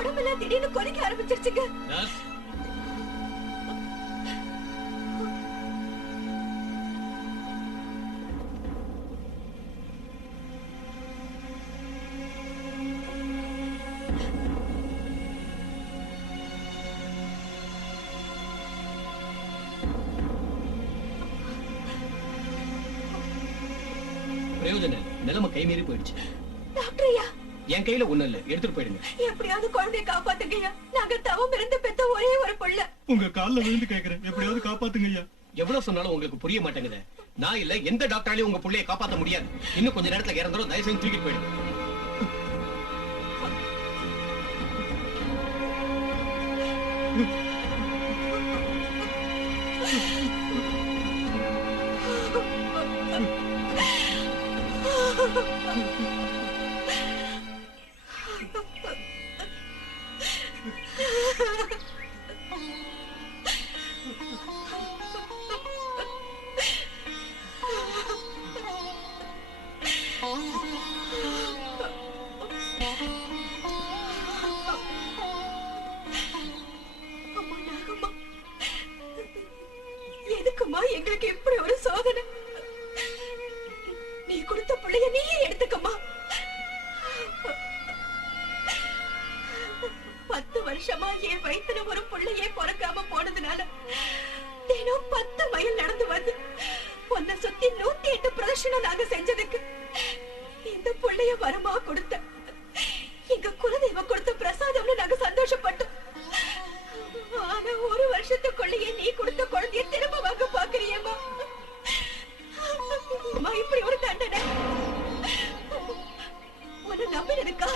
உடம்பெல்லாம் திடீர்னு கொதிக்க ஆரம்பிச்சிருச்சுங்க. நிலைமை கை மீறி போயிடுச்சு. டாக்டரையா, என் கையில ஒண்ணு இல்ல, எடுத்துட்டு போயிடுங்க. எப்படியாவது குழந்தைய காப்பாத்துங்கய்யா. நாங்க தவம் இருந்து பெத்த ஒரே ஒரு புள்ள. உங்க கால்ல விழுந்து கேக்குறேன், எப்படியாவது காப்பாத்துங்கய்யா. எவ்வளவு சொன்னாலும் உங்களுக்கு புரிய மாட்டேங்குது. நான் இல்ல, எந்த டாக்டராலையும் உங்க புள்ளைய காப்பாத்த முடியாது. இன்னும் கொஞ்ச நேரத்துல இறந்துரும். தயவு செஞ்சு தூக்கிட்டு போயிடுங்க. எதுக்குமா எங்களுக்கு இப்படி ஒரு சோதனை? நீ கொடுத்த பிள்ளைய நீயே எடுத்துக்கமா. 10 வருஷமா என் வயித்துல ஒரு பிள்ளையே பிறக்காம போனதுனால தினம் 10 மைல் நடந்து வந்து உன்னை சுத்தி 108 பிரதர்ஷனம் நாங்க செஞ்சதுக்கு இந்த பிள்ளைய வரமா கொடுத்த எங்க குலதெய்வம் கொடுத்த பிரசாதம்னு நாங்க சந்தோஷப்பட்டோம். ஆனா ஒரு வருஷத்துக்குள்ளேயே நீ கொடுத்த குழந்தைய திரும்ப வாங்க பாக்குறியேமா. இப்படி ஒரு தண்டனை உன்னை நம்பினதுக்கா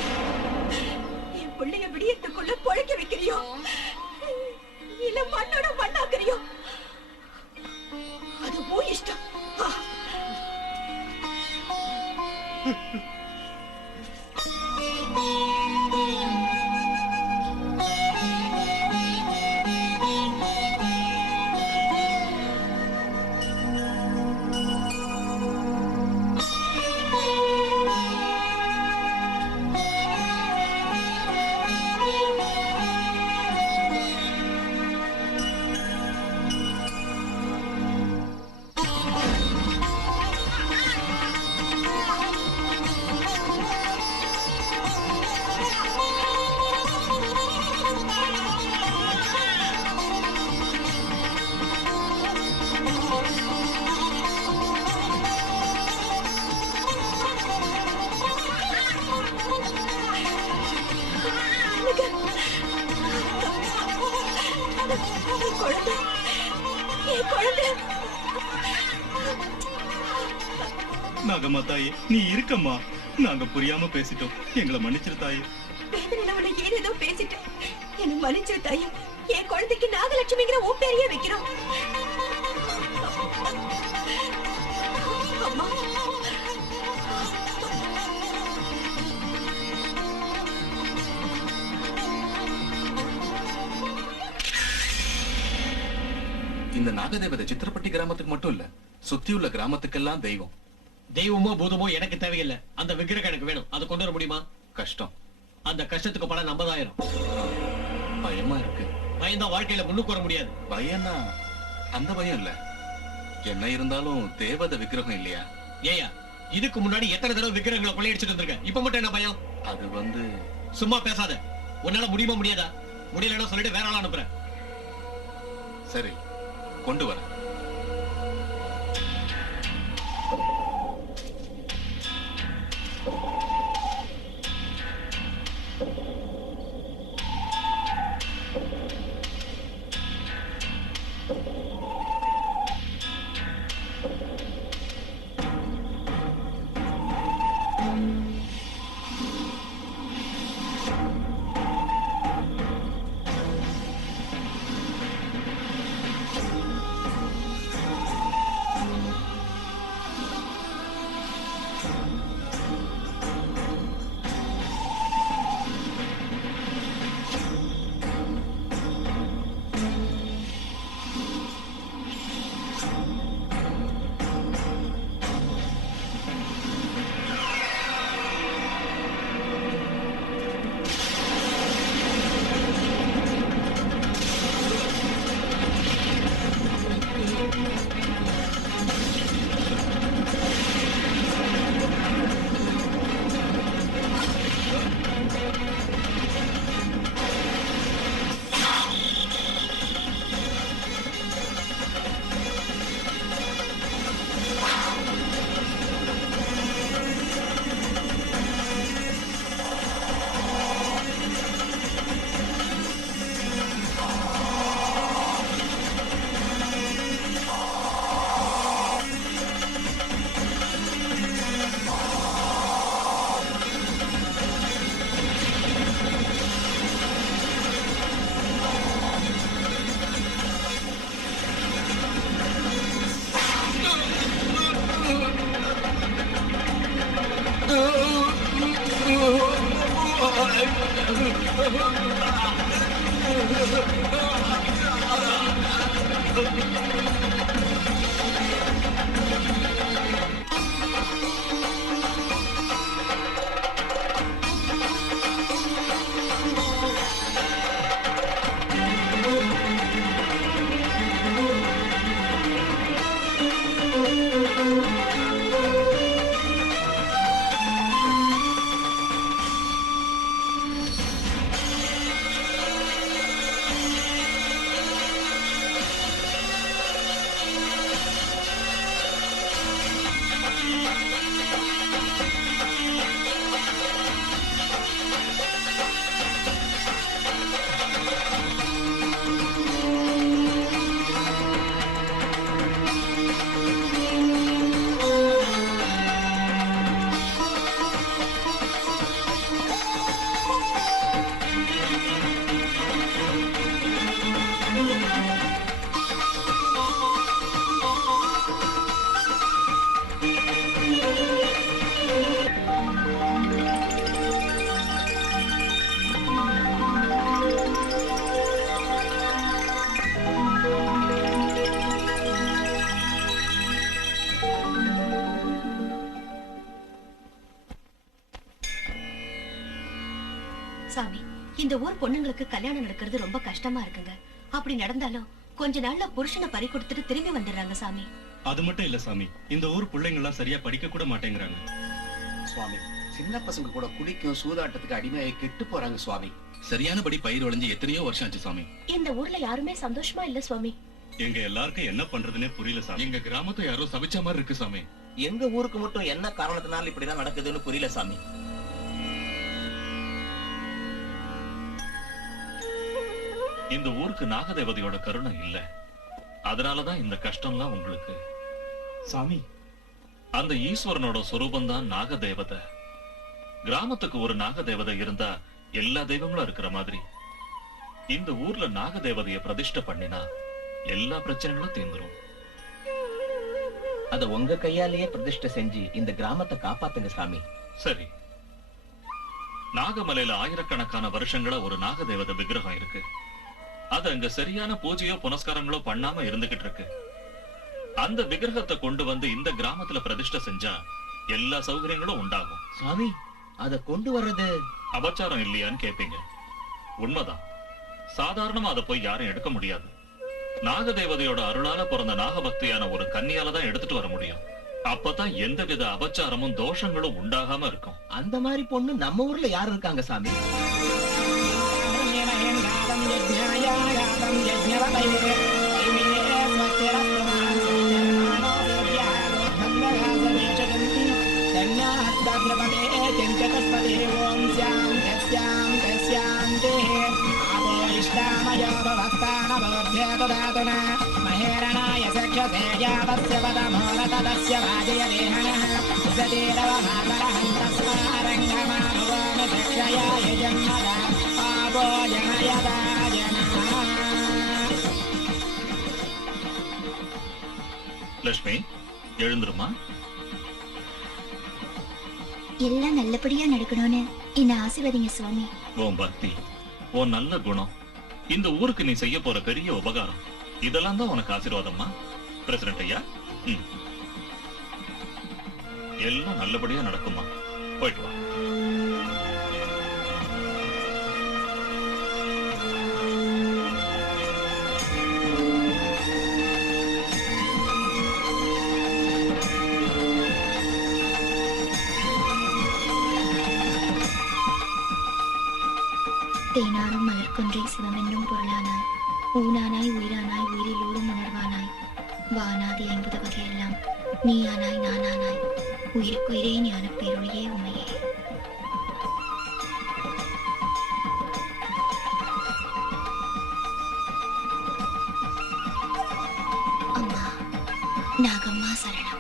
என் பிள்ளைய விடியத்துக்குள்ள பொழைக்க வைக்கிறியோ இல்ல மண்ணோட மண்ணாக்குறியோ? அது உன் இஷ்டம். நாகம்மா தாயே, நீ இருக்கம்மா. நாங்க புரியாம பேசிட்டோம், எங்களை மன்னிச்சிரு தாயே. ஏதேதோ பேசிட்டேன், என்ன மன்னிச்சிரு தாயே. என் குழந்தைக்கு நாகலட்சுமிங்கிற உன் பேரையே வைக்கிறோம். அம்மா, இந்த நாகதேவதை சித்திரப்பட்டி கிராமத்துக்கு மட்டும் இல்ல, சுத்தியுள்ள கிராமத்துக்கெல்லாம் தெய்வம். தெய்வமோ பூதமோ எனக்கு தேவையில்லை. அந்த விக்கிரகம் எனக்கு வேணும். அதை கொண்டு வர முடியுமா? கஷ்டம். அந்த கஷ்டத்துக்கு பணம் 50,000. பயமா இருக்கு. பயம்தான் வாழ்க்கையில முன்னுக்கு வர முடியாது. பயம்னா அந்த பயம் இல்ல. என்ன இருந்தாலும் தேவதை விக்கிரகம் இல்லையா? ஏயா, இதுக்கு முன்னாடி எத்தனை தடவை விக்கிரகங்களை கொள்ளையடிச்சிட்டு வந்திருக்க? இப்ப மட்டும் என்ன பயம்? அது சும்மா பேசாத. உன்னால முடியுமா முடியாதா? முடியலன்னா சொல்லிட்டு வேற ஆள் அனுப்புறேன். சரி, கொண்டு வர. சாமி, இந்த ஊர் பொண்ணுங்களுக்கு கல்யாணம் நடக்கிறது ரொம்ப கஷ்டமா இருக்குங்க. அப்படி நடந்தாலும் கொஞ்ச நாள்ல புருஷனை பறி கொடுத்துட்டு திரும்பி வந்துடுறாங்க சாமி. அது மட்டும் இல்ல சாமி, இந்த ஊர் பிள்ளைங்க எல்லாம் சரியா படிக்க கூட மாட்டேங்கிறாங்க சுவாமி. சின்ன பசங்க கூட குடிக்கும் சூதாட்டத்துக்கு அடிமையாகி கெட்டு போறாங்க சுவாமி. சரியானபடி பயிர் விளைஞ்சு எத்தனையோ வருஷம் ஆச்சு சாமி. இந்த ஊர்ல யாருமே சந்தோஷமா இல்ல சுவாமி. எங்க எல்லாருக்கும் என்ன பண்றதுன்னே புரியல சாமி. எங்க கிராமத்தை யாரோ சபிச்ச மாதிரி இருக்கு சாமி. எங்க ஊருக்கு மட்டும் என்ன காரணத்தினால இப்படிதான் நடக்குதுன்னு புரியல சாமி. இந்த ஊருக்கு நாகதேவதையோட கருணை இல்ல, அதனாலதான் இந்த கஷ்டம்லாம் உங்களுக்கு. சாமி, அந்த ஈஸ்வரனோட சொரூபம் தான் நாகதேவதை. கிராமத்துக்கு ஒரு நாகதேவதை இருந்தா எல்லா தெய்வங்களும் இருக்கிற மாதிரி இந்த ஊர்ல நாகதேவதைய பிரதிஷ்டை பண்ணினா எல்லா பிரச்சனைகளும் தீர்ந்துரும். அத உங்க கையாலேயே பிரதிஷ்டை செஞ்சு இந்த கிராமத்தை காப்பாத்துங்க சாமி. சரி, நாகமலையில ஆயிரக்கணக்கான வருஷங்களா ஒரு நாகதேவதை விக்கிரகம் இருக்கு. அது அங்க சரியான பூஜையோ புனஸ்காரங்களோ பண்ணாம இருந்துகிட்டு இருக்கு. அந்த விக்கிரகத்தை கொண்டு வந்து இந்த கிராமத்துல பிரதிஷ்டை செஞ்சா எல்லா சௌகரியங்களும் உண்டாகும். சாமி, அத கொண்டு வர்றது அபச்சாரம் இல்லையான்னு கேட்பீங்க. உண்மைதான். சாதாரணமா அதை போய் யாரும் எடுக்க முடியாது. நாகதேவதையோட அருளால பிறந்த நாகபக்தியான ஒரு கன்னியால தான் எடுத்துட்டு வர முடியும். அப்பதான் எந்தவித அபச்சாரமும் தோஷங்களும் உண்டாகாம இருக்கும். அந்த மாதிரி பொண்ணு நம்ம ஊர்ல யாரு இருக்காங்க சாமி? महेरणाय सख्यते यावस्य वदमोरतदस्य वाजयदेहनः सतीरवहातरहन्तस्मारङ्गमाभवामि चक्षयाय जन्मदा पावो जनयदा जनः. லட்சுமி, எழுந்துருமா. எல்லாம் நல்லபடியா நடக்கணும்னு என்ன ஆசீர்வதிங்க சுவாமி. உன் பக்தி, உன் நல்ல குணம் இந்த ஊருக்கு நீ செய்ய போற பெரிய உபகாரம், இதெல்லாம் தான் உனக்கு ஆசீர்வாதம்மா. பிரசிடண்ட் ஐயா, எல்லாம் நல்லபடியா நடக்குமா. போயிட்டு வா. தேனாரும் மலர்கொன்றை சிவமென்னும் பொருளானாய், ஊனானாய் உயிரானாய் உயிரிலூடும் உணர்வானாய், வானாதி 50 வகையெல்லாம் நீயானாய் நானானாய், உயிருக்குயிரே ஞான பேரொழியே உமையே. அம்மா நாகம்மா சரணம்.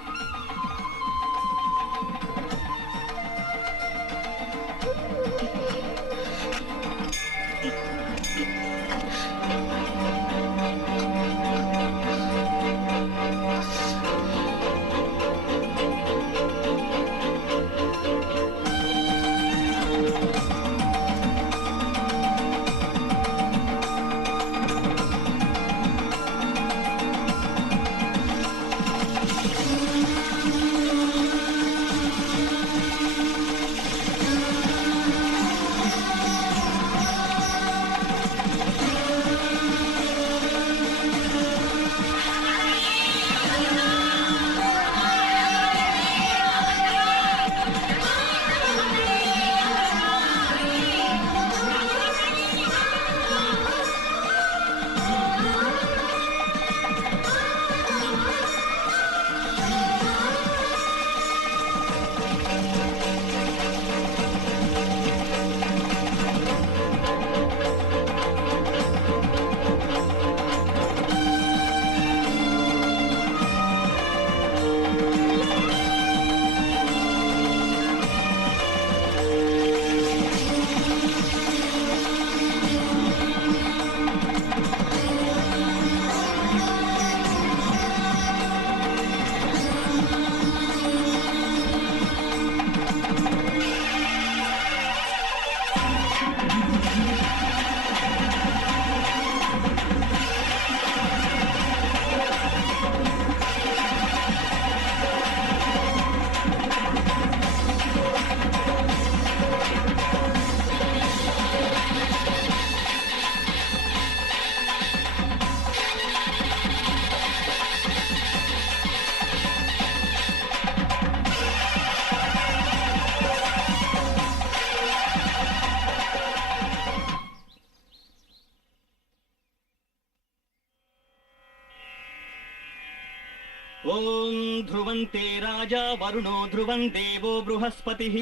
ओम ध्रुवन्ते राजा वरुणो ध्रुवं देवो बृहस्पतिः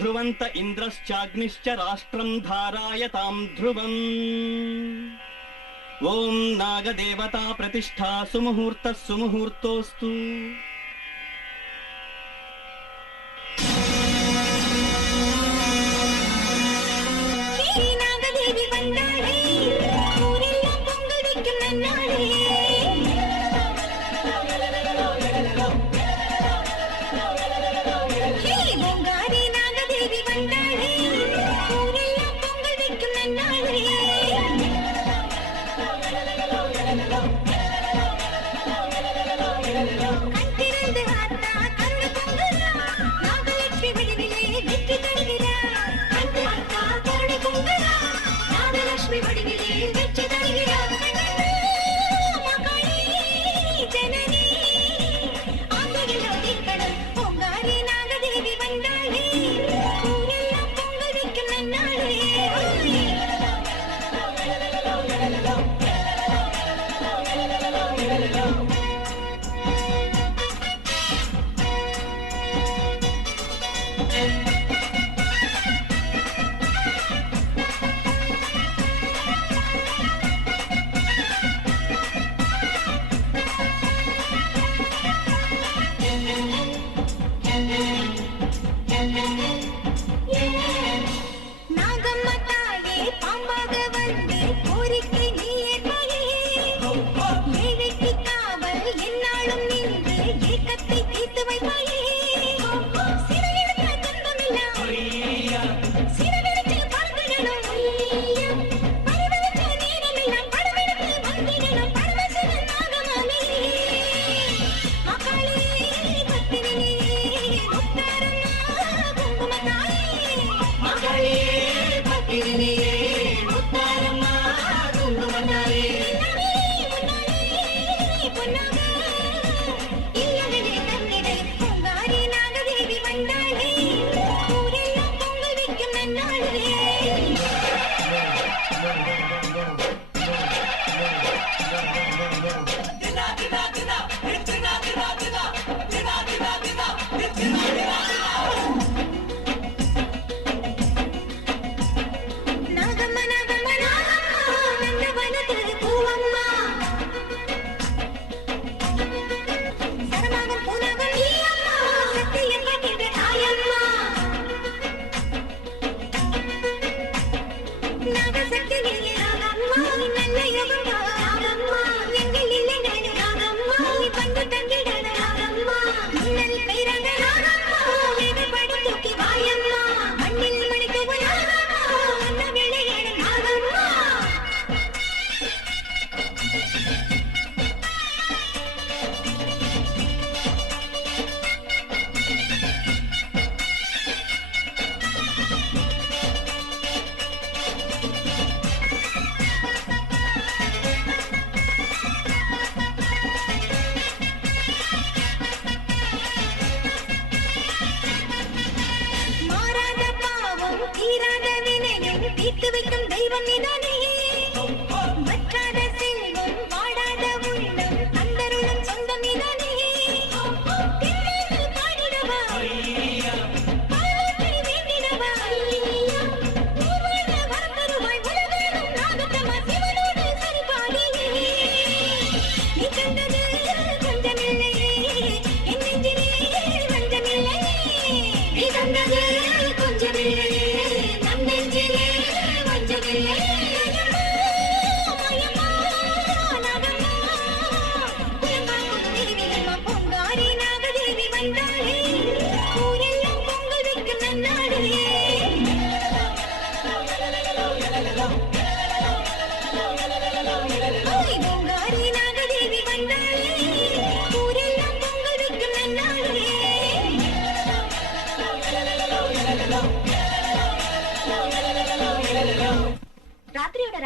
ध्रुवन्त इन्द्रश्चाग्निश्च राष्ट्रं धारायतां ध्रुवम् ओम नागदेवता प्रतिष्ठा सुमुहूर्तः सुमुहूर्तोऽस्तु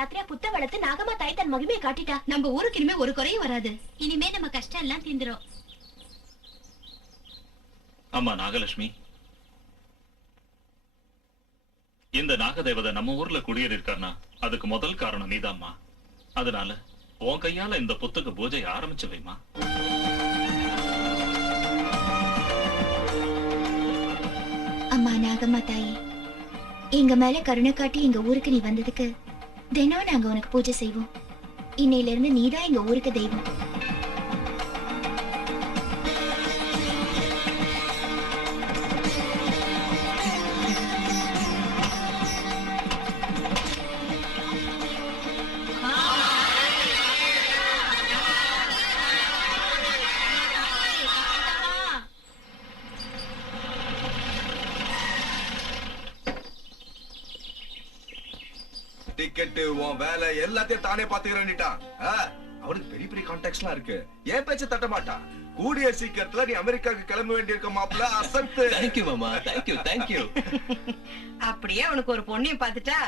ராத்திரியா புத்த வளர்த்து நாகமா தாய் தன் மகிமையை காட்டிட்டா. நம்ம ஊருக்கு இனிமே ஒரு குறையும் வராது. இனிமே நம்ம கஷ்டம் எல்லாம் தீந்துரும். அம்மா நாகலட்சுமி, இந்த நாகதேவதை நம்ம ஊர்ல குடியேறி இருக்காருன்னா அதுக்கு முதல் காரணம் நீதாம்மா. அதனால உன் கையால இந்த புத்துக்கு பூஜை ஆரம்பிச்சு வைமா. அம்மா நாகம்மா தாயி, எங்க மேல கருணை காட்டி எங்க ஊருக்கு நீ வந்ததுக்கு தினம் நாங்க உனக்கு பூஜை செய்வோம். இன்னையில இருந்து நீதான் எங்க ஊருக்கு தெய்வம். டிக்கெட் உன் வேலை எல்லாத்தையும் தானே பாத்துக்கிறேன்னுட்டான். அவனுக்கு பெரிய பெரிய கான்டாக்ட்ஸ்லாம் இருக்கு. ஏன் பேச்ச தட்ட மாட்டான். கூடிய சீக்கிரத்துல நீ அமெரிக்காக்கு கிளம்ப வேண்டியிருக்க மாப்பிள்ள. அசத்து. தேங்க்யூ மாமா, தேங்க்யூ தேங்க்யூ. அப்படியே அவனுக்கு ஒரு பொண்ணையும் பாத்துட்டா?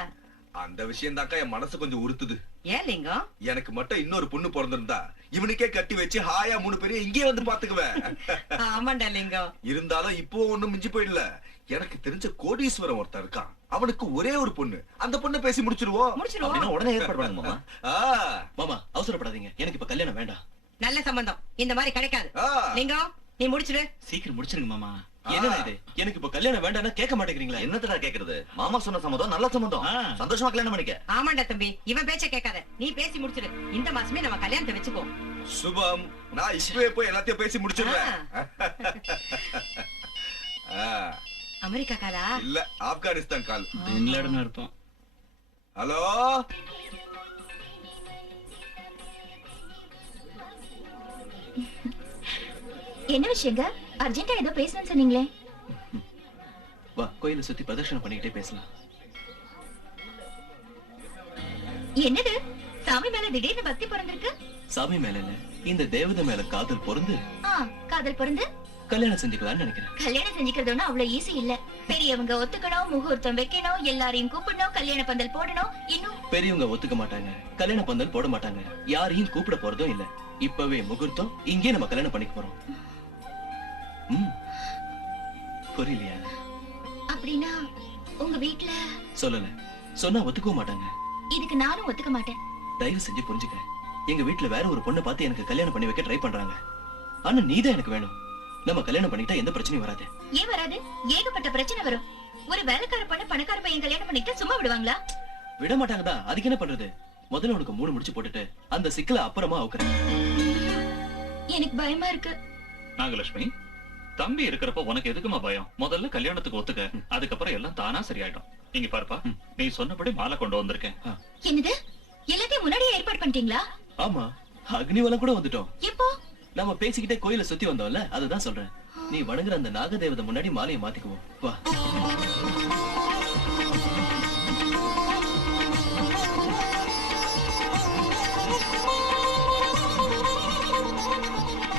அந்த விஷயம் தாக்கா என் மனசு கொஞ்சம் உறுத்துது. ஏன் லிங்கம்? எனக்கு மட்டும் இன்னொரு பொண்ணு பிறந்திருந்தா இவனுக்கே கட்டி வச்சு ஹாயா 3 பேரையும் இங்கே வந்து பாத்துக்குவேன். ஆமாண்டா லிங்கம். இருந்தாலும் இப்போ ஒண்ணும் மிஞ்சி போயிடல. எனக்கு தெரிஞ்ச கோடீஸ்வரன் ஒருத்தன் இருக்கான். அவனுக்கு ஒரே ஒரு பொண்ணு. அந்த பொண்ணை பேசி முடிச்சிருவோம். அப்படின்னா உடனே ஏற்பாடு பண்ணுங்க மாமா. மாமா அவசரப்படாதீங்க, எனக்கு இப்ப கல்யாணம் வேண்டாம். நல்ல சம்பந்தம் இந்த மாதிரி கிடைக்காது. லிங்கம் நீ முடிச்சிடு. சீக்கிரம் முடிச்சிருங்க மாமா. என்னடா இது, எனக்கு இப்ப கல்யாணம் வேண்டாம்னா கேட்க மாட்டேங்கிறீங்களா? என்னத்தடா கேக்குறது? மாமா சொன்ன சம்மதம் நல்ல சம்மதம். சந்தோஷமா கல்யாணம் பண்ணிக்க. ஆமாண்டா தம்பி, இவன் பேச்ச கேட்காத. நீ பேசி முடிச்சிடு. இந்த மாசமே நம்ம கல்யாணத்தை வச்சுக்கோ. சுபம், நான் இப்பவே போய் எல்லாத்தையும் பேசி முடிச்சிடுறேன். அமெரிக்கா காலா? இல்ல, ஆப்கானிஸ்தான் கால். இங்கிலாந்து இருப்போம். ஹலோ, என்ன விஷயங்க? அர்ஜென்ட்டா ஏதோ பேசணும்னு சொன்னீங்களே. வா, கோயிலை சுத்தி பிரதர்ஷனம் பண்ணிக்கிட்டே பேசலாம். என்னது, சாமி மேல திடீர்னு பக்தி பிறந்திருக்கு? சாமி மேல இல்ல, இந்த தேவதை மேல காதல் பொருந்து காதல் பிறந்து கல்யாணம் செஞ்சுக்கலாம்னு நினைக்கிறேன். கல்யாணம் செஞ்சுக்கிறதுனா அவ்வளவு ஈஸி இல்ல. பெரியவங்க ஒத்துக்கணும், முகூர்த்தம் வைக்கணும், எல்லாரையும் கூப்பிடணும், கல்யாண பந்தல் போடணும். இன்னும் பெரியவங்க ஒத்துக்க மாட்டாங்க, கல்யாண பந்தல் போட மாட்டாங்க, யாரையும் கூப்பிட போறதும் இல்ல. இப்பவே முகூர்த்தம், இங்கே நம்ம கல்யாணம் பண்ணிக்க போறோம். புரியலையா? அப்படின்னா உங்க வீட்ல சொல்லல, சொன்னா ஒத்துக்கவும் மாட்டாங்க. இதுக்கு நானும் ஒத்துக்க மாட்டேன். தயவு செஞ்சு புரிஞ்சுக்க. எங்க வீட்டுல வேற ஒரு பொண்ணை பார்த்து எனக்கு கல்யாணம் பண்ணி வைக்க ட்ரை பண்றாங்க. ஆனா நீதான் எனக்கு வேணும். நம்ம கல்யாணம் பண்ணிட்டா எந்த பிரச்சனையும் வராது. ஏன் வராது? ஏகப்பட்ட பிரச்சனை வரும். ஒரு வேலைக்கார பொண்ணு பணக்கார பையன் கல்யாணம் பண்ணிட்டா சும்மா விடுவாங்களா? விட மாட்டாங்கதான். அதுக்கு என்ன பண்றது? முதல்ல உனக்கு 3 முடிச்சு போட்டுட்டு அந்த சிக்கலை அப்புறமா அவுக்குறேன். எனக்கு பயமா இருக்கு. நாகலட்சுமி, தம்பி இருக்கிறப்ப உனக்கு எதுக்குமா பயம்? முதல்ல கல்யாணத்துக்கு ஒத்துக்க, அதுக்கப்புறம் எல்லாம் தானா சரியாயிடும். நீங்க பாருப்பா, நீ சொன்னபடி மாலை கொண்டு வந்திருக்கேன். என்னது, எல்லாத்தையும் முன்னாடியே ஏற்பாடு பண்ணிட்டீங்களா? ஆமா, அக்னிவலம் கூட வந்துட்டோம். எப்போ? நம்ம பேசிக்கிட்டே கோயிலை சுத்தி வந்தோம்ல, அதுதான் சொல்றேன். நீ வணங்குற அந்த நாகதேவதை முன்னாடி மாலையை மாத்திக்குவோம். வா.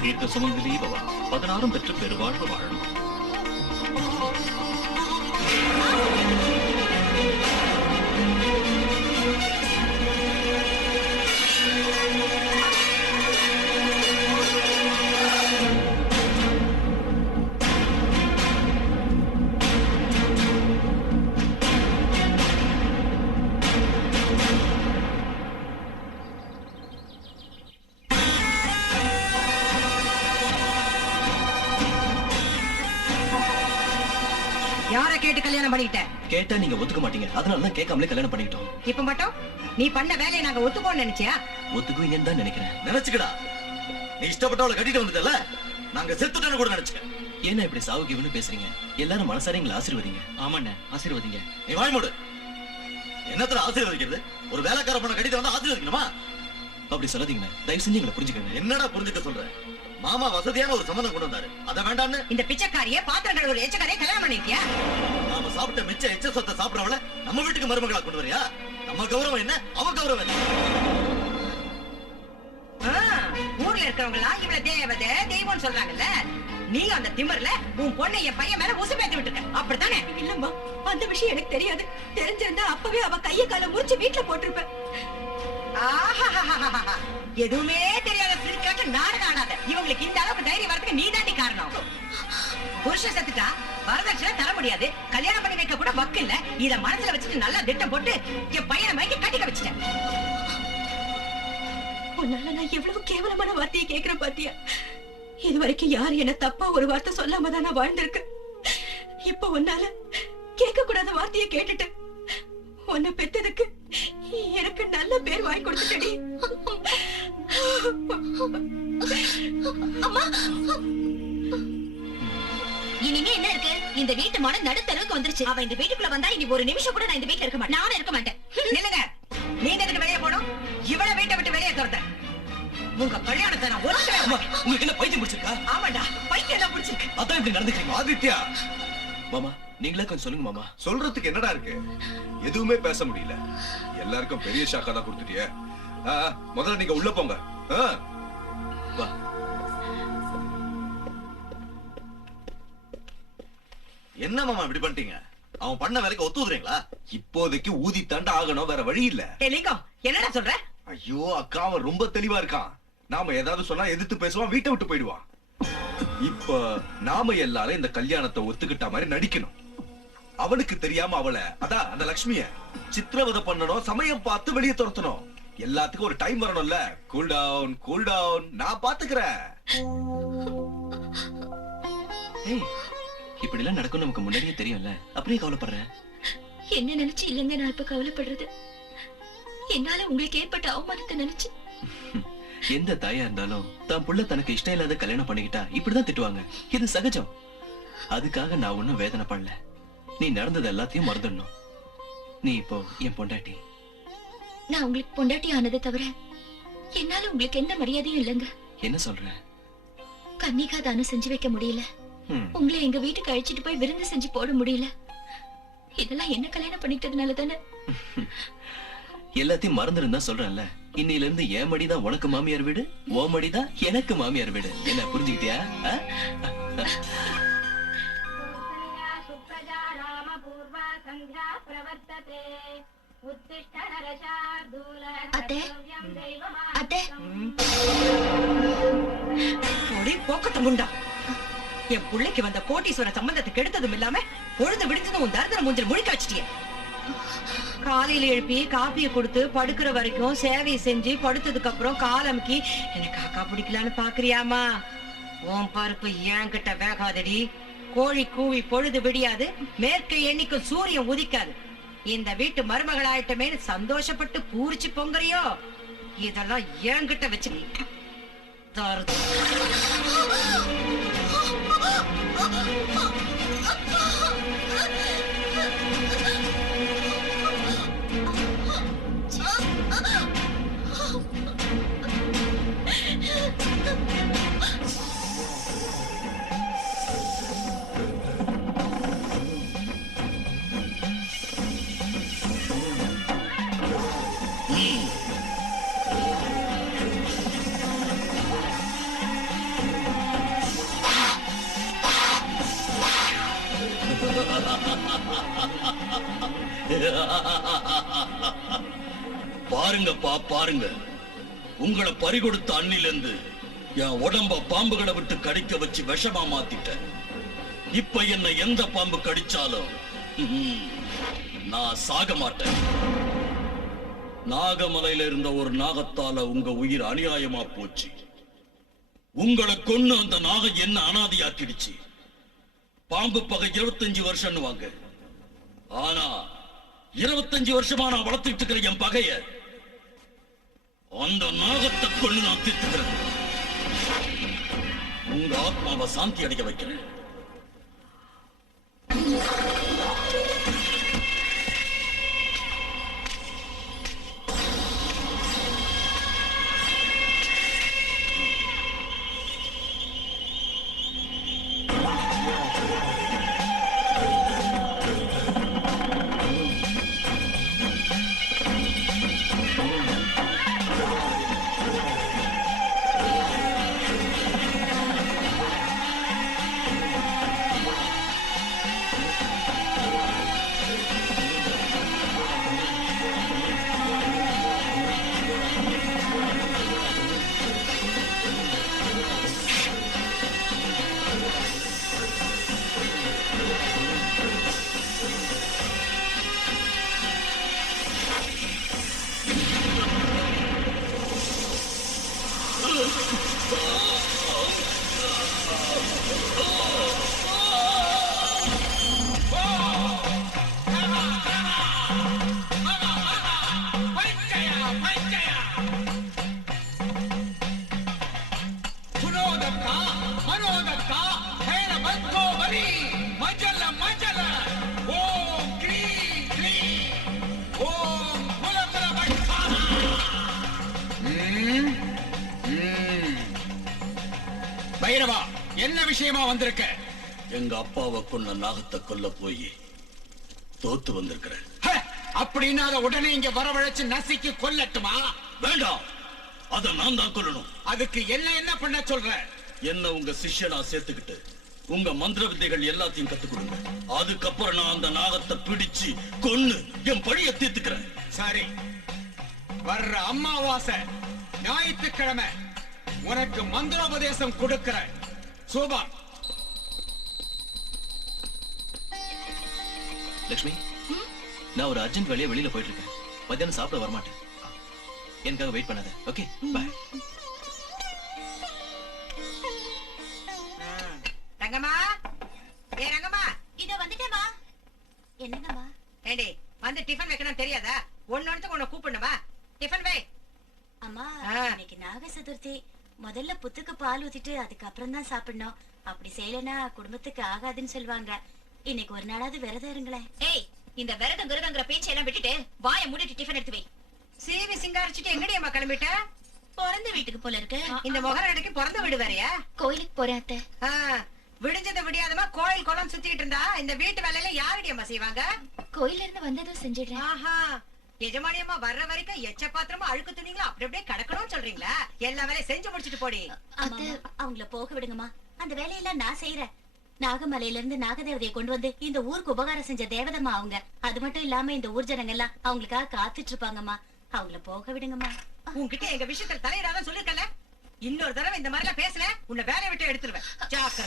தீர்க்க சுமங்கலி பவா, 16 பெற்று பெருவாழ்வு வாழணும். யாரை கேட்டு கல்யாணம் பண்ணிட்ட? கேட்டா நீங்க ஒத்துக்க மாட்டீங்க, அதனாலதான் கேட்காமலே கல்யாணம் பண்ணிட்டோம். இப்ப மட்டும் நீ பண்ண வேலையை நாங்க ஒத்துப்போம் நினைச்சியா? ஒத்துக்குவீங்கன்னு தான் நினைக்கிறேன். நினைச்சுக்கடா, நீ இஷ்டப்பட்டவளை கட்டிட்டு வந்துட்டல, நாங்க செத்துட்டேன்னு கூட நினைச்சுக்க. ஏன்னா இப்படி சாவுக்கு பேசுறீங்க? எல்லாரும் மனசார எங்களை ஆசீர்வதிங்க. ஆமாண்ணே, ஆசீர்வதிங்க. நீ வாய் மூடு. என்னத்துல ஆசீர்வதிக்கிறது? ஒரு வேலைக்கார பொண்ணை கட்டிட்டு வந்தா ஆசீர்வதிக்கணுமா? அப்படி சொல்லாதீங்க, தயவு செஞ்சு எங்களை புரிஞ்சுக்கங்க. என்னடா புரிஞ்சுக்க சொல்ற? மாமா வசதியான ஒரு சம்பந்தம் கொண்டு வந்தாரு, அதை வேண்டான்னு இந்த பிச்சைக்காரிய பாத்திரம் கழுவுற எச்சக்காரிய கல்யாணம் பண்ணிட்டியா? நாம சாப்பிட்ட மிச்ச எச்ச சொத்தை சாப்பிடறவள நம்ம வீட்டுக்கு மருமகளா கொண்டு வரியா? நம்ம கௌரவம் என்ன, அவ கௌரவம் என்ன? ஊர்ல இருக்கிறவங்க எல்லாம் இவள தேவதை தெய்வம்னு சொல்றாங்கல்ல, நீ அந்த திமிர்ல உன் பொண்ணை என் பையன் மேல உசு பேத்து விட்டுருக்க, அப்படித்தானே? இல்லம்மா, அந்த விஷயம் எனக்கு தெரியாது. தெரிஞ்சிருந்தா அப்பவே அவ கைய கால முறிச்சு வீட்டுல போட்டிருப்பேன். எதுவுமே தெரியாத பிரிக்காட்டு நாடகம் ஆடாத. இவங்களுக்கு இந்த அளவுக்கு தைரியம் வரதுக்கு நீ தாண்டி காரணம். புருஷன் செத்துட்டா வரதட்சணை தர முடியாது, கல்யாணம் பண்ணி வைக்க கூட வக்கு இல்ல. இத மனசுல வச்சுட்டு நல்லா திட்டம் போட்டு என் பையனை மைக்க கட்டிக்க வச்சுட்டேன். உன்னால நான் எவ்வளவு கேவலமான வார்த்தையை கேட்கிறேன் பாத்தியா? இது வரைக்கும் யாரு என்ன தப்பா ஒரு வார்த்தை சொல்லாம தான் நான் வாழ்ந்திருக்கேன். இப்ப உன்னால கேட்க கூடாத வார்த்தையை கேட்டுட்டு உன்னை பெத்ததுக்கு எனக்கு நல்ல பேர் வாங்கி கொடுத்துட்டடி. அம்மா, இனிமே என்ன இருக்கு? இந்த வீட்டு மன நடுத்தருக்கு வந்துருச்சு. அவ இந்த வீட்டுக்குள்ள வந்தா இனி ஒரு நிமிஷம் கூட நான் இந்த வீட்டுல இருக்க மாட்டேன். நானும் இருக்க மாட்டேன். நில்லுங்க. நீங்க எதுக்கு வெளியே போகணும்? இவளை வீட்டை விட்டு வெளியே துரத்த. உங்க கல்யாணத்தை நான் ஒருத்தர உங்களுக்கு என்ன பைத்தியம் பிடிச்சிருக்கா? ஆமாடா, பைத்தியம் தான் பிடிச்சிருக்கு. அதான் இப்படி நடந்துக்கிறீங்க. ஆதித்யா, மாமா நீங்களே கொஞ்சம் சொல்லுங்க மாமா. சொல்றதுக்கு என்னடா இருக்கு? எதுவுமே பேச முடியல. எல்லாருக்கும் பெரிய ஷாக்கா தான் கொடுத்துட்டியே. முதல்ல நீங்க உள்ள போங்க. வா. என்ன மாமா இப்படி பண்ணிட்டீங்க? அவன் பண்ண வேலைக்கு ஒத்துதுறீங்களா? இப்போதைக்கு ஊதி தாண்ட ஆகணும், வேற வழி இல்ல. டெலிகாம் என்னடா சொல்ற? ஐயோ அக்கா, அவன் ரொம்ப தெளிவா இருக்கான். நாம ஏதாவது சொன்னா எதிர்த்து பேசுவான், வீட்டை விட்டு போயிடுவான். இப்ப நாம எல்லாரும் இந்த கல்யாணத்தை ஒத்துக்கிட்ட மாதிரி நடிக்கணும். அவனுக்கு தெரியாம அவளை, அதான் அந்த லட்சுமிய சித்திரவதை பண்ணணும், சமயம் பார்த்து வெளியே துரத்தணும். எல்லாத்துக்கும் ஒரு டைம் வரணும்ல. கூல் டவுன், கூல் டவுன், நான் பாத்துக்கிறேன். இப்படி எல்லாம் நடக்கும் நமக்கு முன்னாடியே தெரியும்ல, அப்படியே கவலைப்படுறேன். என்ன நினைச்சு இல்லங்க நான் இப்ப கவலைப்படுறது? என்னால உங்களுக்கு ஏற்பட்ட அவமானத்தை நினைச்சு. எந்த தாயா இருந்தாலும் தான் புள்ள தனக்கு இஷ்டம் இல்லாத கல்யாணம் பண்ணிக்கிட்டா இப்படிதான் திட்டுவாங்க. இது சகஜம். அதுக்காக நான் ஒண்ணும் வேதனை பண்ணல. நீ நடந்தது எல்லாத்தையும் மறந்துடணும். நீ இப்போ என் பொண்டாட்டி. நான் உங்களுக்கு பொண்டாட்டி ஆனதை தவிர என்னால உங்களுக்கு எந்த மரியாதையும் இல்லைங்க. என்ன சொல்ற? கன்னிகா தானம் செஞ்சு வைக்க முடியல. உங்களை எங்க வீட்டுக்கு அழைச்சிட்டு போய் விருந்து செஞ்சு போட முடியல. இதெல்லாம் என்ன கல்யாணம் பண்ணிட்டதுனால தானே. எல்லாத்தையும் மறந்துருந்தா சொல்றேன்ல. இன்னையில இருந்து என் மடிதான் உனக்கு மாமியார் வீடு, ஓ மடிதான் எனக்கு மாமியார் வீடு. என்ன புரிஞ்சுக்கிட்டியா? அத்தை, அத்தை. போக்கத்த முண்டா, என் பிள்ளைக்கு வந்த கோட்டீஸ்வர சம்பந்தத்தை கெடுத்ததும் இல்லாம பொழுது விடுத்ததும் உன் தரித்திர மூஞ்சில் முழிக்க வச்சிட்டிய. காலையில எழுப்பி காப்பியை கொடுத்து படுக்கிற வரைக்கும் சேவை செஞ்சு படுத்ததுக்கு அப்புறம் காலமுக்கி எனக்கு அக்கா பிடிக்கலான்னு பாக்குறியாமா? உன் பருப்பு ஏன் கிட்ட வேகாதடி. கோழி கூவி பொழுது விடியாது, மேற்கை எண்ணிக்கும் சூரியன் உதிக்காது. இந்த வீட்டு மருமகள் ஆயிட்டமே சந்தோஷப்பட்டு பூரிச்சு பொங்கறியோ? இதெல்லாம் ஏன் கிட்ட வச்சு பாருங்கப்பா பாருங்க, உங்களை பறிகொடுத்த அன்னிலிருந்து என் உடம்ப பாம்புகளை விட்டு கடிக்க வச்சு விஷமா மாத்திட்டேன். இப்ப என்ன எந்த பாம்பு கடிச்சாலும் நான் சாக மாட்டேன். நாகமலையில இருந்த ஒரு நாகத்தால உங்க உயிர் அநியாயமா போச்சு. உங்களை கொன்னு அந்த நாகம் என்ன அனாதையாக்கிடுச்சு. பாம்பு பகை 25 வருஷம் வாங்க. ஆனா 25 வருஷமா நான் வளர்த்துட்டு இருக்கிற என் பகைய அந்த நாகத்தை கொண்டு நான் தீர்த்துக்கிறேன். உங்க ஆத்மாவை சாந்தி அடைய வைக்கிறேன். பைரவா, என்ன விஷயமா வந்திருக்க? எங்க அப்பாவை கொன்ன நாகத்தை கொல்ல போய் தோத்து வந்திருக்கிறேன். அப்படின்னா அதை உடனே இங்க வரவழைச்சு நசுக்கி கொல்லட்டுமா? வேண்டாம், அத நான் தான் கொல்லணும். அதுக்கு என்ன பண்ண சொல்ற? என்ன உங்க சிஷ்யனா சேர்த்துக்கிட்டு உங்க மந்திர வித்தைகள் எல்லாத்தையும் கத்துக் கொடுங்க. அதுக்கப்புறம் நான் அந்த நாகத்தை பிடிச்சு கொன்னு என் பழிய தீர்த்துக்கிறேன். சரி, வர்ற அமாவாசை ஞாயிற்றுக்கிழமை உனக்கு மந்திரோபதேசம் கொடுக்கிறேன். சோபா. லட்சுமி, நான் ஒரு அர்ஜென்ட் வேலையா வெளியில போயிட்டு இருக்கேன். மத்தியானம் சாப்பிட வரமாட்டேன். எனக்காக வெயிட் பண்ணாத. Okay, bye. ரங்கம்மா, ஏ ரங்கம்மா, இதோ வந்துட்டேமா. என்னங்கம்மா? ஏண்டி வந்து டிஃபன் வைக்கணும் தெரியாதா? ஒன்னொன்னுக்கு உன்னை கூப்பிடணுமா? டிஃபன் வை. அம்மா, இன்னைக்கு நாக சதுர்த்தி. முதல்ல புத்துக்கு பால் ஊத்திட்டு அதுக்கப்புறம் தான் சாப்பிடணும். அப்படி செய்யலனா குடும்பத்துக்கு ஆகாதுன்னு சொல்லுவாங்க. இன்னைக்கு ஒரு நாளாவது விரதம் இருங்களேன். ஏய், இந்த விரதம் விரதங்கிற பேச்செல்லாம் விட்டுட்டு வாயை மூடிட்டு டிஃபன் எடுத்து வை. சீவி சிங்காரிச்சுட்டு எங்கடி அம்மா கிளம்பிட்ட? பிறந்த வீட்டுக்கு போல இருக்கு. இந்த முகரடைக்கு பிறந்த வீடு வேறையா? கோயிலுக்கு போறேன் அத்தை. விடிஞ்சது விடியாதமா கோயில் குளம் சுத்திட்டு இருந்தா இந்த வீட்டு வேலையில யாரடி அம்மா செய்வாங்க? கோயில இருந்து வந்ததும் செஞ்சிடுறேன். ஆஹா, எஜமானியம்மா வர்ற வரைக்கும் எச்ச பாத்திரமா அழுக்கு துணிங்களா அப்படி அப்படியே கிடக்கணும்னு சொல்றீங்களா? எல்லா வேலையும் செஞ்சு முடிச்சிட்டு போடி. அவங்கள போக விடுங்கம்மா, அந்த வேலையெல்லாம் நான் செய்யறேன். நாகமலையில இருந்து நாகதேவதையை கொண்டு வந்து இந்த ஊருக்கு உபகாரம் செஞ்ச தேவதம்மா அவங்க. அது மட்டும் இல்லாம இந்த ஊர் ஜனங்க எல்லாம் அவங்களுக்காக காத்துட்டு இருப்பாங்கம்மா. அவங்கள போக விடுங்கம்மா. உன்கிட்ட எங்க விஷயத்துல தலையிடாதான் சொல்லிருக்கல. இன்னொரு தடவை இந்த மாதிரி எல்லாம் பேசுறேன், உன்னை வேலையை விட்டு எடுத்துருவேன்.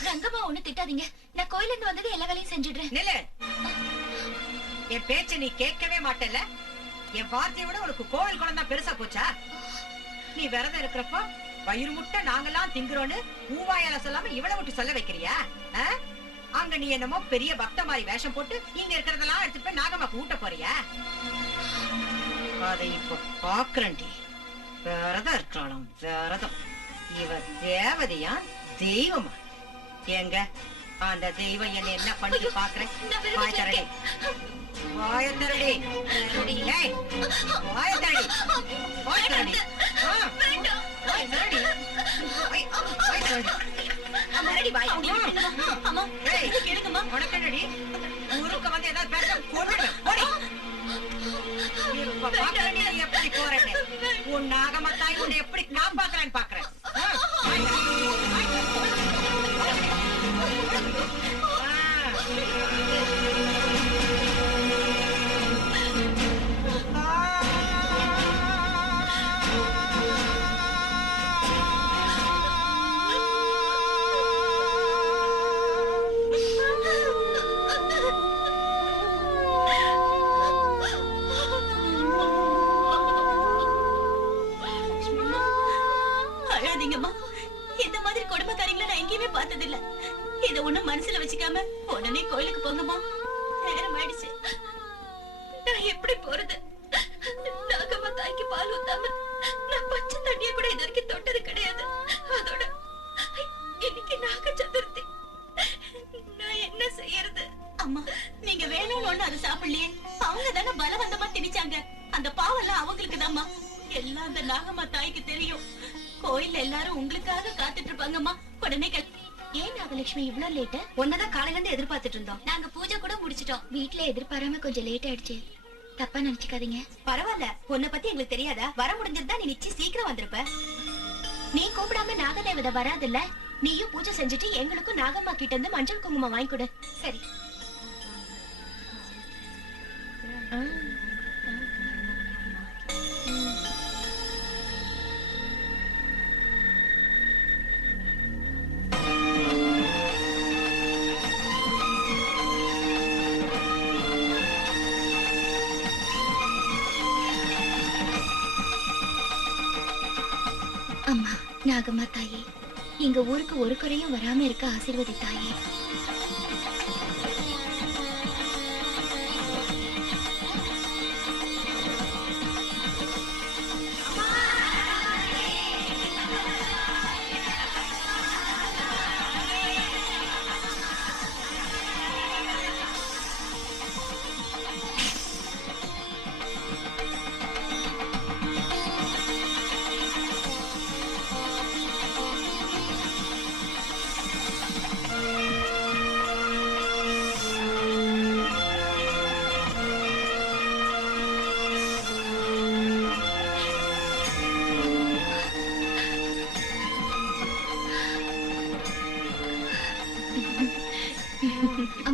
ரங்கம்மா, ஒண்ணு திட்டாதீங்க. நான் கோயில இருந்து வந்தது எல்லா வேலையும் செஞ்சிடுறேன். நில்லு. என் பேச்ச நீ கேட்கவே மாட்டல. என் வார்த்தையை விட உனக்கு கோவில் குளம் தான் பெருசா போச்சா? நீ விரதம் இருக்கிறப்போ வயிறு முட்டை நாங்கெல்லாம் திங்குறோன்னு ஊவாயால சொல்லாம இவ்வளவு விட்டு சொல்ல வைக்கிறியா? அங்க நீ என்னமோ பெரிய பக்த மாதிரி வேஷம் போட்டு இங்க இருக்கிறதெல்லாம் எடுத்துட்டு போய் நாகம்மாக்கு ஊட்ட போறியா? அதை இப்ப பாக்குறேன்டி. விரதம் இருக்காளாம் விரதம். இவ தேவதையா தெய்வமா? எங்க அந்த தெய்வம் என்ன பண்ணி பாக்குறேன். வாய் தரடி, வாய தரடி, வாய தரடி, வாய தரடி, வாய தரடி. ஊருக்கு வந்து ஏதாவது பேச கொண்டுடு. இப்ப பாக்குறேன் நீ எப்படி போறேன்னு. உன் நாகமத்தாய் உன்னை எப்படி காப்பாத்துறேன்னு பாக்குறேன். அழாதீங்கம்மா. இந்த மாதிரி கொடுமைக்காரிகளை நான் எங்கேயுமே பார்த்ததில்ல. இத ஒண்ணும் மனசுல வச்சுக்காம உடனே கோயிலுக்கு போங்கம்மா. நேரம் ஆயிடுச்சு. நான் எப்படி போறது? நாகம்மா தாய்க்கு பால் ஊத்தாம நான் பச்சை தண்ணிய கூட இது வரைக்கும் தொட்டது கிடையாது. அதோட இன்னைக்கு நாக சதுர்த்தி. நான் என்ன செய்யறது? அம்மா, நீங்க வேணும்னு ஒண்ணு அதை சாப்பிடலையே. அவங்க தானே பலவந்தமா திணிச்சாங்க. அந்த பாவெல்லாம் அவங்களுக்கு தான்மா. எல்லாம் அந்த நாகம்மா தாய்க்கு தெரியும். கோயில்ல எல்லாரும் உங்களுக்காக காத்துட்டு இருப்பாங்கம்மா. உடனே ஏன் நாகலட்சுமி இவ்வளவு லேட்? ஒன்னதான் காலையில இருந்து எதிர்பார்த்துட்டு இருந்தோம். நாங்க பூஜை கூட முடிச்சிட்டோம். வீட்டுல எதிர்பாராம கொஞ்சம் லேட் ஆயிடுச்சு. தப்பா நினைச்சுக்காதீங்க. பரவாயில்ல, உன்னை பத்தி எங்களுக்கு தெரியாதா? வர முடிஞ்சிருந்தா நீ நிச்சயம் சீக்கிரம் வந்திருப்ப. நீ கூப்பிடாம நாகதேவதை வராதுல்ல. நீயும் பூஜை செஞ்சுட்டு எங்களுக்கும் நாகம்மா கிட்ட இருந்து மஞ்சள் குங்குமம் வாங்கி கொடு. சரி. அம்மா, நாகம்மா தாயே, எங்க ஊருக்கு ஒரு குறையும் வராம இருக்க ஆசீர்வதி தாயே.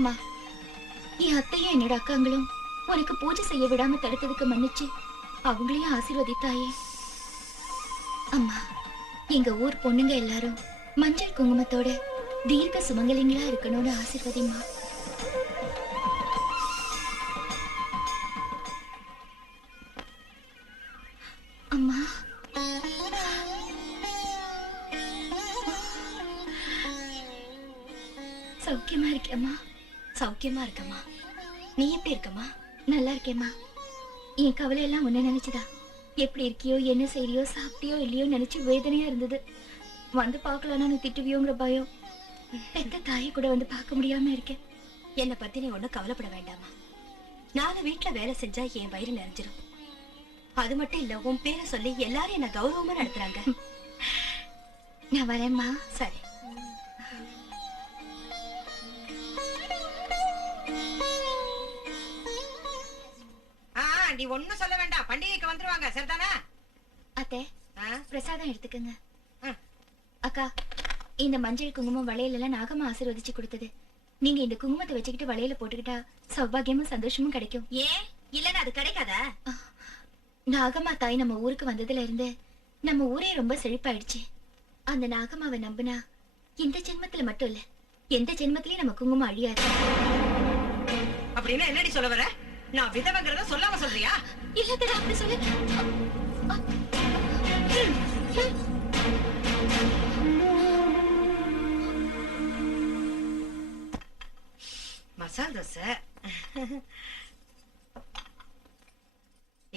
அம்மா, என் அத்தையும் என்னோட அக்காங்களும் உனக்கு பூஜை செய்ய விடாம தடுத்ததுக்கு மன்னிச்சு அவங்களையும் ஆசீர்வதித்தாயே. அம்மா, எங்க ஊர் பொண்ணுங்க எல்லாரும் மஞ்சள் குங்குமத்தோட தீர்க்க சுமங்கலிங்களா இருக்கணும்னு ஆசீர்வதிமா. அம்மா, சௌக்கியமா இருக்கேம்மா? சௌக்கியமா இருக்கம்மா. நீ எப்படி இருக்கம்மா? நல்லா இருக்கேம்மா. என் கவலை எல்லாம் உன்னை நினைச்சுதா. எப்படி இருக்கியோ, என்ன செய்யறியோ, சாப்பிட்டியோ இல்லையோ நினைச்சு வேதனையா இருந்தது. வந்து பார்க்கலாம்னா நீ திட்டுவியோங்கிற பயம். பெத்த தாயை கூட வந்து பார்க்க முடியாம இருக்கேன். என்னை பத்தி நீ ஒண்ணும் கவலைப்பட வேண்டாமா. நானும் வீட்டுல வேலை செஞ்சா என் வயிறு நிறைஞ்சிரும். அது மட்டும் இல்ல, உன் பேரை சொல்லி எல்லாரும் என்ன கௌரவமா நடத்துறாங்க. நான் வரேம்மா. சரி. நீ ஒண்ணும் சொல்ல வேண்டாம், பண்டிகைக்கு வந்துருவாங்க. சரிதானா? அத்தை, பிரசாதம் எடுத்துக்கங்க. அக்கா, இந்த மஞ்சள் குங்குமம் வளையல் எல்லாம் நாகம்மா ஆசீர்வதிச்சு கொடுத்தது. நீங்க இந்த குங்குமத்தை வச்சுக்கிட்டு வளையல போட்டுக்கிட்டா சௌபாகியமும் சந்தோஷமும் கிடைக்கும். ஏன் இல்லன்னா அது கிடைக்காதா? நாகம்மா தாய் நம்ம ஊருக்கு வந்ததுல இருந்து நம்ம ஊரே ரொம்ப செழிப்பாயிடுச்சு. அந்த நாகம்மாவை நம்பினா இந்த ஜென்மத்துல மட்டும் இல்ல, எந்த ஜென்மத்திலயும் நம்ம குங்குமம் அழியாது. அப்படின்னா என்னடி சொல்ல வர? நான் விதவங்கிறத சொல்லாம சொல்றியா? இல்ல தர, அப்படி சொல்லு. மசால் தோசை.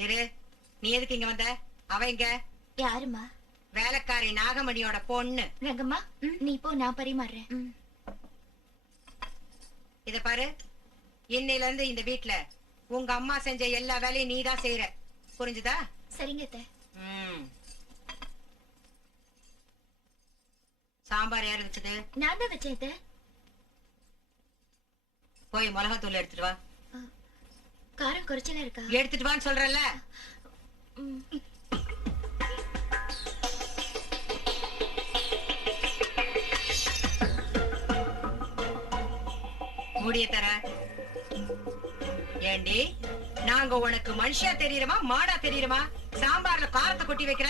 இரு, நீ எதுக்கு இங்க வந்த? அவ இங்க யாருமா? வேலைக்காரி நாகமணியோட பொண்ணு. ரங்கம்மா, நீ போ, நான் பரிமாறுறேன். இத பாரு, இன்னையில இருந்து இந்த வீட்டுல உங்க அம்மா செஞ்ச எல்லா வேலையும் நீதான் செய்யற. புரிஞ்சுதா? சரிங்க அத்தை. சாம்பார் யாரு வச்சது? நான் தான் வச்சேன் அத்தை. போய் மிளகாத்தூள் எடுத்துட்டு வா. காரம் குறைச்சலா இருக்கா? எடுத்துட்டு வான்னு சொல்றல. மூடிய தர. ஏண்டி, நாங்க உனக்கு மனுஷியா தெரியுறமா மாடா தெரியுறமா? சாம்பார்ல காரத்தை கொட்டி வைக்கிற.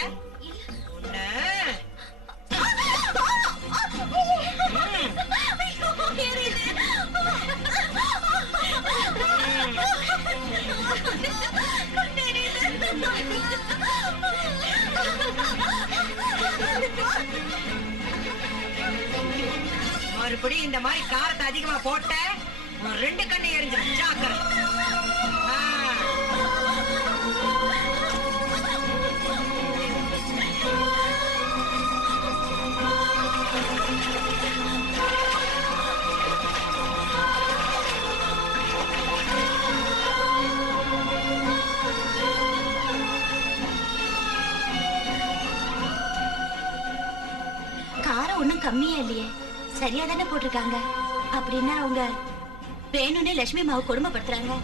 மறுபடி இந்த மாதிரி காரத்தை அதிகமா போட்ட ரெண்டு கண்ணை எரிஞ்சிடும். ஜாக்கிரதை. காரம் ஒண்ணும் கம்மியா இல்லையே, சரியா தானே போட்டிருக்காங்க. அப்படின்னா அவங்க வேணும்னே லட்சுமி மாவு கொடுமைப்படுத்துறாங்க.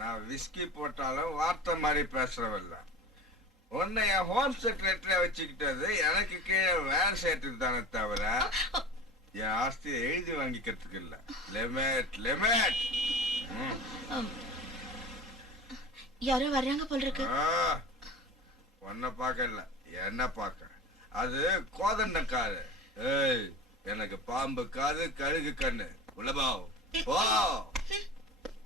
நான் விஸ்கி போட்டாலும் வார்த்தை மாதிரி பேசுறவல்ல. உன்னை என் ஹோம் செக்ரட்டரியா வச்சுக்கிட்டது எனக்கு கீழே வேலை செய்யறதுக்கு தானே தவிர என் ஆஸ்தியை எழுதி வாங்கிக்கிறதுக்கு இல்ல. Limit limit. யாரோ வர்றாங்க போல இருக்கு. உன்னை பார்க்கல, என்ன பார்க்க. அது கோதண்டக்காரு. ஏய், எனக்கு பாம்பு காது கழுகு கண்ணு. உள்ளபாவ் ஓ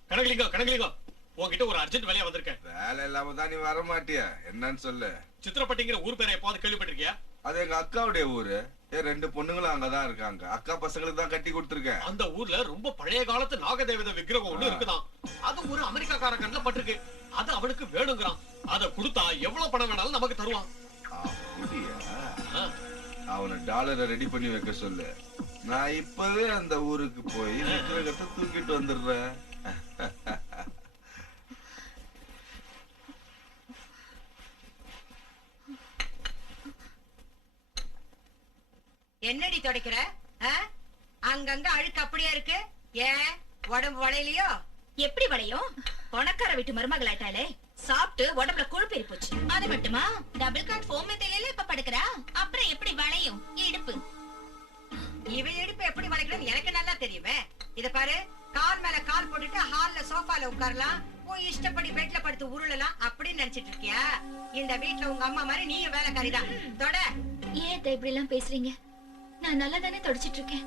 கனகலிங்கம், கனகலிங்கம், உன்கிட்ட ஒரு அர்ஜென்ட் வேலையா வந்திருக்கேன். வேலை இல்லாம தான் நீ வர மாட்டியா? என்னன்னு சொல்லு. சித்திரப்பட்டிங்கிற ஊர் பேரை எப்போது கேள்விப்பட்டிருக்கியா? அது எங்க அக்காவுடைய ஊரு. ரெண்டு பொண்ணுங்களும் அங்கதான் இருக்காங்க. அக்கா பசங்களுக்கு தான் கட்டி கொடுத்துருக்கேன். அந்த ஊர்ல ரொம்ப பழைய காலத்து நாகதேவதை விக்கிரகம் ஒண்ணு இருக்குதான். அது ஒரு அமெரிக்காக்கார கண்ணுல பட்டிருக்கு. அது அவனுக்கு வேணுங்கிறான். அத கொடுத்தா எவ்வளவு பணம் வேணாலும் நமக்கு தருவான். அவனை டாலரை ரெடி பண்ணி வைக்க சொல்லு. நான் இப்பவே அந்த ஊருக்கு போய் விக்கிரகத்தை தூக்கிட்டு வந்துடுறேன். என்னடி துடைக்கிற? அங்கங்க அழுக்கு அப்படியே இருக்கு. ஏன் உடம்பு வளையலையோ? எப்படி வளையும்? பணக்கார வீட்டு மருமகளாயிட்டாலே, சாப்பிட்டு உடம்புல கொழுப்பேறி போச்சு. அது மட்டுமா, டபுள் காட் ஃபோம் மெத்தையில இப்ப படுக்கிறா, அப்புறம் எப்படி வளையும்? இடுப்பு. இவ இடுப்பு எப்படி வளைக்கணும் எனக்கு நல்லா தெரியுமே. இத பாரு, கால் மேல கால் போட்டுட்டு ஹால்ல சோஃபால உட்காரலாம், உன் இஷ்டப்படி பெட்ல படுத்து உருளலாம் அப்படின்னு நினைச்சிட்டு இருக்கியா? இந்த வீட்டுல உங்க அம்மா மாதிரி நீயும் வேலைக்காரிதான். தொட. ஏன் இப்படி எல்லாம் பேசுறீங்க? நான் நல்லா தானே தொடச்சிட்டு இருக்கேன்.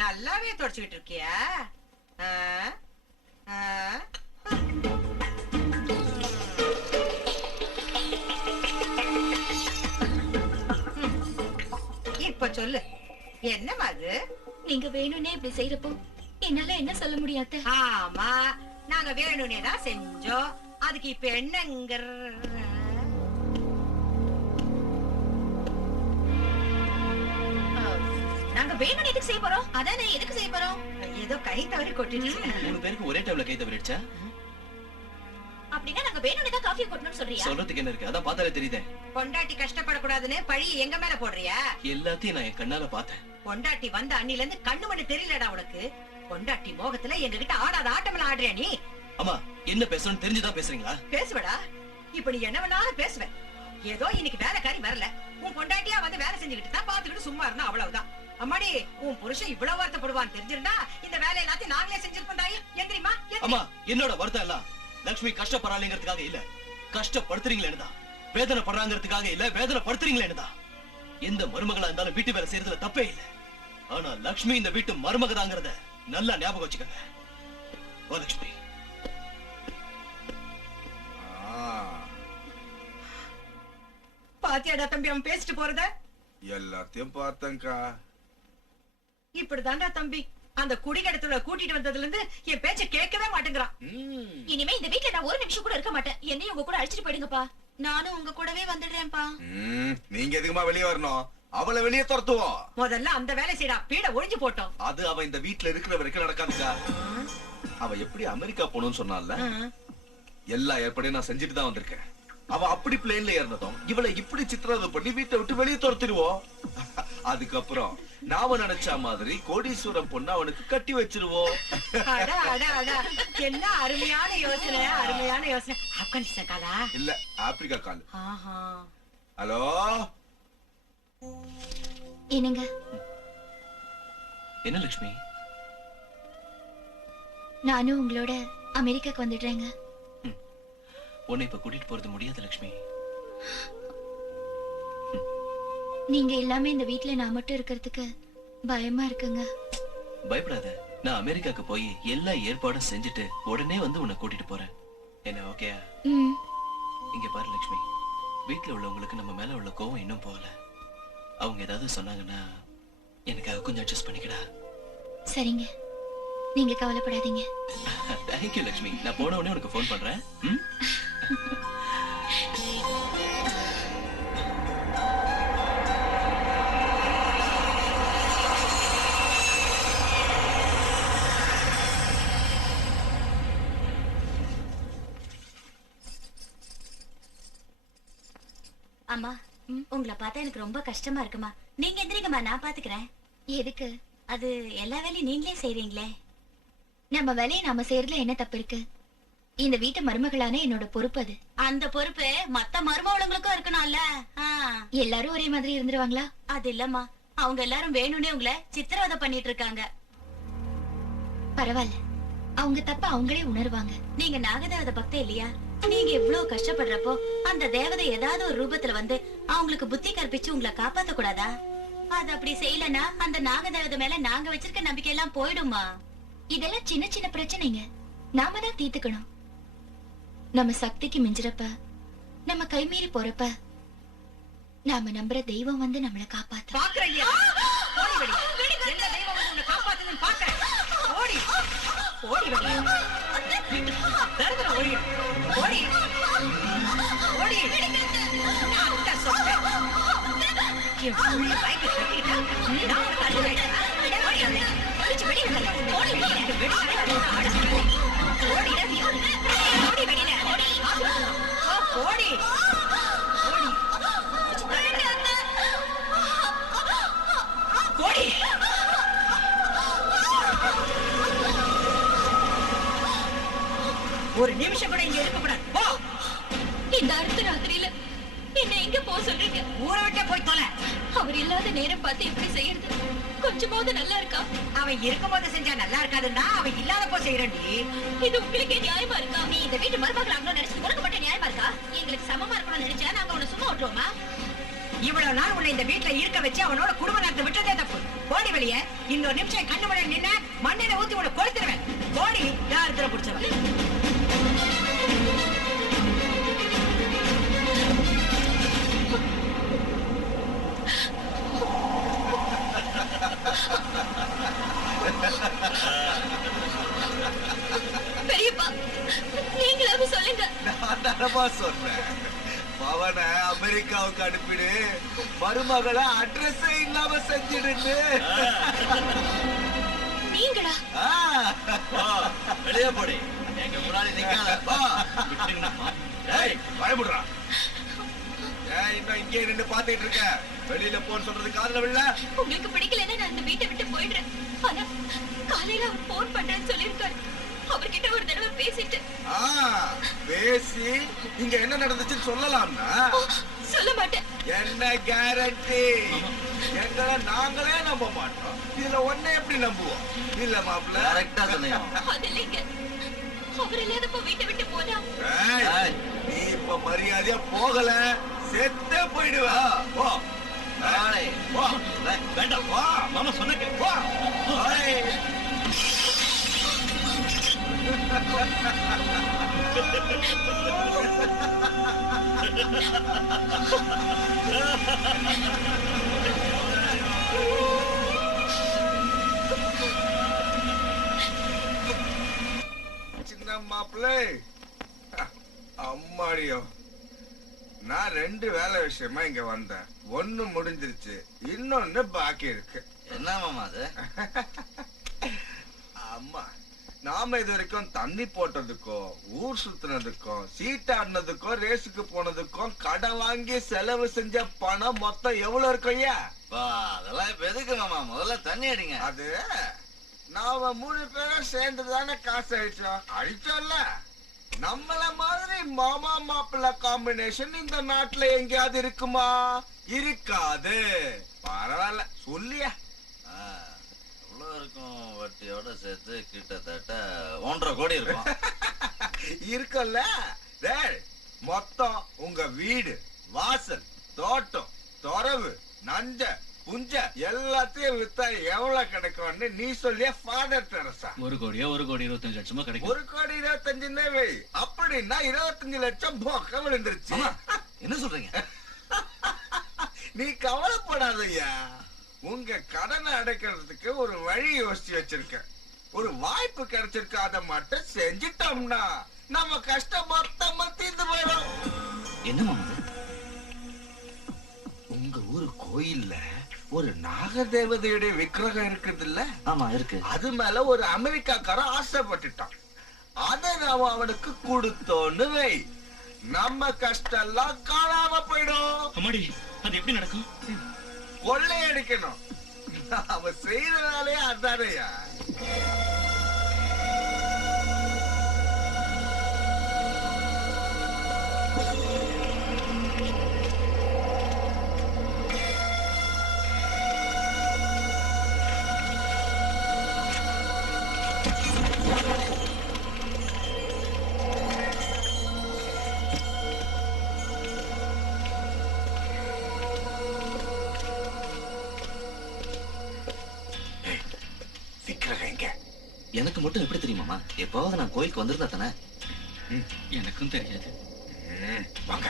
நல்லாவே தொடச்சுக்கிட்டு இருக்கியா? இப்ப சொல்லு, என்னமா அது? நீங்க வேணும்னே இப்படி செய்யறப்போ என்னால என்ன சொல்ல முடியாது? ஆமா, நாங்க வேணும்னே தான் செஞ்சோம். அதுக்கு இப்ப என்னங்கிற? நாங்க வேணும்னு எதுக்கு செய்ய போறோம்? அதானே, எதுக்கு செய்ய போறோம்? ஏதோ கை தவறி கொட்டிடுச்சு. 3 பேருக்கு ஒரே டைம்ல கை தவறிடுச்சா? அப்படின்னா நாங்க வேணும்னு தான் காஃபி கொட்டணும்னு சொல்றியா? சொல்றதுக்கு என்ன இருக்கு? அதான் பார்த்தாலே தெரியுதே. பொண்டாட்டி கஷ்டப்படக்கூடாதுன்னு பழி எங்க மேல போடுறியா? எல்லாத்தையும் நான் என் கண்ணால பார்த்தேன். பொண்டாட்டி வந்த அன்னில இருந்து கண்ணு மண்ணு தெரியலடா உனக்கு. பொண்டாட்டி மோகத்துல எங்க கிட்ட ஆடாத ஆட்டமெல்லாம் ஆடுறியா நீ? அம்மா, என்ன பேசணும்னு தெரிஞ்சுதான் பேசுறீங்களா? பேசுவடா, இப்ப நீ என்ன வேணாலும் பேசுவ. ஏதோ இன்னைக்கு வேலைக்காரி வரல, உன் பொண்டாட்டியா வந்து வேலை செஞ்சுக்கிட்டு தான் பாத்துக்கிட்டு சும்மா இருந்தா அவ்வளவுதான். அம்மாடி, உன் புருஷன் இவ்வளவு வருத்தப்படுவான்னு தெரிஞ்சிருந்தா இந்த வேலை எல்லாத்தையும் நாங்களே செஞ்சிருப்போம். தாயி எந்திரிமா. அம்மா, என்னோட வருத்தம் எல்லாம் லட்சுமி கஷ்டப்படாதீங்கிறதுக்காக இல்ல, கஷ்டப்படுத்துறீங்களேன்னு தான். வேதனை படுறாங்கிறதுக்காக இல்ல, வேதனை படுத்துறீங்களேன்னு தான். எந்த மருமகளா இருந்தாலும் வீட்டு வேலை செய்யறதுல தப்பே இல்ல. ஆனா லட்சுமி இந்த வீட்டு மருமகதாங்கிறத நல்லா ஞாபகம் வச்சுக்கங்க. வா லட்சுமி. பாத்தியாடா தம்பி அவன் பேசிட்டு போறத? எல்லாத்தையும் பார்த்தேன்க்கா. இப்படிதான்டா தம்பி, அந்த குடிகடத்துல கூட்டிட்டு வந்ததுல இருந்து என் பேச்ச கேட்கவே மாட்டேங்கிறான். இனிமே இந்த வீட்டுல நான் ஒரு நிமிஷம் கூட இருக்க மாட்டேன். என்னையும் உங்க கூட அழைச்சிட்டு போயிடுங்கப்பா. நானும் உங்க கூடவே வந்துடுறேன்ப்பா. நீங்க எதுக்குமா வெளியே வரணும்? அவளை வெளியே துரத்துவோம். முதல்ல அந்த வேலை செய்யடா, பீட ஒழிஞ்சு போட்டோம். அது அவ இந்த வீட்டுல இருக்கிற வரைக்கும் நடக்காதுக்கா. அவ எப்படி அமெரிக்கா போகணும்னு சொன்னால, எல்லா ஏற்பாடையும் நான் செஞ்சுட்டு தான் வந்திருக்கேன். அவ அப்படி பிளேன்ல ஏறினதும் இவளை இப்படி சித்திரவதை பண்ணி வீட்டை விட்டு வெளியே துரத்திடுவோம். அதுக்கப்புறம் நாம நினைச்ச மாதிரி கோடீஸ்வரம் பொண்ணு அவனுக்கு கட்டி வச்சிருவோம். என்ன அருமையான யோசனை, அருமையான யோசனை. ஆப்கானிஸ்தான் காலா? இல்ல, ஆப்பிரிக்கா கால். ஹலோ, என்னங்க? என்ன லட்சுமி? நானும் உங்களோட அமெரிக்காக்கு வந்துடுறேங்க. உன்னை இப்ப கூட்டிட்டு போறது முடியாது லட்சுமி. நீங்க இல்லாம இந்த வீட்டுல நான் மட்டும் இருக்கிறதுக்கு பயமா இருக்குங்க. பயப்படாத, நான் அமெரிக்காக்கு போய் எல்லா ஏற்பாடும் செஞ்சுட்டு உடனே வந்து உன்னை கூட்டிட்டு போறேன். என்ன ஓகே? இங்க பாரு லட்சுமி, வீட்டுல உள்ளவங்களுக்கு நம்ம மேல உள்ள கோவம் இன்னும் போகல. அவங்க ஏதாவது சொன்னாங்கன்னா எனக்காக கொஞ்சம் அட்ஜஸ்ட் பண்ணிக்கடா. சரிங்க, நீங்க கவலைப்படாதீங்க. தேங்க்யூ லட்சுமி. நான் போன உடனே உனக்கு போன் பண்றேன். அம்மா, உங்களை பார்த்தா எனக்கு ரொம்ப கஷ்டமா இருக்குமா. நீங்க எந்திரிங்கம்மா, நான் பாத்துக்கிறேன். எதுக்கு? அது எல்லா வேலையும் நீங்களே செய்றீங்களே. நம்ம வேலையை நாம செய்யறதுல என்ன தப்பு இருக்கு? இந்த வீட்டு மருமகளான என்னோட பொறுப்பு அது. அந்த பொறுப்பு மத்த மருமகளுங்களுக்கும் இருக்கணும்ல. எல்லாரும் ஒரே மாதிரி இருந்துருவாங்களா? அது இல்லம்மா, அவங்க எல்லாரும் வேணும்னே உங்களை சித்திரவதை பண்ணிட்டு இருக்காங்க. பரவாயில்ல, அவங்க தப்ப அவங்களே உணர்வாங்க. நீங்க நாகதேவதை பக்தே இல்லையா? நீங்க இவ்வளவு கஷ்டப்படுறப்போ அந்த தேவதை ஏதாவது ஒரு ரூபத்துல வந்து அவங்களுக்கு புத்தி கற்பிச்சு உங்களை காப்பாத்த கூடாதா? அது அப்படி செய்யலன்னா அந்த நாகதேவதை மேல நாங்க வச்சிருக்க நம்பிக்கை எல்லாம் போயிடுமா? இதெல்லாம் சின்ன சின்ன பிரச்சனைங்க, நாம தான் தீர்த்துக்கணும். நம்ம சக்திக்கு மிஞ்சிறப்ப, நம்ம கைமீறி போறப்ப, நாம நம்புற தெய்வம் வந்து நம்மளை காப்பாத்து. கோடி நிமிஷம் கூட இங்க இருக்க கூடாது. போ. இந்த அர்த்த ராத்திரியில என்ன எங்க போக சொல்றீங்க? ஊரை விட்டே போய் தொலை. அவர் இல்லாத நேரம் பார்த்து எப்படி செய்யறது? கொஞ்சமாவது நல்லா இருக்கா? அவன் இருக்கும்போது செஞ்சா நல்லா இருக்காதுன்னா அவன் இல்லாதப்போ செய்யறண்டி. இது உங்களுக்கே நியாயமா இருக்கா? நீ இந்த வீட்டு மருமகளாகணும் நினைச்சு உனக்கு மட்டும் நியாயமா இருக்கா? எங்களுக்கு சமமா இருக்கணும்னு நினைச்சா நாங்க உன்னை சும்மா விட்டுருவோமா? இவ்வளவு நாள் உன்னை இந்த வீட்டுல இருக்க வச்சு அவனோட குடும்ப நடத்த விட்டதே தப்பு. போடி வெளியே. இன்னொரு நிமிஷம் கண்ணு மணி நின்ன மண்ணில ஊத்தி உன்னை கொளுத்துருவேன். போடி. யார் திர பிடிச்சவன்? பெரியப்பா நீங்களாவது சொல்லுங்க. நான் தரமா சொல்றேன். பவனை அமெரிக்காவுக்கு அனுப்பிடு, மருமகளை அட்ரஸ் இல்லாம செஞ்சிடுன்னு. நீங்களா? வெளியே போடி. எங்க முன்னாடி நிக்காத. பயப்படுறா. இன்னும் இங்கே நின்று பாத்துட்டு இருக்க. வெளியில போன்னு சொல்றது காதுல விழல. உங்களுக்கு பிடிக்கலன்னா நான் இந்த வீட்டை விட்டு போயிடுறேன். ஆனா காலையில அவர் போன் பண்றேன்னு சொல்லியிருக்காரு. அவர்கிட்ட ஒரு தடவை பேசிட்டு பேசி இங்க என்ன நடந்துச்சுன்னு சொல்லலாம்னா சொல்ல மாட்டேன். என்ன கேரண்டி? எங்களை நாங்களே நம்ப மாட்டோம். இதுல ஒண்ணே எப்படி நம்புவோம்? இல்ல மாப்பிள்ள, கரெக்டா சொன்னீங்க. அது இல்லைங்க. அவர் இல்லாதப்போ வீட்டை விட்டு போனா நீ இப்ப மரியாதையா போகல, செத்தே போயிடுவா. போ. வேண்டாம். மாமா சொன்ன போ. சின்ன மாப்பிள்ளை, அம்மாடியோ, நான் 2 வேலை விஷயமா இங்க வந்தேன். ஒண்ணு முடிஞ்சிருச்சு, இன்னொன்னு பாக்கி இருக்கு. என்ன மாமா அது? அம்மா, நாம இது வரைக்கும் தண்ணி போட்டதுக்கோ, ஊர் சுத்தினதுக்கோ, சீட்டாடினதுக்கோ, ரேஸுக்கு போனதுக்கும் கடன் வாங்கி செலவு செஞ்ச பணம் மொத்தம் எவ்வளவு இருக்கும்? அதெல்லாம் இப்ப எதுக்கு மாமா? முதல்ல தண்ணி அடிங்க. அது நாம 3 பேரும் சேர்ந்துதானே காசு அழிச்சோம்ல. நம்மள மாதிரி மாமா மாப்பிள்ள காம்பினேஷன் இந்த நாட்டுல எங்கேயாவது இருக்குமா? இருக்காது. பரவாயில்ல, சொல்லியா. இருக்கும் வட்டியோட சேர்த்து கிட்டத்தட்ட 1.5 கோடி இருக்கும். இருக்குல்ல. மொத்தம் உங்க வீடு, வாசல், தோட்டம், தொரவு, நஞ்ச, புஞ்ச எல்லாத்தையும் வித்தா எவ்வளவு கிடைக்கும்னு நீ சொல்லிய ஃபாதர் தெரசா? 1 கோடியோ 1 கோடி 25 லட்சமா கிடைக்கும். 1 கோடி 25 வை. அப்படின்னா 25 லட்சம் போக்க விழுந்துருச்சு. என்ன சொல்றீங்க? நீ கவலைப்படாதய்யா. உங்க கடனை அடைக்கிறதுக்கு ஒரு வழி யோசிச்சு வச்சிருக்க. ஒரு வாய்ப்பு கிடைச்சிருக்கு. அதை மட்டும் செஞ்சிட்டோம்னா நம்ம கஷ்டம் மொத்தமா தீர்ந்து போயிடும். என்ன மாமா? உங்க ஊரு கோயில்ல ஒரு நாகதேவதையுடைய விக்கிரகம் இருக்குது இல்ல? ஆமா இருக்கு. அது மேல ஒரு அமெரிக்காக்காரன் ஆசைப்பட்டுட்டான். அதை நாம அவனுக்கு கொடுத்தோன்னு வை, நம்ம கஷ்டம் எல்லாம் காணாம போயிடும். அம்மாடி, அது எப்படி நடக்கும்? கொள்ளையடிக்கணும். அவன் செய்யறதாலே அதானையா. எனக்கு மட்டும் எப்படி தெரியுமாமா? எப்பாவது நான் கோயிலுக்கு வந்திருந்தா தானே? எனக்கும் தெரியாது. வாங்க.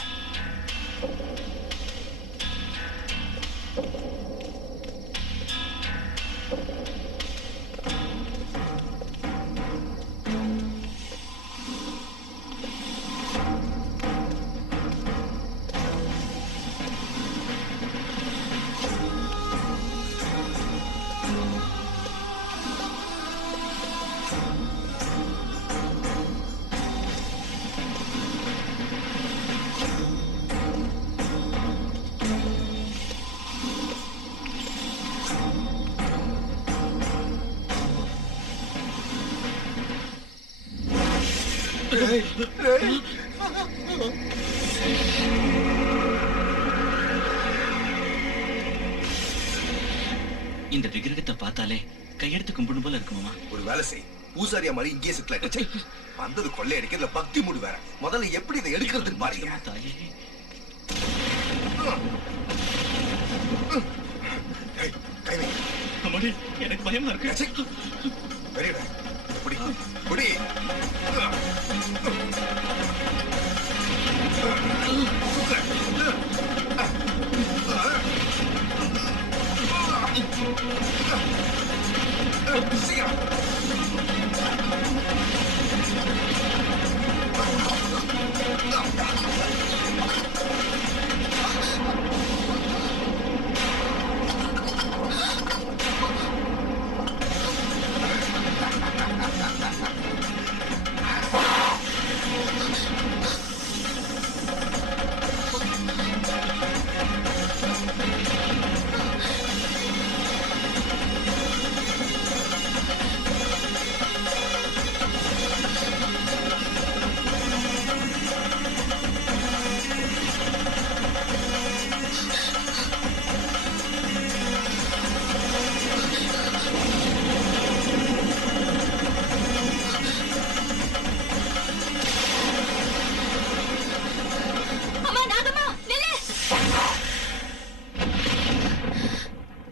இந்த விக்கிரகத்தை பார்த்தாலே கையெடுத்து கும்பிடும் போல இருக்கு மாமா. ஒரு வேலை செய், பூசாரியா மாதிரி இங்கே செட்டில் வந்தது கொள்ளை அடிக்கிறதுல பக்தி மூடு வேற. முதல்ல எப்படி இதை எடுக்கிறதுன்னு பாருங்க. அம்மாடி, எனக்கு பயமா இருக்கு. வெறிடா, புடி புடி.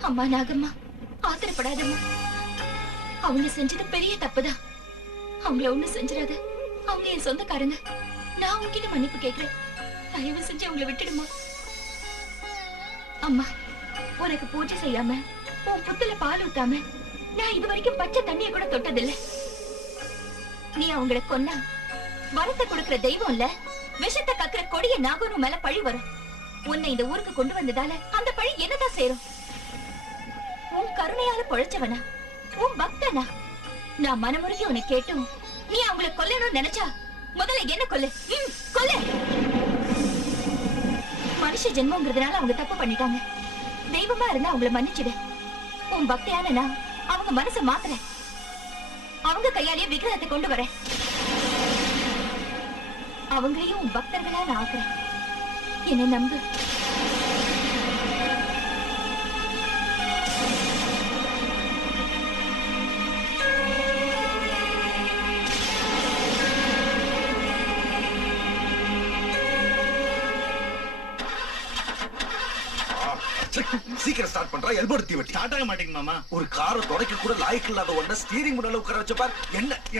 அம்மா நாகம்மா, ஆத்திரப்படாதம்மா. அவங்க செஞ்சது பெரிய தப்புதான். அவங்கள ஒண்ணு செஞ்சிடாத. அவங்க என் சொந்தக்காரங்க. நான் உங்ககிட்ட மன்னிப்பு கேட்கிறேன். தயவு செஞ்சு அவங்கள விட்டுடுமா. அம்மா, உனக்கு பூஜை செய்யாம உன் புத்துல பால் ஊத்தாம நான் இது வரைக்கும் பச்சை தண்ணிய கூட தொட்டதில்லை. நீ அவங்கள கொன்னா வரத்தை கொடுக்கிற தெய்வம் இல்ல, விஷத்தை கக்குற கொடிய நாகனு மேல பழி வரும். உன்னை இந்த ஊருக்கு கொண்டு வந்ததால அந்த பழி என்னதான் சேரும்? உன் கருணையால பொழைச்சவனா, உன் பக்தனா? நான் மனமுருகி உன்னை கேட்டும் நீ அவங்கள கொல்லணும்னு நினைச்சா முதல்ல என்ன கொல்லு. கொல்லு. மனுஷ ஜென்மங்கிறதுனால அவங்க தப்பு பண்ணிட்டாங்க. தெய்வமா இருந்தா அவங்கள மன்னிச்சிடு. உன் பக்தியான நான் அவங்க மனசை மாத்துறேன். அவங்க கையாலேயே விக்கிரகத்தை கொண்டு வரேன். அவங்களையும் உன் பக்தர்களா நான் ஆக்குறேன். என்ன நம்பு. சீக்கிரம் ஸ்டார்ட் பண்றா. எல்போ எடுத்து வெட்டி. ஸ்டார்ட் ஆக மாட்டேங்குது மாமா. ஒரு காரை தொடக்க கூட லாய்க்கு இல்லாத ஒண்ண ஸ்டீரிங் முன்னால உட்கார வச்ச பார்.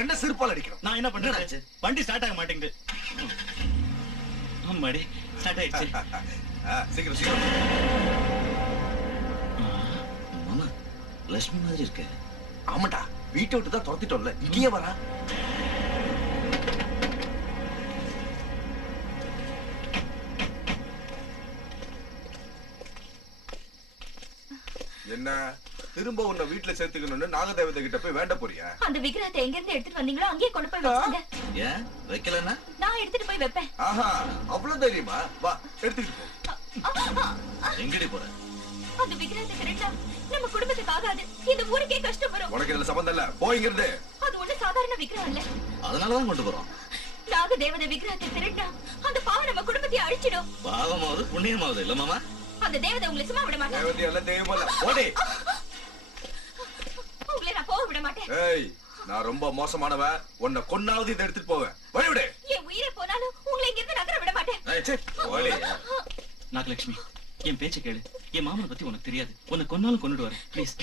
என்ன செருப்பால் அடிக்கணும். நான் என்ன பண்றேன்? வண்டி ஸ்டார்ட் ஆக மாட்டேங்குது. அம்மாடி, ஸ்டார்ட் ஆயிடுச்சு. சீக்கிரம் சீக்கிரம். மாமா, லட்சுமி மாதிரி இருக்க. ஆமாடா, வீட்டை விட்டு தான் துரத்திட்டோம்ல, இங்கேயே வரா. என்ன திரும்ப உன்னை வீட்டுல சேர்த்துக்கணும்னு நாகதேவதை கிட்ட போய் வேண்ட போறியா? அந்த விக்கிரகத்தை எங்க இருந்து எடுத்துட்டு வந்தீங்களோ அங்கேயே கொண்டு போய் வச்சுங்க. ஏன் வைக்கலன்னா? நான் எடுத்துட்டு போய் வைப்பேன். ஆஹா, அவ்வளவு தைரியமா? வா, எடுத்துக்கிட்டு போ. எங்கடி போற? அந்த விக்கிரகத்தை திருட்டா நம்ம குடும்பத்துக்கு ஆகாது. இந்த ஊருக்கே கஷ்டம் வரும். உனக்கு இதுல சம்பந்தம் இல்ல, போய்ங்கிறது. அது ஒண்ணு சாதாரண விக்கிரகம் இல்ல. அதனாலதான் கொண்டு போறோம். நாகதேவதை விக்கிரகத்தை திருட்டா அந்த பாவம் நம்ம குடும்பத்தை அழிச்சிடும். பாவமாவது புண்ணியமாவது இல்ல மாமா. அந்த தேவதை உங்களை சும்மா விட மாட்டேன். தேவதை அல்ல, தெய்வம் அல்ல. ஓடி. உங்களை நான் போக விட மாட்டேன். ஏய், நான் ரொம்ப மோசமானவன். உன்னை கொன்னாவது இதை எடுத்துட்டு போவேன். வழி விடு. என் உயிரை போனாலும் உங்களை இங்க இருந்து நகர விட மாட்டேன். ஓடி. நாகலட்சுமி, என் பேச்ச கேளு. என் மாமனை பத்தி உனக்கு தெரியாது. உன்னை கொன்னாலும் கொண்டுட்டு வரேன். ப்ளீஸ்.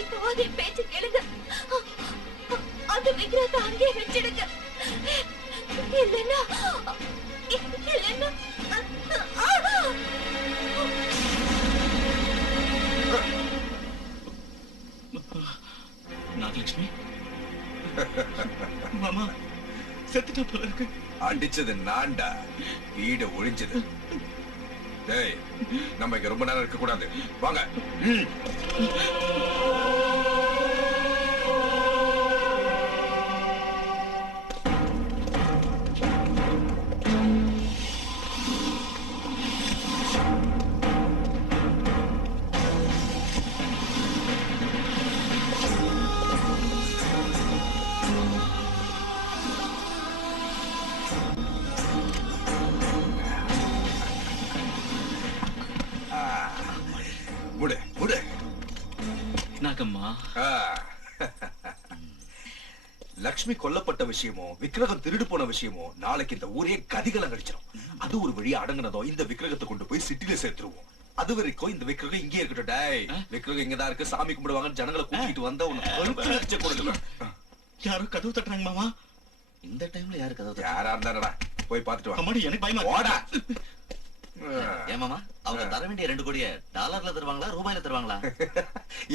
இப்போது என் பேச்சு கேளுங்க. அந்த விக்கிரகத்தை அங்கேயே வச்சிடுங்க. இல்லைன்னா நாகலட்சுமி, மாமா செத்துட்ட போல இருக்கு. அடிச்சது நான்டா, வீடு ஒழிஞ்சது. டேய், நம்ம இங்க ரொம்ப நேரம் இருக்க கூடாது. வாங்க. முடு முடு. நாகம்மா, லக்ஷ்மி கொல்லப்பட்ட விஷயமோ விக்கிரகம் திருடு போன விஷயமோ நாளைக்கு இந்த ஊரே கதிகளை கடிச்சிடும். அது ஒரு வழி அடங்கினதோ இந்த விக்கிரகத்தை கொண்டு போய் சிட்டில சேர்த்துருவோம். அது வரைக்கும் இந்த விக்கிரகம் இங்கே இருக்கட்டும். டேய், விக்கிரகம் இங்கதான் இருக்கு, சாமி கும்பிடுவாங்கன்னு ஜனங்களை கூட்டிட்டு வந்தா உனக்கு கொடுக்கலாம். யாரும் கதவு தட்டுறாங்க மாமா. இந்த டைம்ல யாரு கதவு யாரா இருந்தாடா போய் பாத்துட்டு வா. அம்மாடி எனக்கு பயமா ஓடா. ஏமாமா அவங்க தர வேண்டிய 2 கோடியை டாலர்ல தருவாங்களா ரூபாயில தருவாங்களா?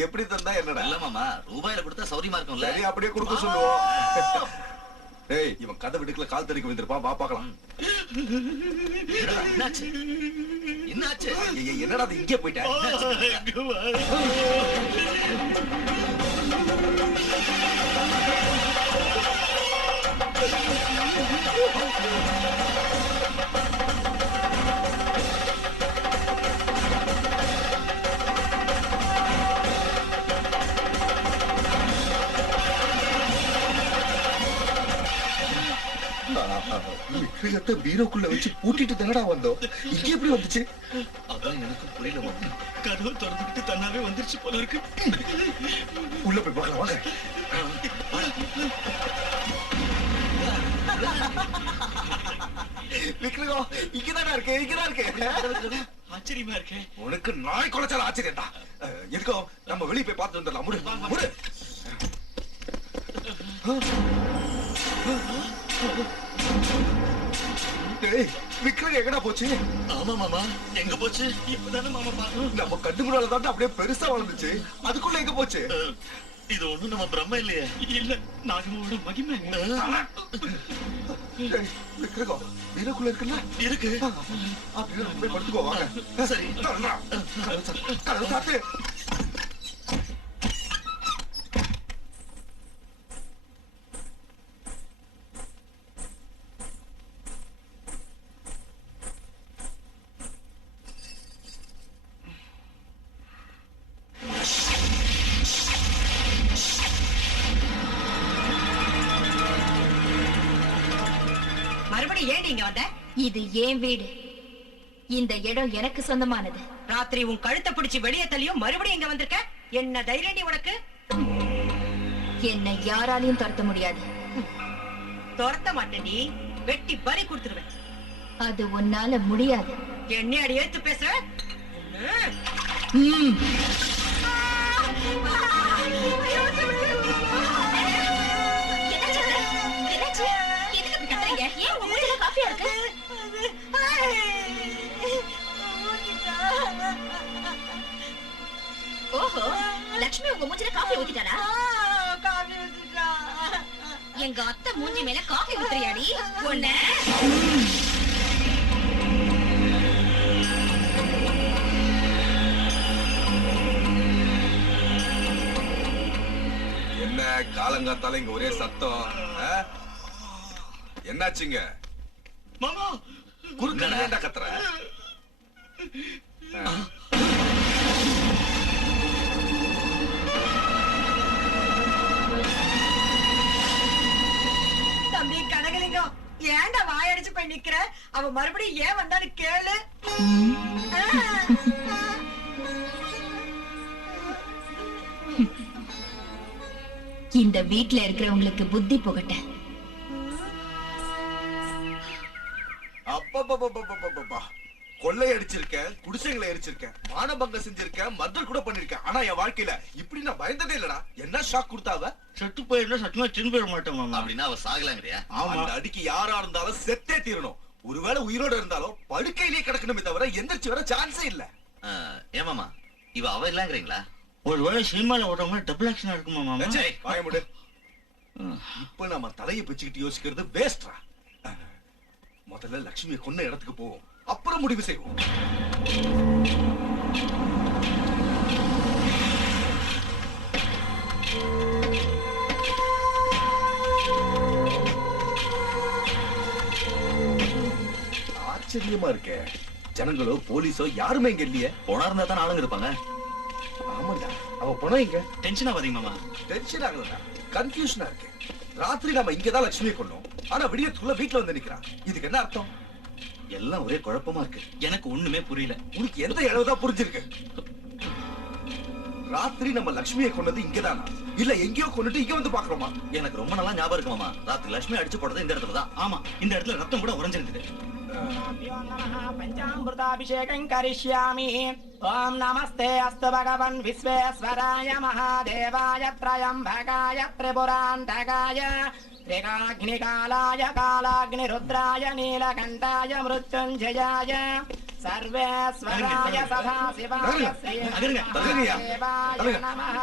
எப்படி தந்தா என்னடா? இல்ல மாமா, ரூபாயில கொடுத்தா சௌரியமா இருக்கும்ல. சரி, அப்படியே கொடுக்க சொல்லுவோம். டேய், இவன் கதை விடுக்கல கால் தடிக்க வந்திருப்பான், வா பாக்கலாம். என்னாச்சு என்னாச்சு? என்னடா அது இங்கே போயிட்ட? விக்கிரகத்தை பீரோக்குள்ள வச்சு பூட்டிட்டு தானடா வந்தோம். இங்க எப்படி வந்துச்சு? அதான் எனக்கு புரியல மாமா. கதவு திறந்துக்கிட்டு தன்னாவே வந்துருச்சு போல இருக்கு. உள்ள போய் பார்க்கலாம் வாங்க. விக்கிரகம் இங்கதானா இருக்கு, இங்கதான் இருக்கு. ஆச்சரியமா இருக்கு. உனக்கு நாய் குலைச்சால ஆச்சரியம்டா. எதுக்கும் நம்ம வெளியே போய் பார்த்து வந்துடலாம். முடு முடு. டேய், விக்கிரகம் எங்கடா போச்சு? ஆமா மாமா, எங்க போச்சு? இப்பதானே மாமா பாக்கணும். நம்ம கண்ணு முன்னால தான் அப்படியே பெருசா வளர்ந்துச்சு. அதுக்குள்ள எங்க போச்சு? இது ஒண்ணும் நம்ம பிரம்ம இல்லையே. இல்ல, நாகமோட மகிமை. டேய், விக்கிரகம் வீரக்குள்ள இருக்குல்ல? இருக்கு. அப்படியே நம்ம போய் படுத்துக்கோ வாங்க. சரி. கதவு சாத்து. மறுபடியும் ஏன் நீங்க வந்த? இது என் வீடு. இந்த இடம் எனக்கு சொந்தமானது. ராத்திரி உன் கழுத்தை பிடிச்சு வெளியே தள்ளியும் மறுபடியும் இங்க வந்திருக்க. என்ன தைரியம் நீ உனக்கு? என்னை யாராலையும் துரத்த முடியாது. துரத்த மாட்டேன், நீ வெட்டி பறி கொடுத்துருவேன். அது உன்னால முடியாது. என்ன அடி ஏத்து பேச? ஓஹோ, லட்சுமி உங்க மூஞ்சில காஃபி ஊத்திட்டாரா? எங்க அத்தை மூஞ்சி மேல காஃபி ஊத்துறியாடி? ஒண்ணு என்ன காலங்காத்தால இங்க ஒரே சத்தம்? என்னாச்சுங்க மாமா? குறுக்கடா கத்துற? தம்பி கனகலிங்கம், ஏன்டா வாயடிச்சு போய் நிக்கிற? அவ மறுபடியும் ஏன் வந்தான்னு கேளு. இந்த வீட்ல இருக்கிறவங்களுக்கு புத்தி புகட்ட. அப்பா, கொள்ளை அடிச்சிருக்கேன், குடிசைகளை அடிச்சிருக்கேன், மானபங்கம் செஞ்சிருக்கேன், மர்டர் கூட பண்ணிருக்கேன். ஆனா என் வாழ்க்கையில இப்படி நான் பயந்ததே இல்லடா. என்ன ஷாக் கொடுத்தாவ? செத்து போயிருந்தா சத்தியமா திரும்பி போயிட மாட்டேன் மாமா. அப்படின்னா அவ சாகலாங்கறியா? அந்த அடிக்கு யாரா இருந்தாலும் செத்தே தீரணும். ஒருவேளை உயிரோட இருந்தாலும் படுக்கையிலேயே கிடக்கணுமே தவிர எந்திரிச்சு வர சான்ஸே இல்ல. ஏமாமா, இவ அவ இல்லங்கறீங்களா? ஒருவேளை சினிமால ஓடுற மாதிரி டபுள் ஆக்ஷனா இருக்குமா மாமா? வாய முடு. இப்ப நம்ம தலையை பிச்சுக்கிட்டு யோசிக்கிறது வேஸ்ட்ரா. முதல்ல லட்சுமியை கொன்ன இடத்துக்கு போவோம், அப்புறம் முடிவு செய்வோம். ஆச்சரியமா இருக்கே, ஜனங்களோ போலீஸோ யாருமே இங்க இல்லையே. போனா இருந்தா தான் ஆளுங்க இருப்பாங்க. ஆமாண்டா, அவ போனா இங்க. டென்ஷன் ஆகாதீங்க மாமா. டென்ஷன் ஆகலடா, கன்ஃபியூஷனா இருக்கு. ராத்திரி நாம இங்கதான் லட்சுமியை கொன்னோம், ஆனா விடியத்துக்குள்ள வீட்டுல வந்து நிக்கிறான். இதுக்கு என்ன அர்த்தம்? எல்லாம் ஒரே குழப்பமா இருக்கு. எனக்கு ஒண்ணுமே புரியல. உனக்கு எந்த இளவுதான் புரிஞ்சிருக்கு? ராத்திரி நம்ம லட்சுமியை கொண்டது இங்கதானா இல்ல எங்கேயோ கொண்டுட்டு இங்க வந்து பாக்குறோமா? எனக்கு ரொம்ப நல்லா ஞாபகம் இருக்கு மாமா. ராத்திரி லட்சுமி அடிச்சு போட்டது இந்த இடத்துல தான். ஆமா, இந்த இடத்துல ரத்தம் கூட உறைஞ்சிருக்குது. पंचामृताभिषेकं करिष्यामि। ओम नमस्ते अस्तु भगवन् विश्वेश्वराय महादेवाय त्रयंबकाय त्रिपुरान्तकाय त्रिकाग्निकालाय कालाग्निरुद्राय नीलकण्ठाय मृत्युञ्जयाय सर्वेश्वराय सदाशिवाय श्रीदेवाय नमः।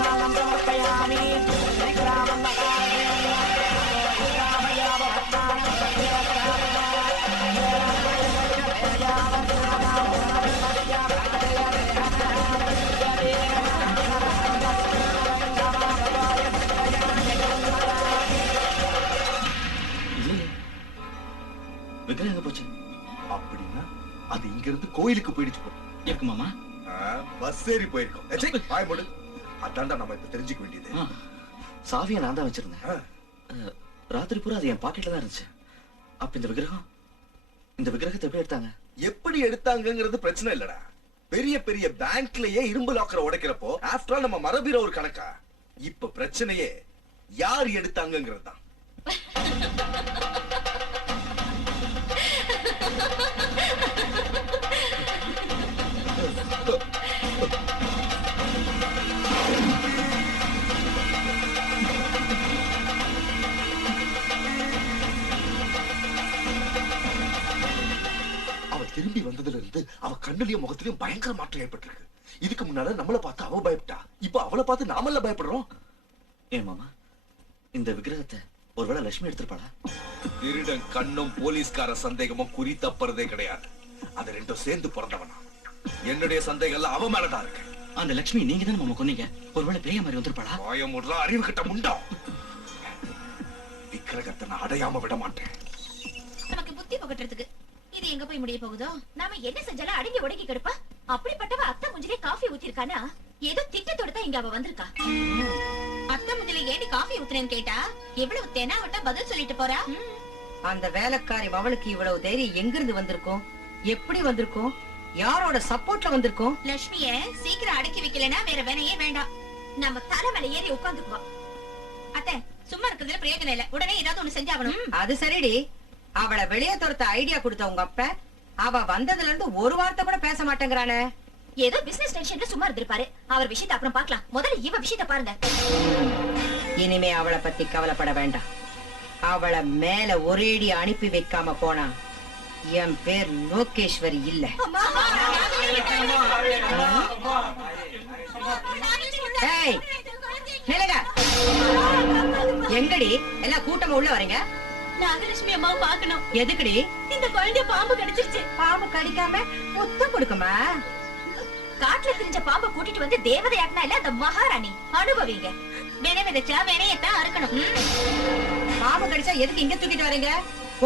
समर्पयामि விக்கிரம் எங்க போச்சு? அப்படின்னா அது இங்க இருந்து கோயிலுக்கு போயிடுச்சு இருக்கு மாமா. பஸ் ஏறி போயிருக்கோம். பாய் போடு. அதான்டா நம்ம இப்ப தெரிஞ்சுக்க வேண்டியது. சாவியை நான் தான் வச்சிருந்தேன். ராத்திரி பூரா அது என் பாக்கெட்ல தான் இருந்துச்சு. அப்ப இந்த விக்கிரகத்தை எப்படி எடுத்தாங்க? எப்படி எடுத்தாங்கிறது பிரச்சனை இல்லடா. பெரிய பெரிய பேங்க்லயே இரும்பு லாக்கரை உடைக்கிறப்போ ஆஃப்டர் ஆல் நம்ம மரபீர ஒரு கணக்கா. இப்ப பிரச்சனையே யார் எடுத்தாங்கிறது தான். திரும்பி வந்ததுல இருந்து அவ கண்ணுலயும் முகத்திலயும் பயங்கர மாற்றம் ஏற்பட்டிருக்கு. இதுக்கு முன்னால நம்மள பார்த்து அவ பயப்பட்டா, இப்ப அவளை பார்த்து நாமல்ல பயப்படுறோம். ஏன் மாமா, இந்த விக்கிரகத்தை ஒருவேளை லட்சுமி எடுத்திருப்பாளா? திருடன் கண்ணும் போலீஸ்கார சந்தேகமும் குறி தப்புறதே கிடையாது. அது ரெண்டும் சேர்ந்து பிறந்தவனா. என்னுடைய சந்தேகம் அவ மேலதான் இருக்கு. அந்த லட்சுமி நீங்க தான் மாமா கொன்னீங்க. ஒருவேளை பேய மாதிரி வந்திருப்பாளா? பயமுடுறா, அறிவு கிட்ட முண்டா. விக்கிரகத்தை நான் அடையாம விட மாட்டேன். நமக்கு புத்தி புகட்டுறதுக்கு இது எங்க போய் முடிய போகுதோ? நாம என்ன செஞ்சாலும் அடங்கி உடங்கி கிடப்பா. அப்படிப்பட்டவ அத்தை முஞ்சிலே காஃபி ஊத்திருக்கானா? ஏதோ திட்டத்தோட தான் இங்க அவ வந்திருக்கா. அத்தை முஞ்சிலே ஏடி காஃபி ஊத்துறேன்னு கேட்டா எவ்வளவு தெனாவட்டா பதில் சொல்லிட்டு போறா. அந்த வேலைக்காரி அவளுக்கு இவ்வளவு தைரியம் எங்கிருந்து வந்திருக்கும்? எப்படி வந்திருக்கும்? யாரோட சப்போர்ட்ல வந்திருக்கும்? லட்சுமிய சீக்கிரம் அடக்கி வைக்கலனா வேற வேலையே வேண்டாம். நம்ம தலை மேல ஏறி உட்கார்ந்துக்குவா. அத்தை சும்மா இருக்கிறதுல பிரயோஜனம் இல்ல. உடனே ஏதாவது ஒண்ணு செஞ்சாகணும். அது சரிடி. அவளை வெளியே துரத்த ஐடியா கொடுத்த உங்க அப்ப அவ வந்ததுல இருந்து ஒரு வார்த்தை கூட பேச மாட்டேங்கிறானே. ஏதோ பிசினஸ் டென்ஷன்ல சும்மா இருந்திருப்பாரு. அவர் விஷயத்தை அப்புறம் பார்க்கலாம். முதல்ல இவ விஷயத்தை பாருங்க. இனிமே அவளை பத்தி கவலைப்பட வேண்டாம். அவளை மேல ஒரேடி அனுப்பி வைக்காம போனா என் பேர் லோகேஸ்வரி இல்ல. எங்கடி எல்லாம் கூட்டமா உள்ள வரீங்க? நாகலட்சுமி அம்மாவை பார்க்கணும். எதுக்குடி? இந்த குழந்தை பாம்பு கடிச்சிருச்சு. பாம்பு கடிக்காம முத்தம் கொடுக்குமா? காட்டுல திரிஞ்ச பாம்பை கூட்டிட்டு வந்து தேவதையாக்குனா இல்ல அந்த மகாராணி. அனுபவிங்க. வினை விதைச்சா வினையத்தான் அறுக்கணும். பாம்பு கடிச்சா எதுக்கு இங்க தூக்கிட்டு வரீங்க?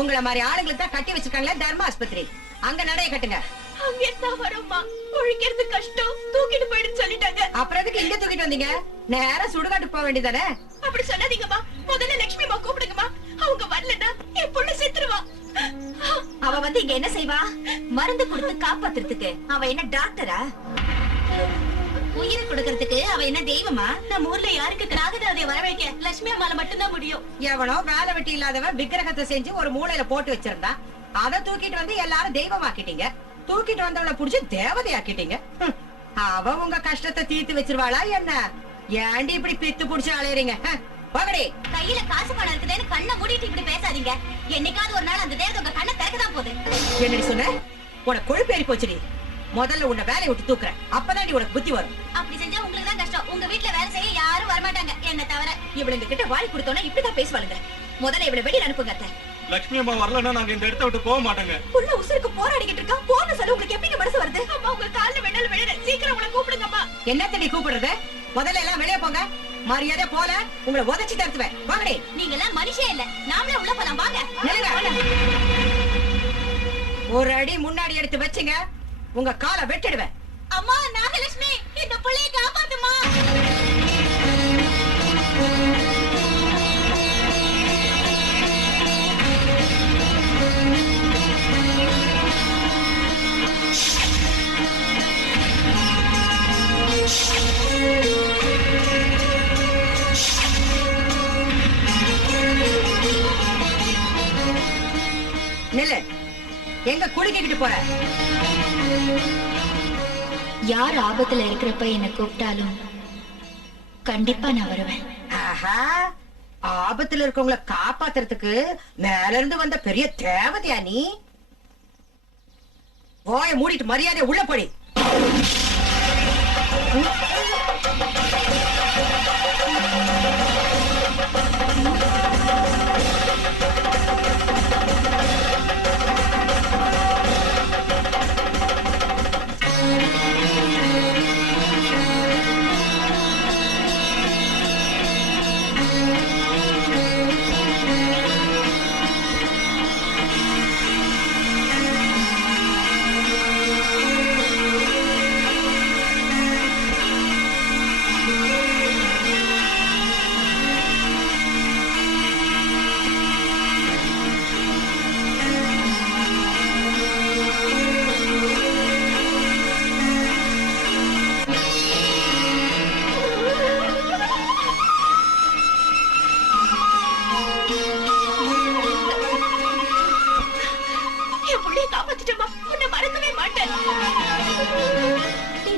உங்களை மாதிரி ஆளுங்களுக்கு தான் கட்டி வச்சிருக்காங்களே தர்ம ஆஸ்பத்திரி. அங்க நடைய கட்டுங்க. அங்க தான் வரும்மா. ஒழிக்கிறது கஷ்டம். தூக்கிட்டு போயிடுன்னு சொல்லிட்டாங்க. அப்புறம் எதுக்கு இங்க தூக்கிட்டு வந்தீங்க? நேரா சுடுகாட்டுக்கு போக வேண்டியதானே? அப்படி சொல்லாதீங்கம்மா. முதல்ல லட்சுமி அம்மா கூப்பிடுங்கம்மா. அவங்க வரலன்னா என் பொண்ணு செத்துருவா. அவ வந்து இங்க என்ன செய்வா? மருந்து கொடுத்து காப்பாத்துறதுக்கு. அவ என்ன டாக்டரா? உயிரை கொடுக்கறதுக்கு அவ என்ன தெய்வமா? நம்ம ஊர்ல யாருக்கு நாகதேவதைய வரவழைக்க லட்சுமி அம்மால மட்டும்தான் முடியும். எவனோ வேலை வெட்டி இல்லாதவன் விக்கிரகத்தை செஞ்சு ஒரு மூலையில போட்டு வச்சிருந்தா. அதை தூக்கிட்டு வந்து எல்லாரும் தெய்வமாக்கிட்டீங்க. தூக்கிட்டு வந்தவளை புடிச்சு தேவதையாக்கிட்டீங்க. அவ உங்க கஷ்டத்தை தீர்த்து வச்சிருவாளா என்ன? ஏண்டி இப்படி பித்து புடிச்சு அலையறீங்க? பகடி கையில காசு பணம் இருக்குதுன்னு கண்ணை மூடிட்டு இப்படி பேசாதீங்க. என்னைக்காவது ஒரு நாள் அந்த தேவதை உங்க கண்ணை திறக்கதான் போகுது. என்னடி சொன்ன? உனக்கு கொழுப்பு ஏறி போச்சுடி. முதல்ல உன்னை வேலையை விட்டு தூக்குறேன். அப்பதான் உனக்கு புத்தி வரும். அப்படி செஞ்சா உங்களுக்கு தான் கஷ்டம். உங்க வீட்டுல வேலை செய்ய யாரும் வரமாட்டாங்க என்ன தவிர. இவளுங்க கிட்ட வாய் கொடுத்தோன்னா இப்படிதான் பேசுவாளுங்க. முதல்ல இவளை வெளியில அனுப்புங்க. லட்சுமி அம்மா வரலன்னா நாங்க இந்த இடத்த விட்டு போக மாட்டோங்க. புள்ள உசுருக்கு போராடிக்கிட்டு இருக்கா. போன சொல்ல உங்களுக்கு எப்படிங்க மனசு வருது? அம்மா உங்க கால்ல வெண்ணல விழுற. சீக்கிரம் உங்களை கூப்பிடுங்கம்மா. என்னத்தடி கூப்பிடுறது? முதல்ல எல்லாம் வெளியே போங்க. மரியாதை போல உங்களை உதச்சி தருத்துவேன். வாங்கடி. நீங்க எல்லாம் மனுஷே இல்ல. நாமளே உள்ள போலாம் வாங்க. ஒரு அடி முன்னாடி எடுத்து வச்சுங்க. உங்க காலை வெட்டிடுவேன். அம்மா நாகலட்சுமி இந்த புள்ளைய காப்பாத்துமா. எங்க குளிக்கிட்டு போற? யார் ஆபத்துல இருக்கிறப்ப என்ன கூப்பிட்டாலும் கண்டிப்பா நான் வருவேன். ஆஹா, ஆபத்துல இருக்கவங்கள காப்பாத்துறதுக்கு மேல இருந்து வந்த பெரிய தேவதையா நீ? வாய மூடிட்டு மரியாதை உள்ள போடி.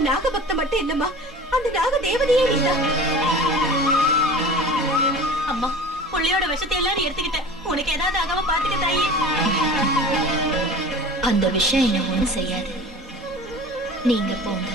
நாகபக்த மட்டும் இல்லம்மா, அந்த நாக தேவதையே நீதான். அம்மா, புள்ளையோட விஷத்தை எல்லாரும் எடுத்துக்கிட்டேன். உனக்கு ஏதாவது ஆகாம பாத்துக்க தாயே. அந்த விஷயம் என்ன ஒண்ணும் செய்யாது. நீங்க போங்க.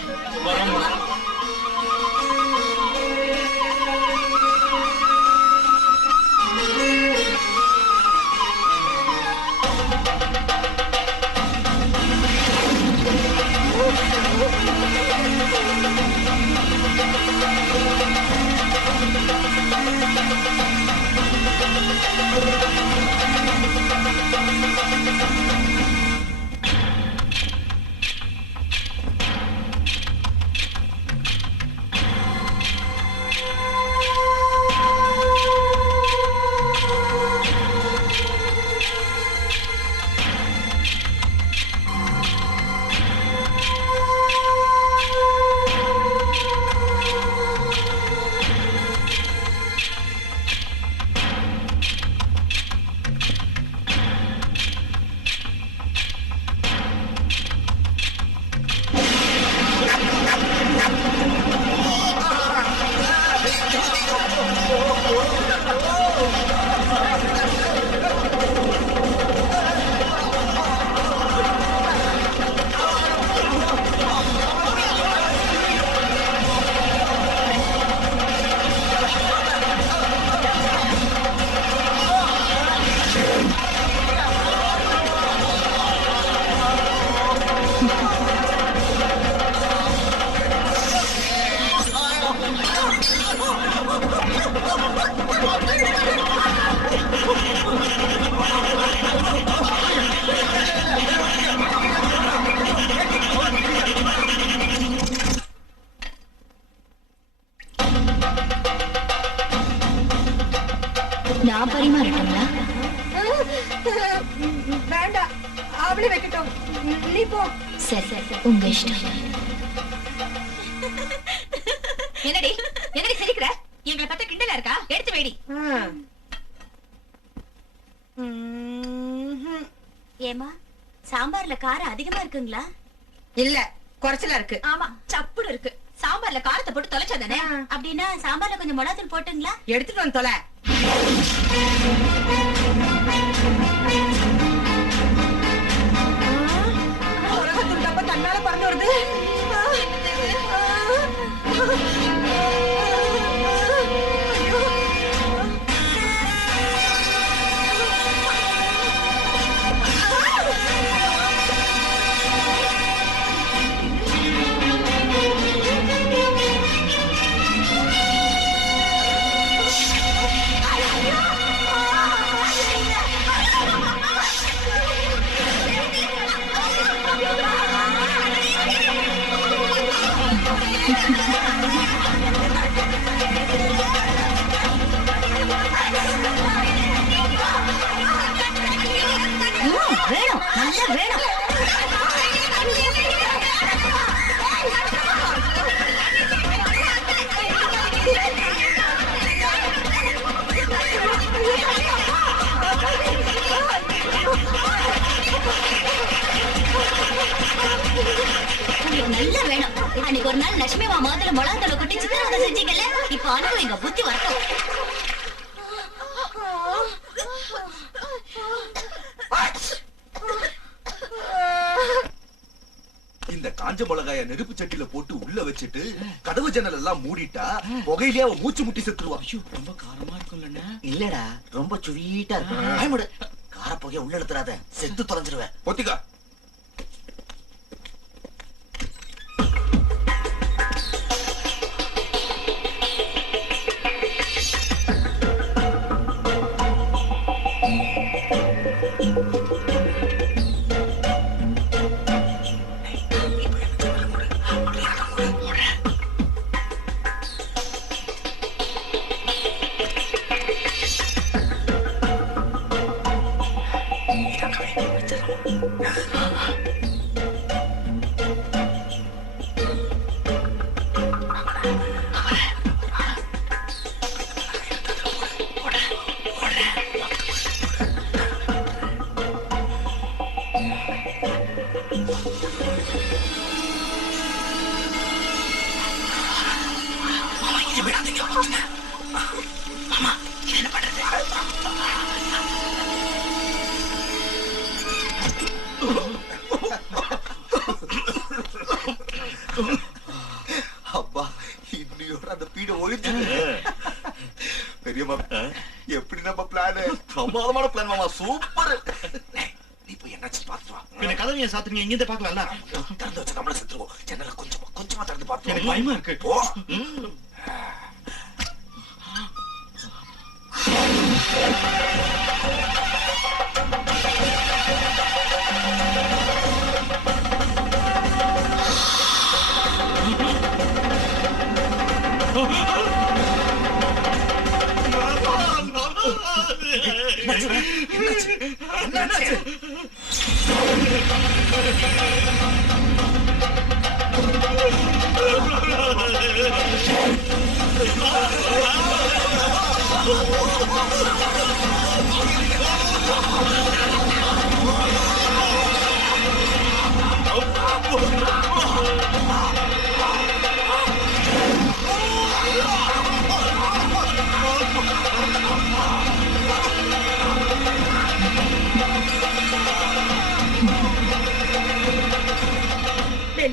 நான் பரிமாறட்டுங்களா? வேண்டாம், அவளே வைக்கட்டும். நீ போ. சரி சரி, உங்க இஷ்டம். என்னடி என்னடி சிரிக்கிற? எங்களை பத்த கிண்டலா இருக்கா? எடுத்து வைடி. ஏமா, சாம்பார்ல காரம் அதிகமா இருக்குங்களா? இல்ல, குறைச்சலா இருக்கு. ஆமா, சப்புடு இருக்கு. சாம்பார்ல காரத்தை போட்டு தொலைச்சாதானே? அப்படின்னா சாம்பார்ல கொஞ்சம் மிளகாத்தூள் போட்டுங்களா? எடுத்துட்டு வந்து தொலை. மிளகாத்தூள் டப்பா தன்னால பறந்து வருது. வேணும், நல்லா வேணும். Oh, நல்லா வேணும். அன்னைக்கு ஒரு நாள் லட்சுமி மாமாத்துல மிளகாத்தூளை கொட்டி சித்திரவதை செஞ்சீங்கல்ல, இப்ப அனுபவிங்க, புத்தி வரட்டும். இந்த காஞ்ச மிளகாய நெருப்பு சட்டியில போட்டு உள்ள வச்சுட்டு கதவு ஜன்னல் எல்லாம் மூடிட்டா புகையிலே அவ மூச்சு முட்டி செத்துருவா. ரொம்ப காரமா இருக்கும்ல. இல்லடா, ரொம்ப சுவீட்டா இருக்கும். கார புகைய உள்ள எடுத்துறாத, செத்து தொலைஞ்சிருவேன். பொத்திக்கா. அப்பா, இன்னையோட அந்த பீட ஒழிச்சு. பெரியம்மா, எப்படி நம்ம பிளான்? பிரமாதமான பிளான் மாமா, சூப்பர். நீ போய் என்னாச்சு பாத்துட்டு வா. இந்த கதவையை சாத்துறீங்க, இங்க இருந்து பாக்கலாம்ல. திறந்து வச்சு நம்மள செத்துருவோம். ஜன்னல கொஞ்சமா திறந்து பாத்து. எனக்கு பயமா இருக்கு. ஓ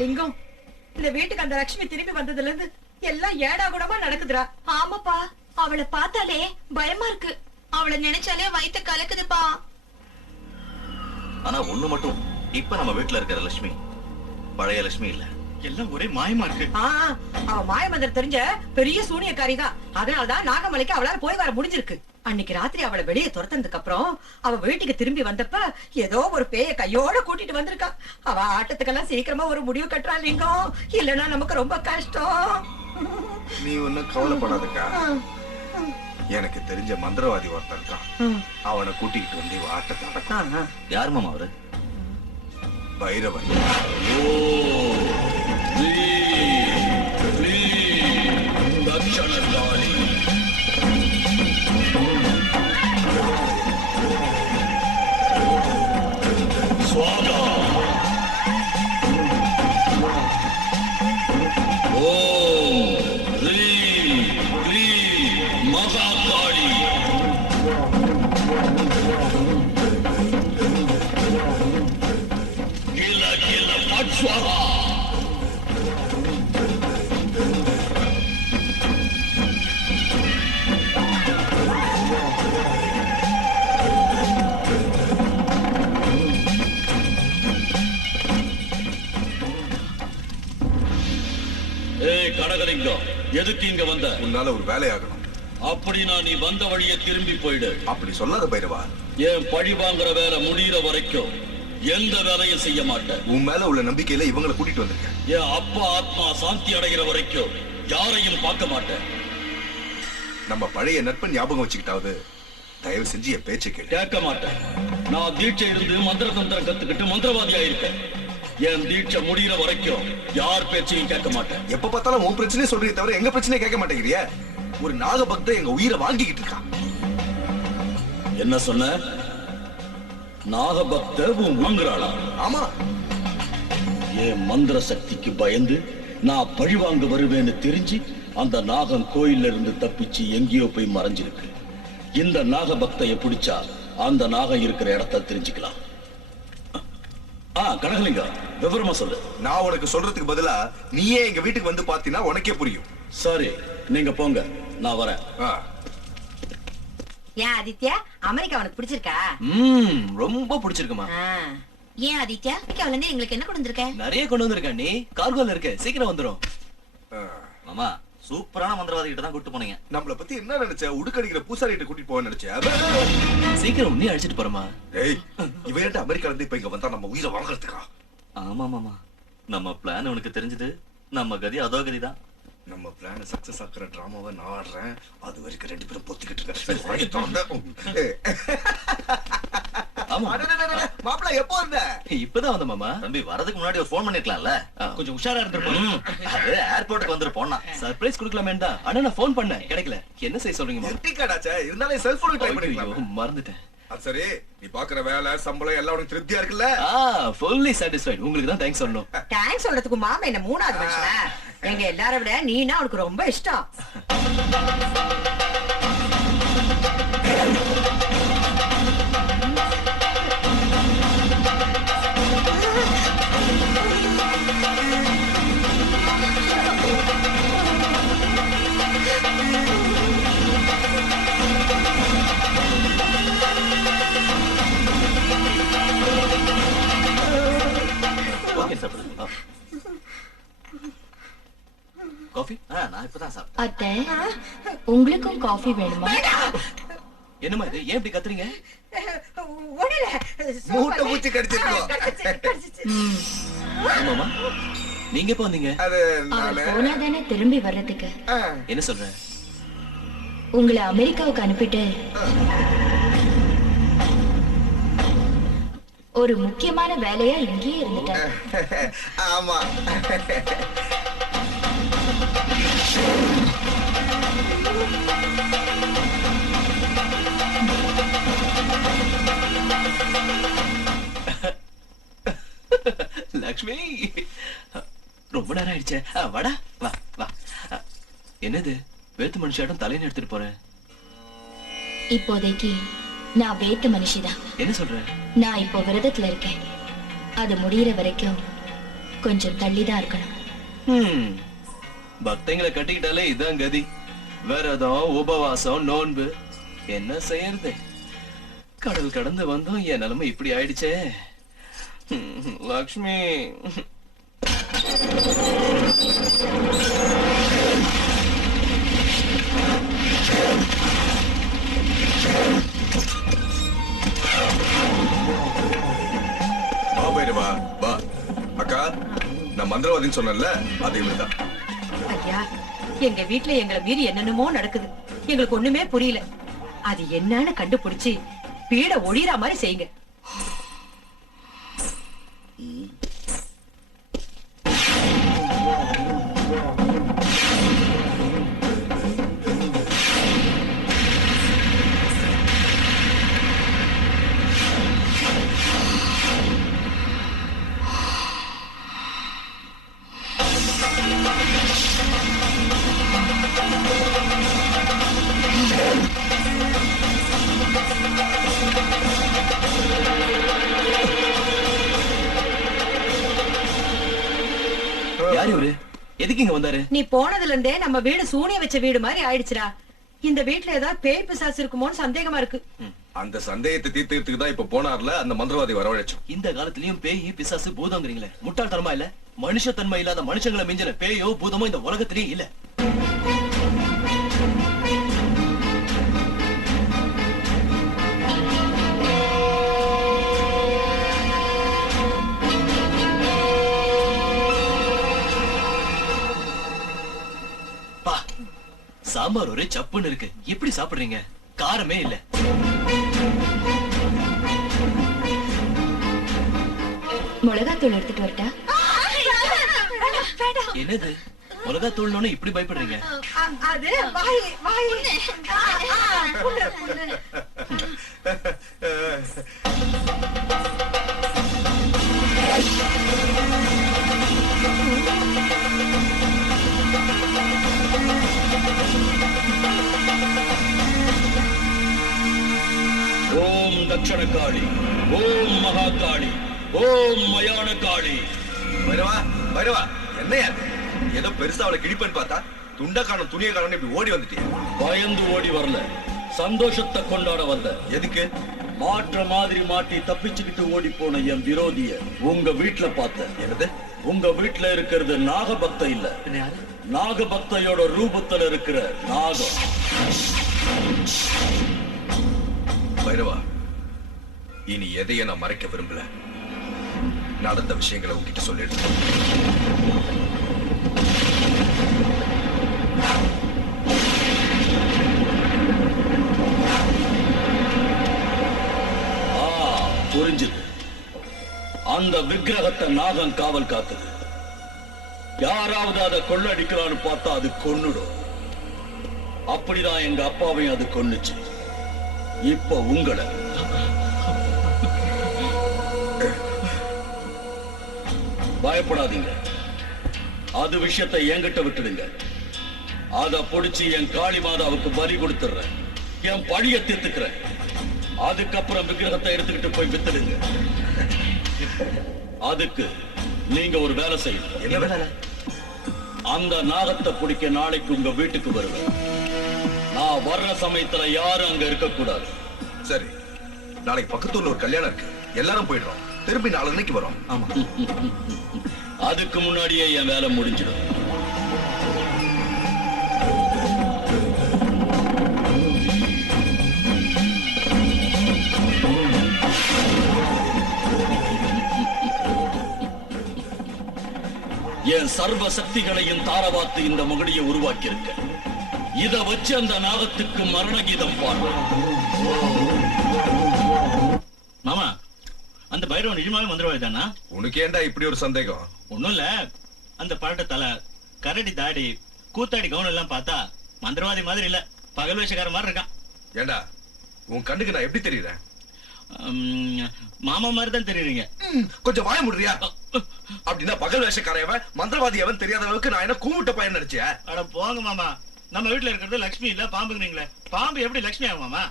லிங்கம், இந்த வீட்டுக்கு அந்த லட்சுமி திரும்பி வந்ததுல இருந்து எல்லாம் ஏடா கூடமா நடக்குதுடா. ஆமாப்பா, அவளை பார்த்தாலே பயமா இருக்கு. அவளை நினைச்சாலே வயித்த கலக்குதுப்பா. ஆனா ஒண்ணு மட்டும், இப்ப நம்ம வீட்டுல இருக்கிற லட்சுமி பழைய லட்சுமி இல்ல. எல்லாம் ஒரே மாயமா இருக்கு. அவ மாயமந்திரம் தெரிஞ்ச பெரிய சூனியக்காரி தான். அதனாலதான் நாகமலைக்கு அவளால போய் வர முடிஞ்சிருக்கு. அன்னைக்கு ராத்திரி அவளை வெளியே துரத்ததுக்கு அப்புறம் அவ வீட்டுக்கு திரும்பி வந்தப்ப ஏதோ ஒரு பேய கையோட கூட்டிட்டு வந்திருக்கா. அவ ஆட்டத்துக்கெல்லாம் சீக்கிரமா ஒரு முடிவு கட்டுறா லிங்கம், இல்லன்னா நமக்கு ரொம்ப கஷ்டம். நீ ஒன்னும் கவலைப்படாதக்கா. எனக்கு தெரிஞ்ச மந்திரவாதி ஒருத்தன் இருக்கான். அவனை கூட்டிக்கிட்டு வந்து இவ ஆட்டத்தை நடக்கும். யார் மாமா அவரு? பைரவன். கடகலிங்கம், எதுக்கு இங்க வந்த? உன்னால ஒரு வேலையாகணும். அப்படின்னா நீ வந்த வழியே திரும்பி போயிடு. அப்படி சொல்லாத பைரவா. ஏன் பழி வாங்குற வேலை முடிகிற வரைக்கும் எந்த வேலையும் செய்ய மாட்டேன். உன் மேல உள்ள நம்பிக்கையில இவங்களை கூட்டிட்டு வந்திருக்கேன். என் அப்பா ஆத்மா சாந்தி அடைகிற வரைக்கும் யாரையும் பார்க்க மாட்டேன். நம்ம பழைய நட்பு ஞாபகம் வச்சுக்கிட்டாவது தயவு செஞ்சு என் பேச்சை கேளு. கேட்க மாட்டேன். நான் தீட்சை இருந்து மந்திர தந்திரம் கத்துக்கிட்டு மந்திரவாதி ஆயிருக்கேன். என் தீட்சை முடிகிற வரைக்கும் யார் பேச்சையும் கேட்க மாட்டேன். எப்ப பார்த்தாலும் உன் பிரச்சனையை சொல்றீங்க தவிர எங்க பிரச்சனையை கேட்க மாட்டேங்கிறிய. ஒரு நாகபக்தர் எங்க உயிரை வாங்கிக்கிட்டு இருக்கான். என்ன சொன்ன? நாகபக்தர் வாங்குறாளா? ஆமா. என் மந்திர சக்திக்கு பயந்து நான் பழிவாங்க வருவேன்னு தெரிஞ்சு அந்த நாகம் கோயில்ல இருந்து தப்பிச்சு எங்கேயோ போய் மறைஞ்சிருக்கு. இந்த நாக பக்தைய பிடிச்சா அந்த நாகம் இருக்கிற இடத்த தெரிஞ்சுக்கலாம். கனகலிங்கம், விவரமா சொல்லு. நான் உனக்கு சொல்றதுக்கு பதிலா நீயே எங்க வீட்டுக்கு வந்து பாத்தீங்கன்னா உனக்கே புரியும். சரி, நீங்க போங்க, நான் வரேன். ஏன் ஆதித்யா, அமெரிக்கா உனக்கு பிடிச்சிருக்கா? ரொம்ப பிடிச்சிருக்குமா. ஏன் ஆதித்யா, அமெரிக்காவுல இருந்து எங்களுக்கு என்ன கொண்டு வந்திருக்க? நிறைய கொண்டு வந்திருக்க. நீ கார்கோல இருக்க, சீக்கிரம் வந்துரும். மாமா, சூப்பரான மந்திரவாதி கிட்ட தான் கூட்டு போனீங்க. நம்மள பத்தி என்ன நினைச்ச? உடுக்கடிக்கிற பூசாரி கிட்ட கூட்டிட்டு போக நினைச்ச? சீக்கிரம் உன்னையும் அழைச்சிட்டு போறமா. ஏய், இவன்ட்ட அமெரிக்கால இருந்து இப்ப இங்க வந்தா நம்ம உயிரை வாங்குறதுக்கா? ஆமா மாமா, நம்ம பிளான் உனக்கு தெரிஞ்சது. நம்ம கதி அதோ கதிதான். நம்ம பிளான் சக்சஸ் ஆக்குற டிராமாவை நான் ஆடுறேன். அது வரைக்கும் 2 பேரும் பொத்திக்கிட்டு இருக்க. மாப்பிள்ள எப்போ வந்த? இப்பதான் வந்த மாமா. தம்பி, வரதுக்கு முன்னாடி ஒரு போன் பண்ணிருக்கலாம்ல. கொஞ்சம் உஷாரா இருந்திருப்போம். அது ஏர்போர்ட்டுக்கு வந்துருப்போம். சர்ப்ரைஸ் கொடுக்கலாமே தான். ஆனா நான் போன் பண்ணேன், கிடைக்கல. என்ன செய்ய சொல்றீங்க? இருந்தாலும் செல்போன் ட்ரை பண்ணிக்கலாம். மறந்துட்டேன். சரி, நீ பாக்குற வேலை சம்பளம் எல்லாம் உனக்கு திருப்தியா இருக்குல்ல? Fully satisfied. உங்களுக்கு தான் தேங்க்ஸ் சொல்லணும். தேங்க்ஸ் சொல்றதுக்கு மாமா என்ன மூணாவது மனுஷனா? எங்க எல்லாரை விட நீனா அவனுக்கு ரொம்ப இஷ்டம். காஃபி? நான் இப்பதான் சாப்பிட்டேன். அத்தை, உங்களுக்கும் காஃபி வேணுமா? என்னமா இது? ஏன் இப்படி கத்துறீங்க? மூட்டை பூச்சி கடிச்சிருக்கோம். மாமா, நீங்க எப்ப வந்தீங்க? அவர் போனாதானே திரும்பி வர்றதுக்கு. என்ன சொல்ற? உங்களை அமெரிக்காவுக்கு அனுப்பிட்டு ஒரு முக்கியமான வேலையா இங்கேயே இருந்துட்டார். ஆமா. லக்ஷ்மி, ரொம்ப நேரம் ஆயிடுச்சே. வாடா, வா வா. என்னது வேத்து மனுஷாட்டம் தலைன்னு எடுத்துட்டு போறேன்? இப்போதைக்கு நான் வேத்து மனுஷிதான். என்ன சொல்ற? நான் இப்போ விரதத்துல இருக்கேன். அது முடியற வரைக்கும் கொஞ்சம் தள்ளிதான் இருக்கணும். பக்தங்களை கட்டிக்கிட்டாலே இதான் கதி. விரதம், உபவாசம், நோன்பு. என்ன செய்யறது? கடல் கடந்து வந்தோம், என் நிலைமை இப்படி ஆயிடுச்சே. லக்ஷ்மி, வா வா. அக்கா, நான் மந்திரவாதின்னு சொன்னேன்ல, அது இவர்தான். ஐயா, எங்க வீட்டுல எங்களை மீறி என்னென்னமோ நடக்குது. எங்களுக்கு ஒண்ணுமே புரியல. அது என்னன்னு கண்டுபிடிச்சு பீட ஒழிற மாதிரி செய்யுங்க. யார் இவரு? எதுக்கு இங்க வந்தாரு? நீ போனதுல இருந்தே நம்ம வீடு சூனிய வச்ச வீடு மாதிரி ஆயிடுச்சுடா. இந்த வீட்டுல ஏதாவது பேய் பிசாசு இருக்குமோன்னு சந்தேகமா இருக்கு. அந்த சந்தேகத்தை தீர்த்துக்கிறதுக்கு தான் இப்ப போனார்ல அந்த மந்திரவாதி வரவழைச்சோம். இந்த காலத்திலயும் பேய், பிசாசு, பூதங்கிறீங்களே, முட்டாள்தனமா இல்ல? மனுஷத்தன்மை இல்லாத மனுஷங்களை மிஞ்சின பேயோ பூதமோ இந்த உலகத்திலேயே இல்ல. சாம்பார் ஒரே சப்புன்னு இருக்கு. எப்படி சாப்பிடுறீங்க? காரமே இல்ல. மிளகாத்தூள் எடுத்துட்டு வரட்டா? என்னது மிளகாத்தூள்னு இப்படி பயப்படுறீங்க? அது வாய் வாய். பீஷண காளி, ஓம் மகா காளி, ஓம் மயான காளி. பைரவா பைரவா, என்னையா ஏதோ பெருசா அவளை கிழிப்பன்னு பார்த்தா துண்டை காணும் துணியை காணும் இப்படி ஓடி வந்துட்டியா? பயந்து ஓடி வரல, சந்தோஷத்தை கொண்டாட வந்த. எதுக்கு? மாற்ற மாதிரி மாட்டி தப்பிச்சுக்கிட்டு ஓடி போன என் விரோதிய உங்க வீட்டுல பார்த்தேன். என்னது? உங்க வீட்டுல இருக்கிறது நாகபக்த இல்ல, நாகபக்தையோட ரூபத்துல இருக்கிற நாகம். பைரவா, இனி எதையும் நான் மறைக்க விரும்பல. நடந்த விஷயங்களை உங்ககிட்ட சொல்லிடுறேன். புரிஞ்சுது. அந்த விக்கிரகத்தை நாகம் காவல் காத்தது. யாராவது அதை கொள்ளடிக்கலான்னு பார்த்தா அது கொன்னுடும். அப்படிதான் எங்க அப்பாவையும் அது கொன்னுச்சு. இப்ப உங்களை பயப்படாதீங்க. அது விஷயத்தை என்கிட்ட விட்டுடுங்க. அத புடிச்சு என் காளி மாதாவுக்கு பலி கொடுத்துறேன். என் பழிய தீர்த்துக்கிறேன். அதுக்கப்புறம் விக்கிரகத்தை எடுத்துக்கிட்டு போய் வித்துடுங்க. அதுக்கு நீங்க ஒரு வேலை செய்யணும். என்ன வேலை? அந்த நாகத்தை பிடிக்க நாளைக்கு உங்க வீட்டுக்கு வருவேன். நான் வர்ற சமயத்துல யாரும் அங்க இருக்க கூடாது. சரி, நாளைக்கு பக்கத்தூர்ல ஒரு கல்யாணம் இருக்கு, எல்லாரும் போயிடுறோம். திரும்பி 4 மணிக்கு வரோம். ஆமா. அதுக்கு முன்னாடியே என் வேலை முடிஞ்சிடும். என் சர்வ சக்திகளையும் தாரவாத்து இந்த மகுடியை உருவாக்கி இருக்க. இத வச்சு அந்த நாகத்துக்கு மரண கீதம் பாடு. மாமா, அந்த பைரவன் நிஜமாவே மந்திரவாதி தானா? உனக்கு ஏண்டா இப்படி ஒரு சந்தேகம்? ஒண்ணும் இல்ல, அந்த பரட்ட தலை, கரடி தாடி, கூத்தாடி கவுன் எல்லாம் பார்த்தா மந்திரவாதி மாதிரி இல்ல, பகல் வேஷக்கார மாதிரி இருக்கான். ஏண்டா உன் கண்ணுக்கு நான் எப்படி தெரியுறேன்? மாமா மாதிரி தான் தெரியுறீங்க. கொஞ்சம் வாய முடியா? அப்படின்னா பகல் வேஷக்காரவன் மந்திரவாதி அவன் தெரியாத அளவுக்கு நான் என்ன கூமுட்ட பையன் நினைச்சியா? அட போங்க மாமா, நம்ம வீட்டுல இருக்கிறது லட்சுமி இல்ல பாம்புங்கிறீங்களே, பாம்பு எப்படி லட்சுமி ஆகும் மாமா?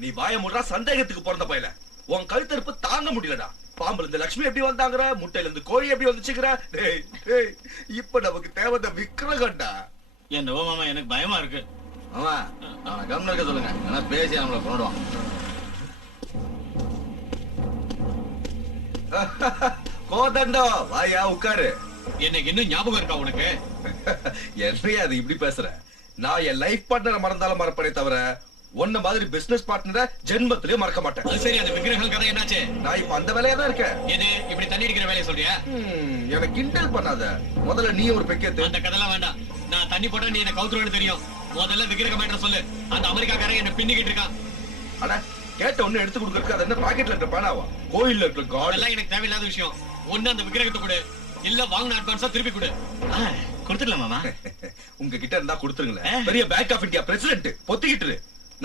நீ வாய முடுறா, சந்தேகத்துக்கு பிறந்த பையல. உன் கழுத்தறுப்பு தாங்க முடியலடா. பாம்புல இருந்து லட்சுமி எப்படி வந்தாங்கற, முட்டையில இருந்து கோழி எப்படி வந்துச்சுங்கற. டேய் டேய், இப்ப நமக்கு தேவையான விக்கிரகம்டா. என்னவோ மாமா, எனக்கு பயமா இருக்கு. மாமா, அவனை கவனம் இருக்க சொல்லுங்க, ஏன்னா பேசி நம்மளை கொண்டுடுவான். கோதண்டோ, வாயா உட்காரு. எனக்கு இன்னும் ஞாபகம் இருக்கா உனக்கு? என்னையா அது இப்படி பேசுற? நான் என் லைஃப் பார்ட்னரை மறந்தாலும் மறப்பனே தவிர உன்ன மாதிரி பிசினஸ் பார்ட்னரை ஜென்மத்திலேயே மறக்க மாட்டேன். அது சரி, அந்த விக்கிரகம் கதை என்னாச்சு? நான் இப்ப அந்த வேலையா தான் இருக்கேன். எது இப்படி தண்ணி அடிக்கிற வேலையை சொல்றியா? எனக்கு கிண்டல் பண்ணாத. முதல்ல நீ ஒரு பெக்கேத்து. அந்த கதைலாம் வேண்டாம். நான் தண்ணி போட்டா நீ என்ன கவுத்துருவேன்னு தெரியும். முதல்ல விக்கிரகம் மேட்டர் சொல்லு. அந்த அமெரிக்காக்காரன் என்ன பின்னிக்கிட்டு இருக்கான். அட, கேட்ட ஒண்ணு எடுத்து கொடுக்கறதுக்கு அது என்ன பாக்கெட்ல இருக்க பேனாவா? கோயில்ல இருக்க காட் அதெல்லாம் எனக்கு தேவையில்லாத விஷயம். ஒண்ணு அந்த விக்கிரகத்தை கொடு, இல்ல வாங்கின அட்வான்ஸா திருப்பி கொடு. கொடுத்துடலாம் மாமா. உங்க கிட்ட இருந்தா கொடுத்துருங்களேன். பெரிய பேங்க் ஆஃப் இந்தியா பிரசிடென்ட் பொத்திக்கிட்டு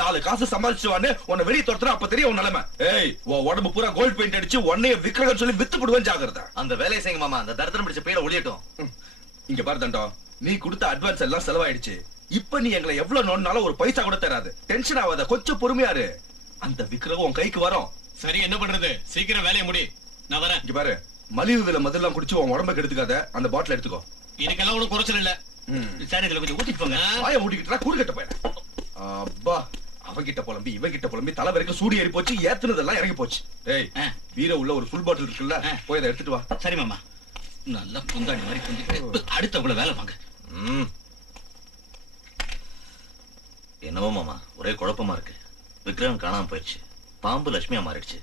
4 காசு சமாளிச்சுவான்னு உன்னை வெளியே துரத்துறா, அப்ப தெரியும் உன் நிலைமை. ஏய், உன் உடம்பு பூரா கோல்ட் பெயிண்ட் அடிச்சு உன்னைய விக்கிரகம் சொல்லி வித்து போடுவேன், ஜாகிரதா. அந்த வேலையை செய்யுங்க மாமா, அந்த தரித்திரம் பிடிச்ச பேரை ஒளியட்டும். இங்க பாரு தண்டம், நீ கொடுத்த அட்வான்ஸ் எல்லாம் செலவாயிடுச்சு. இப்ப நீ எங்களை எவ்வளவு நோண்டாலும் ஒரு பைசா கூட தராது. டென்ஷன் ஆகாத, கொஞ்சம் பொறுமையாரு. அந்த விக்கிரகம் உன் கைக்கு வரும். சரி, என்ன பண்றது? சீக்கிரம் வேலையை முடி, நான் வரேன். இங்க பாரு, மலிவு விலை மதெல்லாம் குடிச்சு உன் உடம்புக்கு எடுத்துக்காத. அந்த பாட்டில் எடுத்துக்கோ. இதுக்கெல்லாம் ஒன்றும் குறைச்சல் இல்ல. சரி, இதுல கொஞ்சம் ஊத்திட்டு போங்க. வாயை மூடிக்கிட்டா கூறுகட்ட போயிட. அப்பா, அவங்கிட்ட புலம்பி இவங்கிட்ட புலம்பி தலை வரைக்கும் சூடி ஏறி போச்சு, ஏத்துனதெல்லாம் இறங்கி போச்சு. டேய், வீர உள்ள ஒரு ஃபுல் பாட்டில் இருக்குல்ல, போய் அதை எடுத்துட்டு வா. சரி மாமா. நல்லா குந்தாடி மாதிரி குந்திட்டு அடுத்தவங்கள வேலை வாங்க. என்னவோ மாமா, ஒரே குழப்பமா இருக்கு. விக்ரம் காணாம போயிடுச்சு, பாம்பு லட்சுமியா மாறிடுச்சு.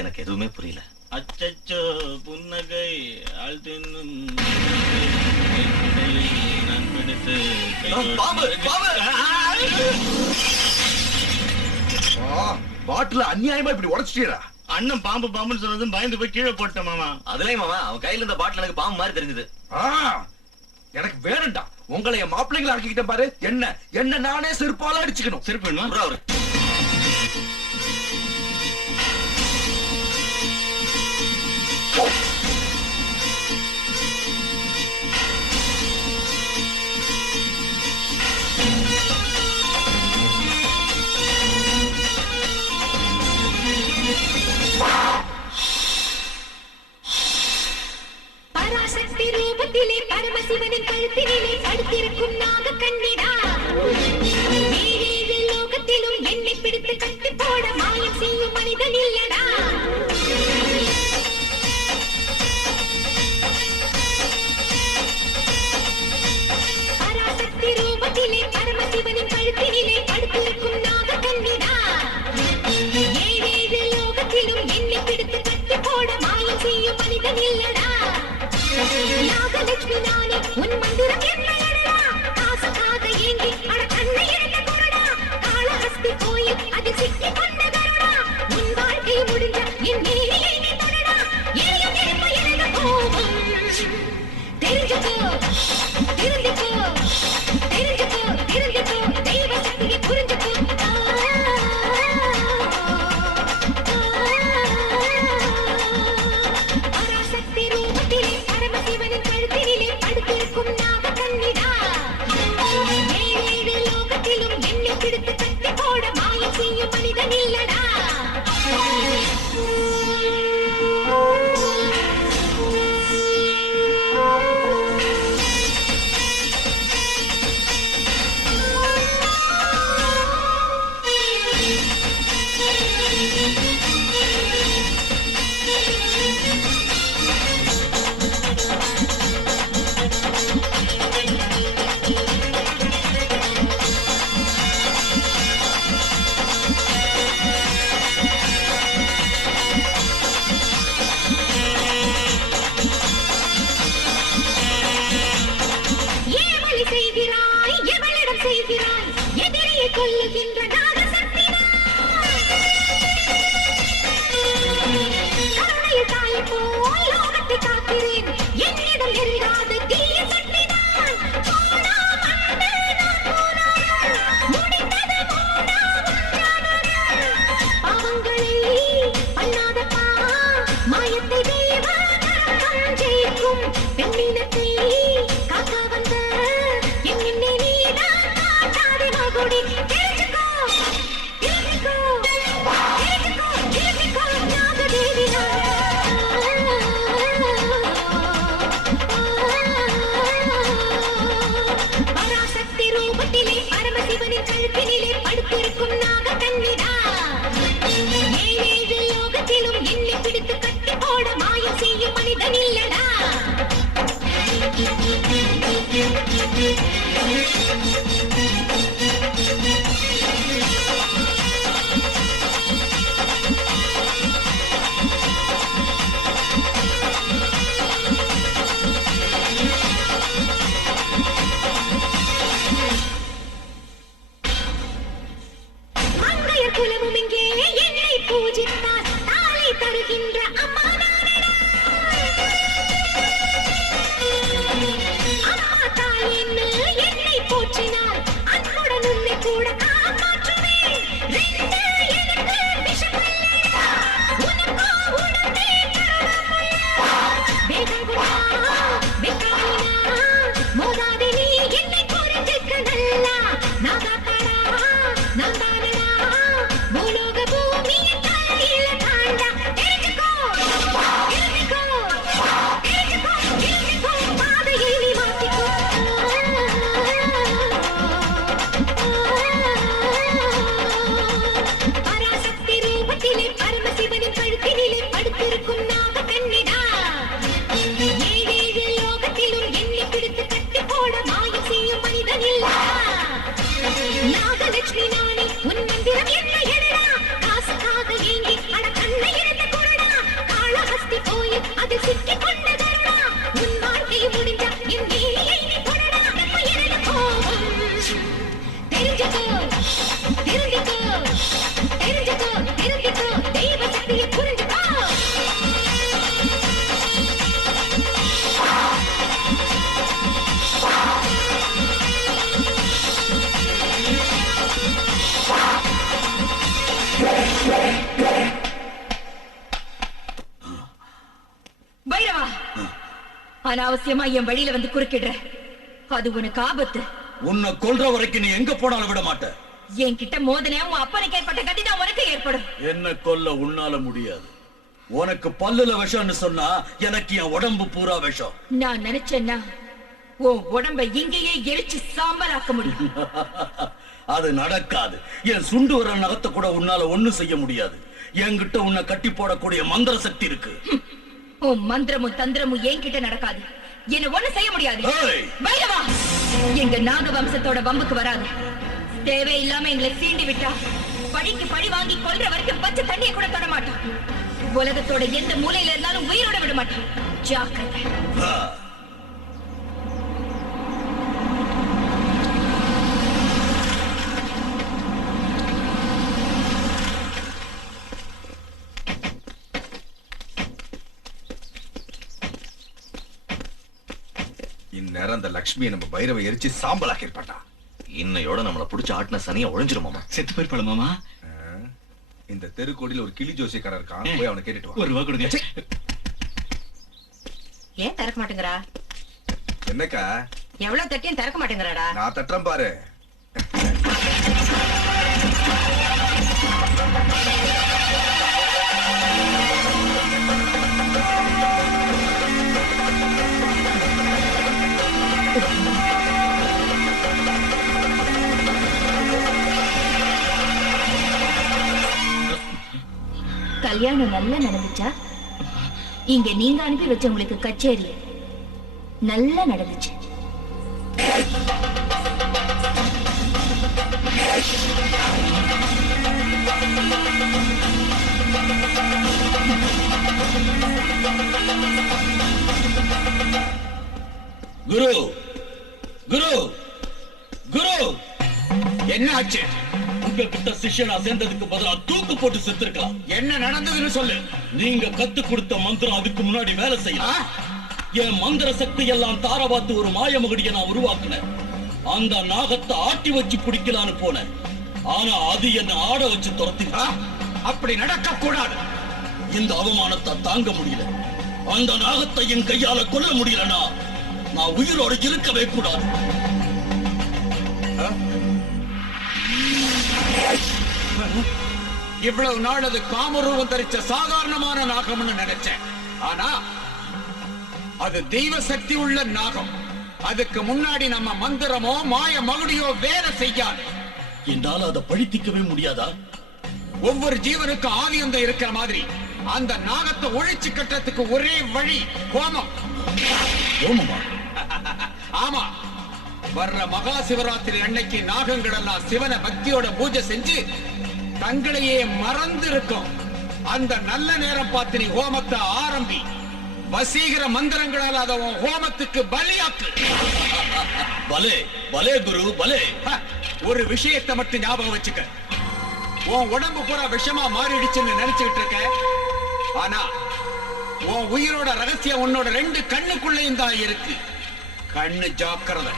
எனக்கு எதுவுமே புரியல. அச்சச்சோ, புன்னகை ஆழ்த்தின்னும் பாட்டில அநியாயமா இப்படி உடைச்சிட்டீரா? அண்ணன் பாம்பு பாம்புன்னு சொன்னதும் பயந்து போய் கீழே போட்டேன் மாமா. அதுலயும் மாமா, அவன் கையில இருந்த பாட்டில் எனக்கு பாம்பு மாதிரி தெரிஞ்சது. எனக்கு வேணும்டா. உங்களை என் மாப்பிள்ளைங்களை ஆக்கிக்கிட்ட பாரு. என்ன நானே செருப்பால அடிச்சுக்கணும். செருப்பு வேணுமா? அவரு பராசக்தி ரூபத்திலே பரமசிவனின் கழுத்தினிலே படுத்திருக்கும் நாக கண்ணிடா ஏழேழு லோகத்திலும் என்னை பிடித்து கட்டி போட மாயம் செய்யும் மனிதன் இல்லடா பராசக்தி ரூபத்திலே பரமசிவனின் கழுத்தினிலே படுத்திருக்கும் நாக கண்ணிடா ஏழேழு லோகத்திலும் என்னை பிடித்து கட்டி போட மாயம் செய்யும் மனிதன் இல்லடா நாகலட்சுமி நானே உன் மந்திரம் என்னடா காசுக்காக ஏங்கி அட கண்ணை இழந்த குருடா காளஹஸ்தி கோயில் அதில் சிக்கி கொண்ட கருடா உன் வாழ்க்கை முடிஞ்ச என் நீலியை நீ தொடடா எரியும் நெருப்பு எனது கோபம் தெரிஞ்சுக்கோ தெரிஞ்சுக்கோ தெரிஞ்சுக்கோ தெரிஞ்சுக்கோ தெய்வ சக்தியை புரிஞ்சுக்கோ பராசக்தி ரூபத்திலே பரமசிவனின் கழுத்தினிலே படுத்திருக்கும் நாக கண்ணிடா ஏழேழு லோகத்திலும் என்னை பிடித்து கட்டி போட மாயம் செய்யும் மனிதன் இல்லடா ஏவலி செய்கிறாய் எவளிடம் செய்கிறாய் எதிரியை கொல்லுகின்ற நாகசக்தி கருணையில் தாயை போல் லோகத்தை காக்கிறேன் என்னிடம் நெருங்காத தீய சக்தி நான் போனா வந்த நான் போனாள் முடிந்தது போனா ஒன்றானது பாவங்களை பண்ணாதப்பா மாயத்தை தேவ நரகம் ஜெயிக்கும் பெண்ணினத்தை காக்க வந்த என்னை நீதான் காட்டாதே மகுடி தெரிஞ்சுக்கோ தெரிஞ்சுக்கோ தெரிஞ்சுக்கோ தெரிஞ்சுக்கோ நாகதேவி பராசக்தி ரூபத்திலே பரமசிவனின் கழுத்தினிலே படுத்திருக்கும் நாக கண்ணிடா ஏழேழு லோகத்திலும் என்னை பிடித்து கட்டி போட மாயம் செய்யும் மனிதன் இல்லடா மங்கையர் குலமும் இங்கே என்னை பூஜித்தார் தாலி தருகின்ற அம்மா நானடா அம்மா தாயின்னு என்னை போற்றினார் அன்புடன் உன்னை கூட காப்பாற்றுவேன் ரெண்டு எனக்கு விஷமில்லைடா உனக்கோ உடனே கருணமுள்ள வேகம் கொண்டா வெக்காயினா மோதாதே நீ என்னை புரிஞ்சுக்க நல்லா நாகாத்தாடா நான் தானடா பூலோக பூமியின் தலையில தாண்டா தெரிஞ்சுக்கோ தெரிஞ்சுக்கோ தெரிஞ்சுக்கோ தெரிஞ்சுக்கோ பாதையை நீ மாத்திக்கோ பராசக்தி ரூபத்திலே பரமசிவனின் கழுத்தினிலே படுத்திருக்கும் நாக கண்ணிடா ஏழேழு லோகத்திலும் என்னை பிடித்து கட்டி போட மாயம் செய்யும் மனிதன் இல்லடா நாகலட்சுமி நானே உன் மந்திரம் என்ன எடடா காசுக்காக ஏங்கி அட கண்ணை இழந்த குருடா காளஹஸ்தி கோயில் அதில் சிக்கி கொண்ட கருடா உன் வாழ்க்கை முடிஞ்ச என் நீலியை நீ தொடடா எனது கோபம் தெரிஞ்சுக்கோ தெரிஞ்சுக்கோ தெரிஞ்சுக்கோ தெரிஞ்சுக்கோ தெய்வ சக்தியை புரிஞ்சுக்கோ பைரவா அனாவசியமா என் வழியில வந்து குறுக்கிடுற அது உனக்கு ஆபத்து உன்னை கொல்ற வரைக்கும் நீ எங்க போனாலும் விட மாட்ட என்கிட்ட மோதனே உன் அப்பனுக்கு ஏற்பட்ட கதி தான் உனக்கு ஏற்படும் என்ன கொல்ல உன்னால முடியாது உனக்கு பல்லுல விஷம்னு சொன்னா எனக்கு என் உடம்பு பூரா விஷம். நான் நினைச்சேன்னா உன் உடம்பை இங்கேயே எரிச்சு சாம்பலாக்க முடியும். அது நடக்காது. என் சுண்டு வர நகத்தை கூட உன்னால ஒண்ணும் செய்ய முடியாது. என்கிட்ட உன்னை கட்டி போடக்கூடிய மந்திர சக்தி இருக்கு. உன் மந்திரமும் தந்திரமும் என்கிட்ட நடக்காது. என்ன ஒண்ணு செய்ய முடியாது. ஏய்! பைரவா, எங்க நாக வம்சத்தோட வம்புக்கு வராது. தேவையில்லாம எங்களை சீண்டி விட்டா படிக்கு பழி வாங்கி கொல்ற வரைக்கும் பச்சை தண்ணியை கூட தொட மாட்டான். உலகத்தோட எந்த மூலையில இருந்தாலும் உயிரோட விட மாட்டான். ஜாக்கிரதை. இந்நேரம் அந்த லட்சுமியை நம்ம பைரவை எரிச்சு சாம்பலாக்கி இருப்பாட்டா. இன்னையோட நம்மள புடிச்சு ஆட்டின சனியா ஒழிஞ்சிருமாமா. செத்து போயிருப்பாள மாமா. இந்த தெருக்கோடியில ஒரு கிளி ஜோசியக்காரர் இருக்கான், போய் அவனை கேட்டுட்டு வா. ஒரு ரூபா கொடுங்க. ஏன் திறக்க மாட்டேங்கிறா? என்னக்கா எவ்வளவு தட்டியும் திறக்க மாட்டேங்கிறாடா. நான் தட்டுறேன் பாரு. கல்யாணம் நல்லா நடந்துச்சா? இங்க நீங்க அனுப்பி வச்ச உங்களுக்கு கச்சேரி நல்லா நடந்துச்சு. குரு குரு குரு, என்ன ஆச்சு? உங்ககிட்ட சிஷ்யனா சேர்ந்ததுக்கு பதிலா தூக்கு போட்டு செத்துருக்கலாம். என்ன நடந்ததுன்னு சொல்லு. நீங்க கத்து கொடுத்த மந்திரம் அதுக்கு முன்னாடி வேலை செய்யலாம். என் மந்திர சக்தி எல்லாம் தாரவாத்து ஒரு மாயமகுடிய நான் உருவாக்குனேன். அந்த நாகத்தை ஆட்டி வச்சு பிடிக்கலான்னு போனேன். ஆனா அது என்ன ஆட வச்சு துரத்தி. அப்படி நடக்க கூடாது. இந்த அவமானத்தை தாங்க முடியல. அந்த நாகத்தை என் கையால கொல்ல முடியலனா நான் உயிரோடு இருக்கவே கூடாது. இவ்வளவு நாள் அது காமரூபம் தரிச்ச சாதாரணமான நாகம்னு நினைச்சேன். ஆனா அது தெய்வ சக்தி உள்ள நாகம். அதுக்கு முன்னாடி நம்ம மந்திரமோ மாய மகுடியோ வேலை செய்யாது. என்னால அதை பழித்திக்கவே முடியாதா? ஒவ்வொரு ஜீவனுக்கு ஆதியந்த இருக்கிற மாதிரி அந்த நாகத்தை ஒழிச்சு கட்டுறதுக்கு ஒரே வழி ஹோமம். ஹோமமா? ஆமா. வர்ற மகா சிவராத்திரி அன்னைக்கு நாகங்கள் எல்லாம் சிவனை பக்தியோட பூஜை செஞ்சு தங்களையே மறந்து இருக்கும். அந்த நல்ல நேரம் பார்த்து நீ ஹோமத்தை ஆரம்பி. வசீகர மந்திரங்களால் அதை ஹோமத்துக்கு பலியாக்கு. பலே பலே குரு பலே. ஒரு விஷயத்தை மட்டும் ஞாபகம் வச்சுக்க. உன் உடம்பு பூரா விஷமா மாறிடுச்சுன்னு நினைச்சுக்கிட்டு இருக்க. ஆனா உன் உயிரோட ரகசியம் உன்னோட 2 கண்ணுக்குள்ளேயும் தான் இருக்கு. கண்ணு ஜாக்கிரதை.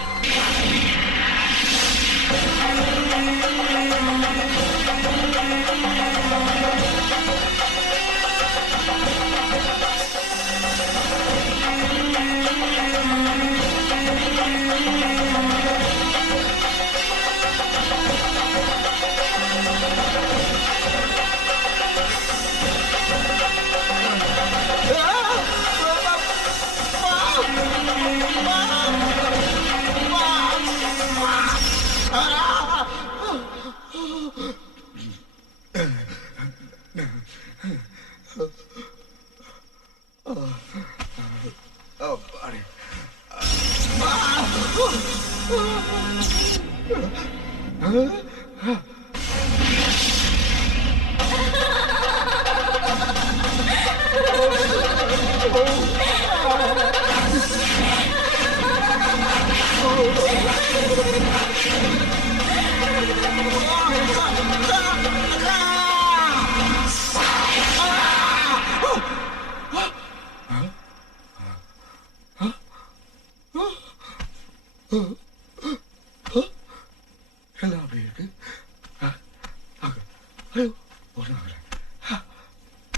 எல்லாம் அப்படி இருக்கு.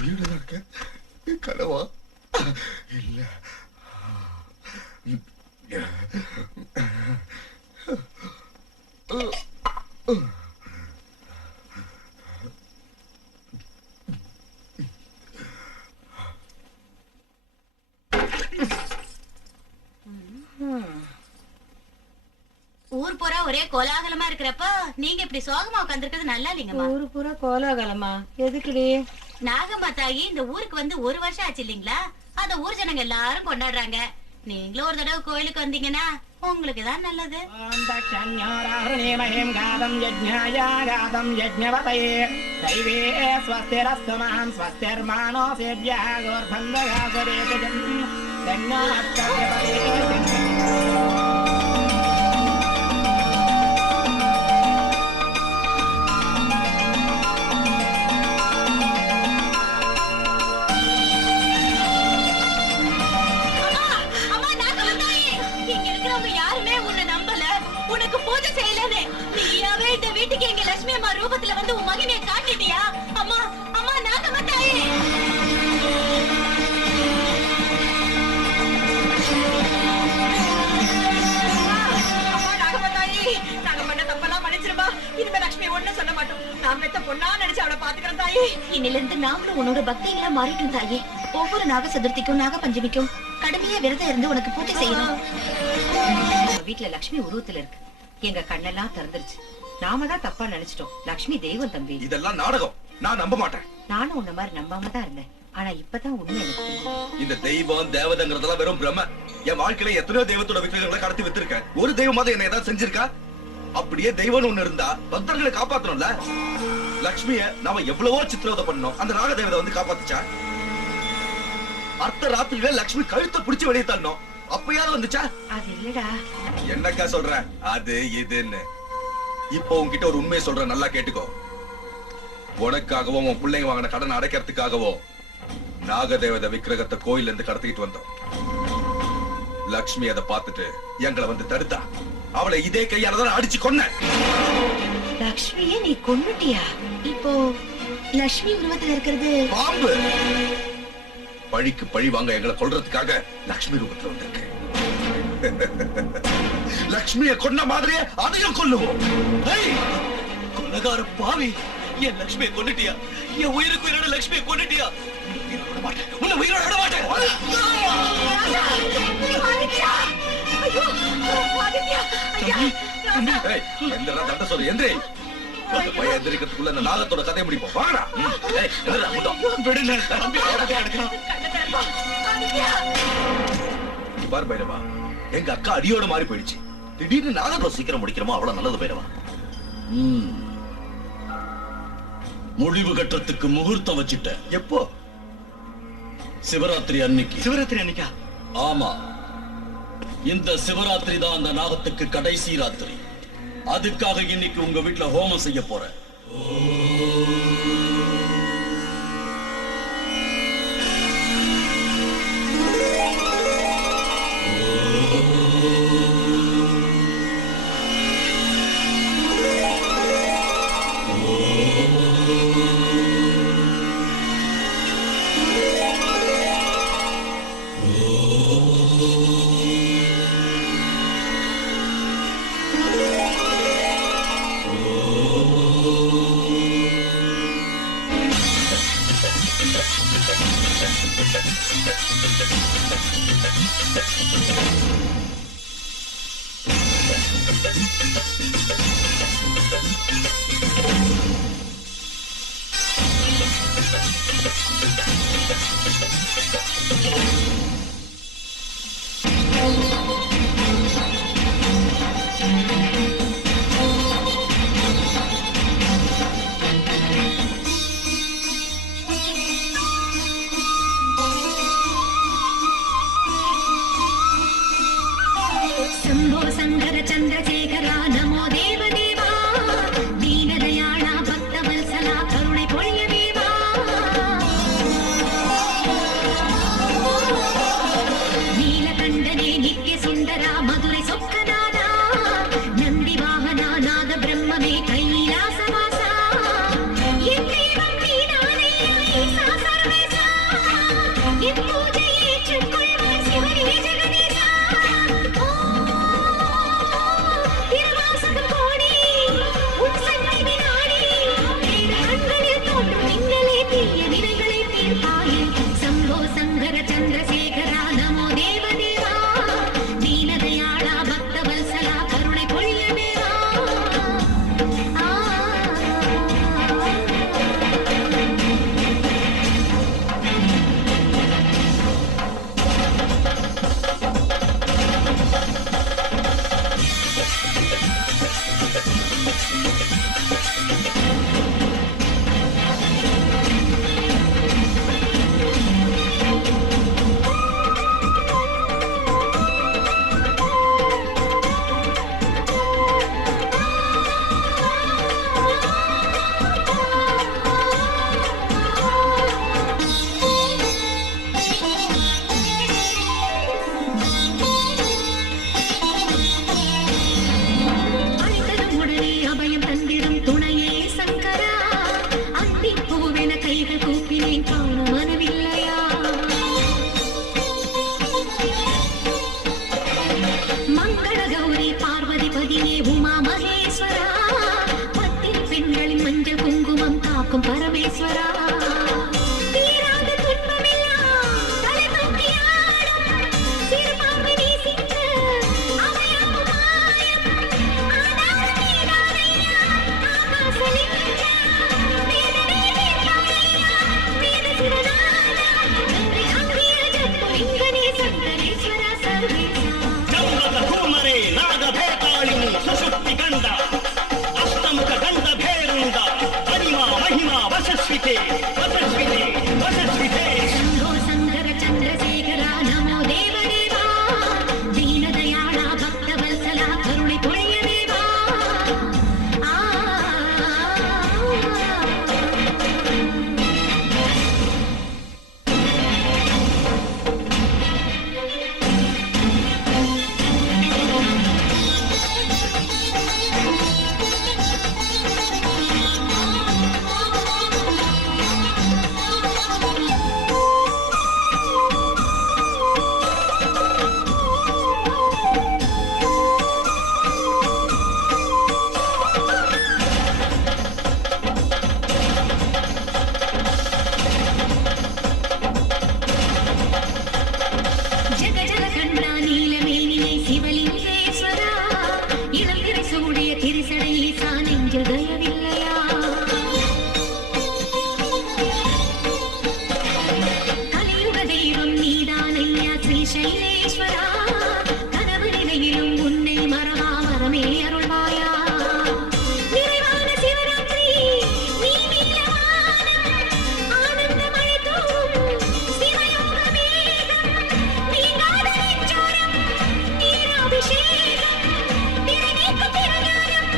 வீடுதான் இருக்க. கனவா இல்ல. ஊர் பூரா ஒரே கோலாகலமா இருக்கிறப்ப நீங்க இப்படி சோகமா உட்காந்துருக்கிறது நல்லா இல்லைங்கம்மா. ஊரு பூரா கோலாகலமா? எதுக்குடி? நாகம்மா தாயி இந்த ஊருக்கு வந்து 1 வருஷம் ஆச்சு இல்லீங்களா? அத ஊர் ஜனங்க எல்லாரும் கொண்டாடுறாங்க. நீங்களும் ஒரு தடவை கோயிலுக்கு வந்தீங்கன்னா உங்களுக்கு தான் நல்லது. உனக்கு பூஜை செய்யலனே நீயாவே இந்த வீட்டுக்கு எங்க லட்சுமி அம்மா ரூபத்துல வந்து உன் மகனை காட்டிட்டியா? அம்மா அம்மா நாகம்மா தாயே, அம்மா நாகம்மா தாயே, நாங்க பண்ண தப்பெல்லாம் மன்னிச்சிருமா. இனிமே லட்சுமி ஒண்ணும் சொல்ல மாட்டோம். நான் மெத்த பொண்ணா நினைச்சு அவளை பாத்துக்கிறேன் தாயே. இன்னில இருந்து நாமளும் உன்னோட பக்திகளா மாறிட்டோம் தாயே. ஒவ்வொரு நாக சதுர்த்திக்கும் நாக பஞ்சமிக்கும் கடுமையா விரதம் இருந்து உனக்கு பூஜை செய்யணும். வீட்டுல லட்சுமி உருவத்துல இருக்கு. எங்க கண்ணெல்லாம் திறந்துருச்சு. நாம தான் தப்பா நினைச்சிட்டோம். லட்சுமி தெய்வம் தம்பி. இதெல்லாம் நாடகம். நான் நம்ப மாட்டேன். நானும் உன்ன மாதிரி நம்பாம தான் இருந்தேன். ஆனா இப்பதான் உண்மை எனக்கு தெரியும். இந்த தெய்வம் தேவதைங்கிறதெல்லாம் வெறும் பிரம. என் வாழ்க்கையில எத்தனையோ தெய்வத்தோட விக்கிரகங்களை கடத்தி வித்திருக்கேன். ஒரு தெய்வமாவது என்ன ஏதாவது செஞ்சிருக்கா? அப்படியே தெய்வம்னு ஒண்ணு இருந்தா பக்தர்களை காப்பாத்தணும்ல. லட்சுமிய நாம எவ்வளவோ சித்திரவதை பண்ணோம். அந்த நாக தேவதை வந்து காப்பாத்துச்சா? அர்த்த ராத்திரியில லட்சுமி கழுத்தை பிடிச்சு வெளியே தள்ளணும். அப்பயாவது வந்துச்சா? அது இல்லடா. என்னக்கா சொல்ற? அது இதுன்னு இப்போ உன்கிட்ட ஒரு உண்மையை சொல்ற, நல்லா கேட்டுக்கோ. உனக்காகவோ உன் பிள்ளைங்க வாங்கின கடன் அடைக்கிறதுக்காகவோ நாகதேவத விக்கிரகத்தை கோயில்ல இருந்து கடத்திட்டு வந்தோம். லட்சுமி அதை பார்த்துட்டு எங்களை வந்து தடுத்தா. அவளை இதே கையாலதான் அடிச்சு கொன்ன. லட்சுமியை நீ கொன்னுட்டியா? இப்போ லட்சுமி உருவத்துல இருக்கிறது பாம்பு. பழிக்கு பழி வாங்க எங்களை கொல்றதுக்காக லட்சுமி ரூபத்துல வந்திருக்கு. லட்சுமியை கொன்ன மாதிரியே அதையும் கொல்லுவோம். கொலகார பாவி, என் லட்சுமியை கொன்னுட்டியா? என் உயிருக்கு உயிரோட லட்சுமியை கொன்னுட்டியா? உன்னை உயிரோட விட மாட்டேன். தட்ட சொல்லு எந்திரி. அந்த பையன் எந்திரிக்கிறதுக்குள்ள அந்த நாகத்தோட கதையை முடிப்போம். வாங்கடா. பார் பைரவா, எங்க அக்கா அடியோட மாறி போயிடுச்சு. திடீர்னு நாகத்தோட சீக்கிரம் முடிக்கிறோமோ அவ்வளவு நல்லது பைரவா. முடிவு கட்டத்துக்கு முகூர்த்தம் வச்சுட்ட. எப்போ? சிவராத்திரி அன்னைக்கு. சிவராத்திரி அன்னைக்கா? ஆமா, இந்த சிவராத்திரி தான் அந்த நாகத்துக்கு கடைசி ராத்திரி. அதுக்காக இன்னைக்கு உங்க வீட்டுல ஹோமம் செய்ய போறேன். சர்வேஸ்வரா கனவு நிலையிலும் உன்னை மறவா வரமே அருள்வாயா நிறைவான சிவராத்திரி நீ நீலவானம் ஆனந்த மழை தூவும் சிவயோக மேகம் நீங்காத நெஞ்சோரம் நீராபிஷேகம் திரைநீக்கும் திருஞானம்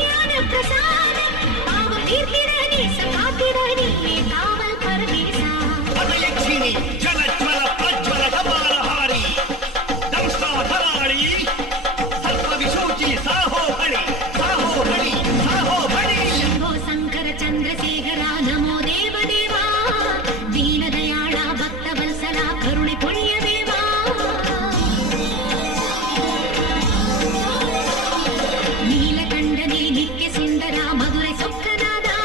ஞான பிரசாதம் பாவம் தீர்த்திட நேசம் காத்திட நீயே காவல் பரமேசா அதயக்ஷினி ஜலஜ்வல பிரஜ்வல கபாலஹாரி தம்சாதராளி சர்வவிசூச்சி சாஹோ ஹரி சாஹோ ஹரி சாஹோ ஹரி शंभो शंकर चंद्रशेखरा नमो देवदेवा दीनदयाळा भक्तवत्सला करुणे पुण्यदेवा नीलकण्ठने नित्यसुन्दरा मधुरै सुखनादा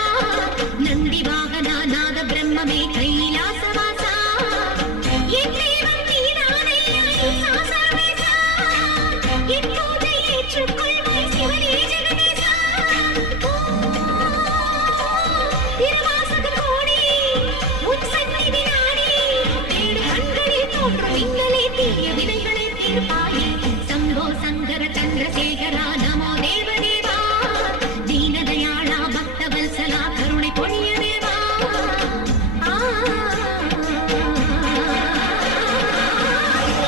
नन्दिवाहना नाद ब्रह्ममे कैलासवासा என் தெய்வம் நீதானையா ஈசா சர்வேசா என் பூஜை ஏற்றுக்கொள்வாய் சிவனே ஜெகதேசா திருவாசக கோடி உன் சந்நிதி நாடி தேடு கண்களில் தோன்றும் மின்னலே தீய வினைகளை தீர்ப்பாயே சம்போ சங்கர சந்திரசேகரா நமோ தேவதேவா தீனதயாளா பக்தவத்சலா கருணை பொழிய தேவா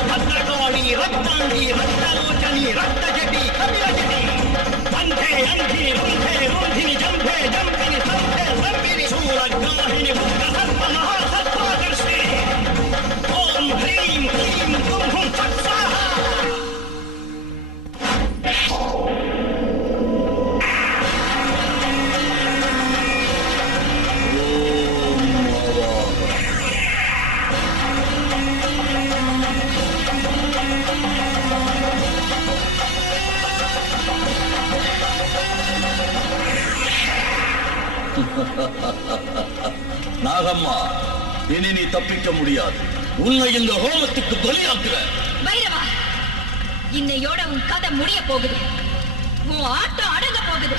భద్రకాళి రత్నాంగి రత్నలోచని రక్తజటి కపిలజటి వందే అంధి రుంధే రుంధిని జంభే జంభిని సంభే సంభిని శూలగ్రాహిణి భుక్త సర్వ మహాసత్వాదర్శి ఓం హ్రీం క్లీం దుం హుం ఫట్ స్వాహా நாகம்மா, இனி நீ தப்பிக்க முடியாது. உன்னை இந்த ஹோமத்துக்கு பலியாக்குற. பைரவா, இன்னையோட உன் கதை முடிய போகுது. உன் ஆட்டம் அடங்க போகுது.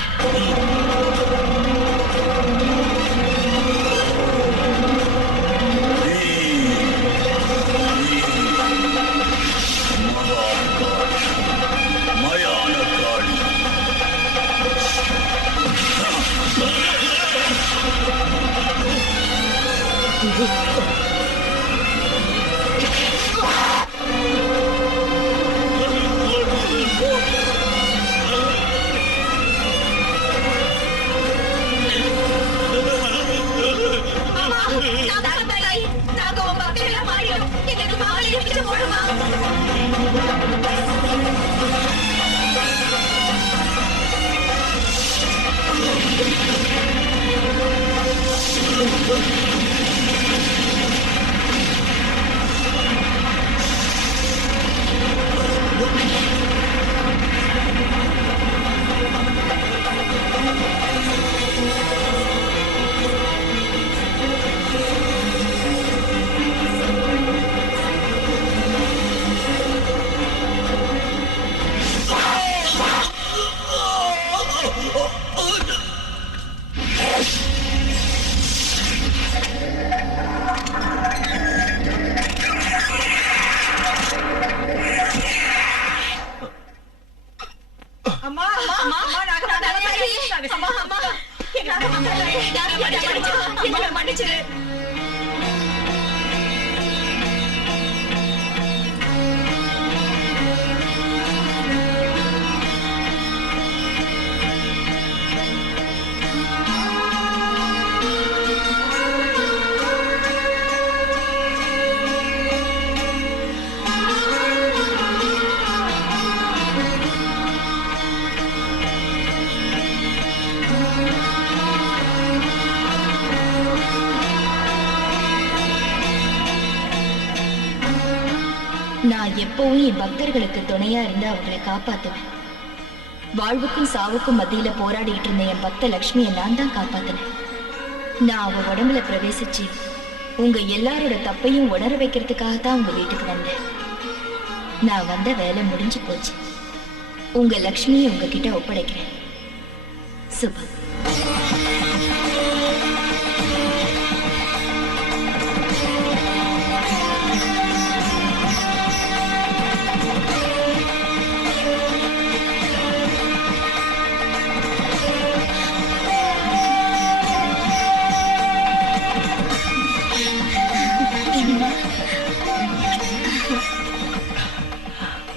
நான் எப்பவும் என் பக்தர்களுக்கு துணையா இருந்து அவங்களை காப்பாத்துவேன். வாழ்வுக்கும் சாவுக்கும் மத்தியில போராடிட்டு இருந்த என் பக்த லட்சுமியை நான் தான் காப்பாத்தினேன். நான் அவ உடம்புல பிரவேசிச்சு உங்க எல்லாரோட தப்பையும் உணர வைக்கிறதுக்காகத்தான் உங்க வீட்டுக்கு வந்தேன். நான் வந்த வேலை முடிஞ்சு போச்சு. உங்க லக்ஷ்மியை உங்ககிட்ட ஒப்படைக்கிறேன். சுபம்.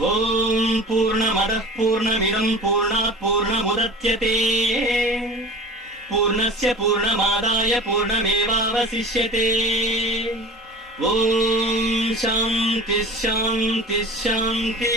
ஓம் பூர்ணமதః பூர்ணமிதம் பூர்ணாத் பூர்ணமுதச்யதே பூர்ணஸ்ய பூர்ணமாதாய பூர்ணமேவாவசிஷ்யதே ஓம் சாந்தி சாந்தி சாந்தி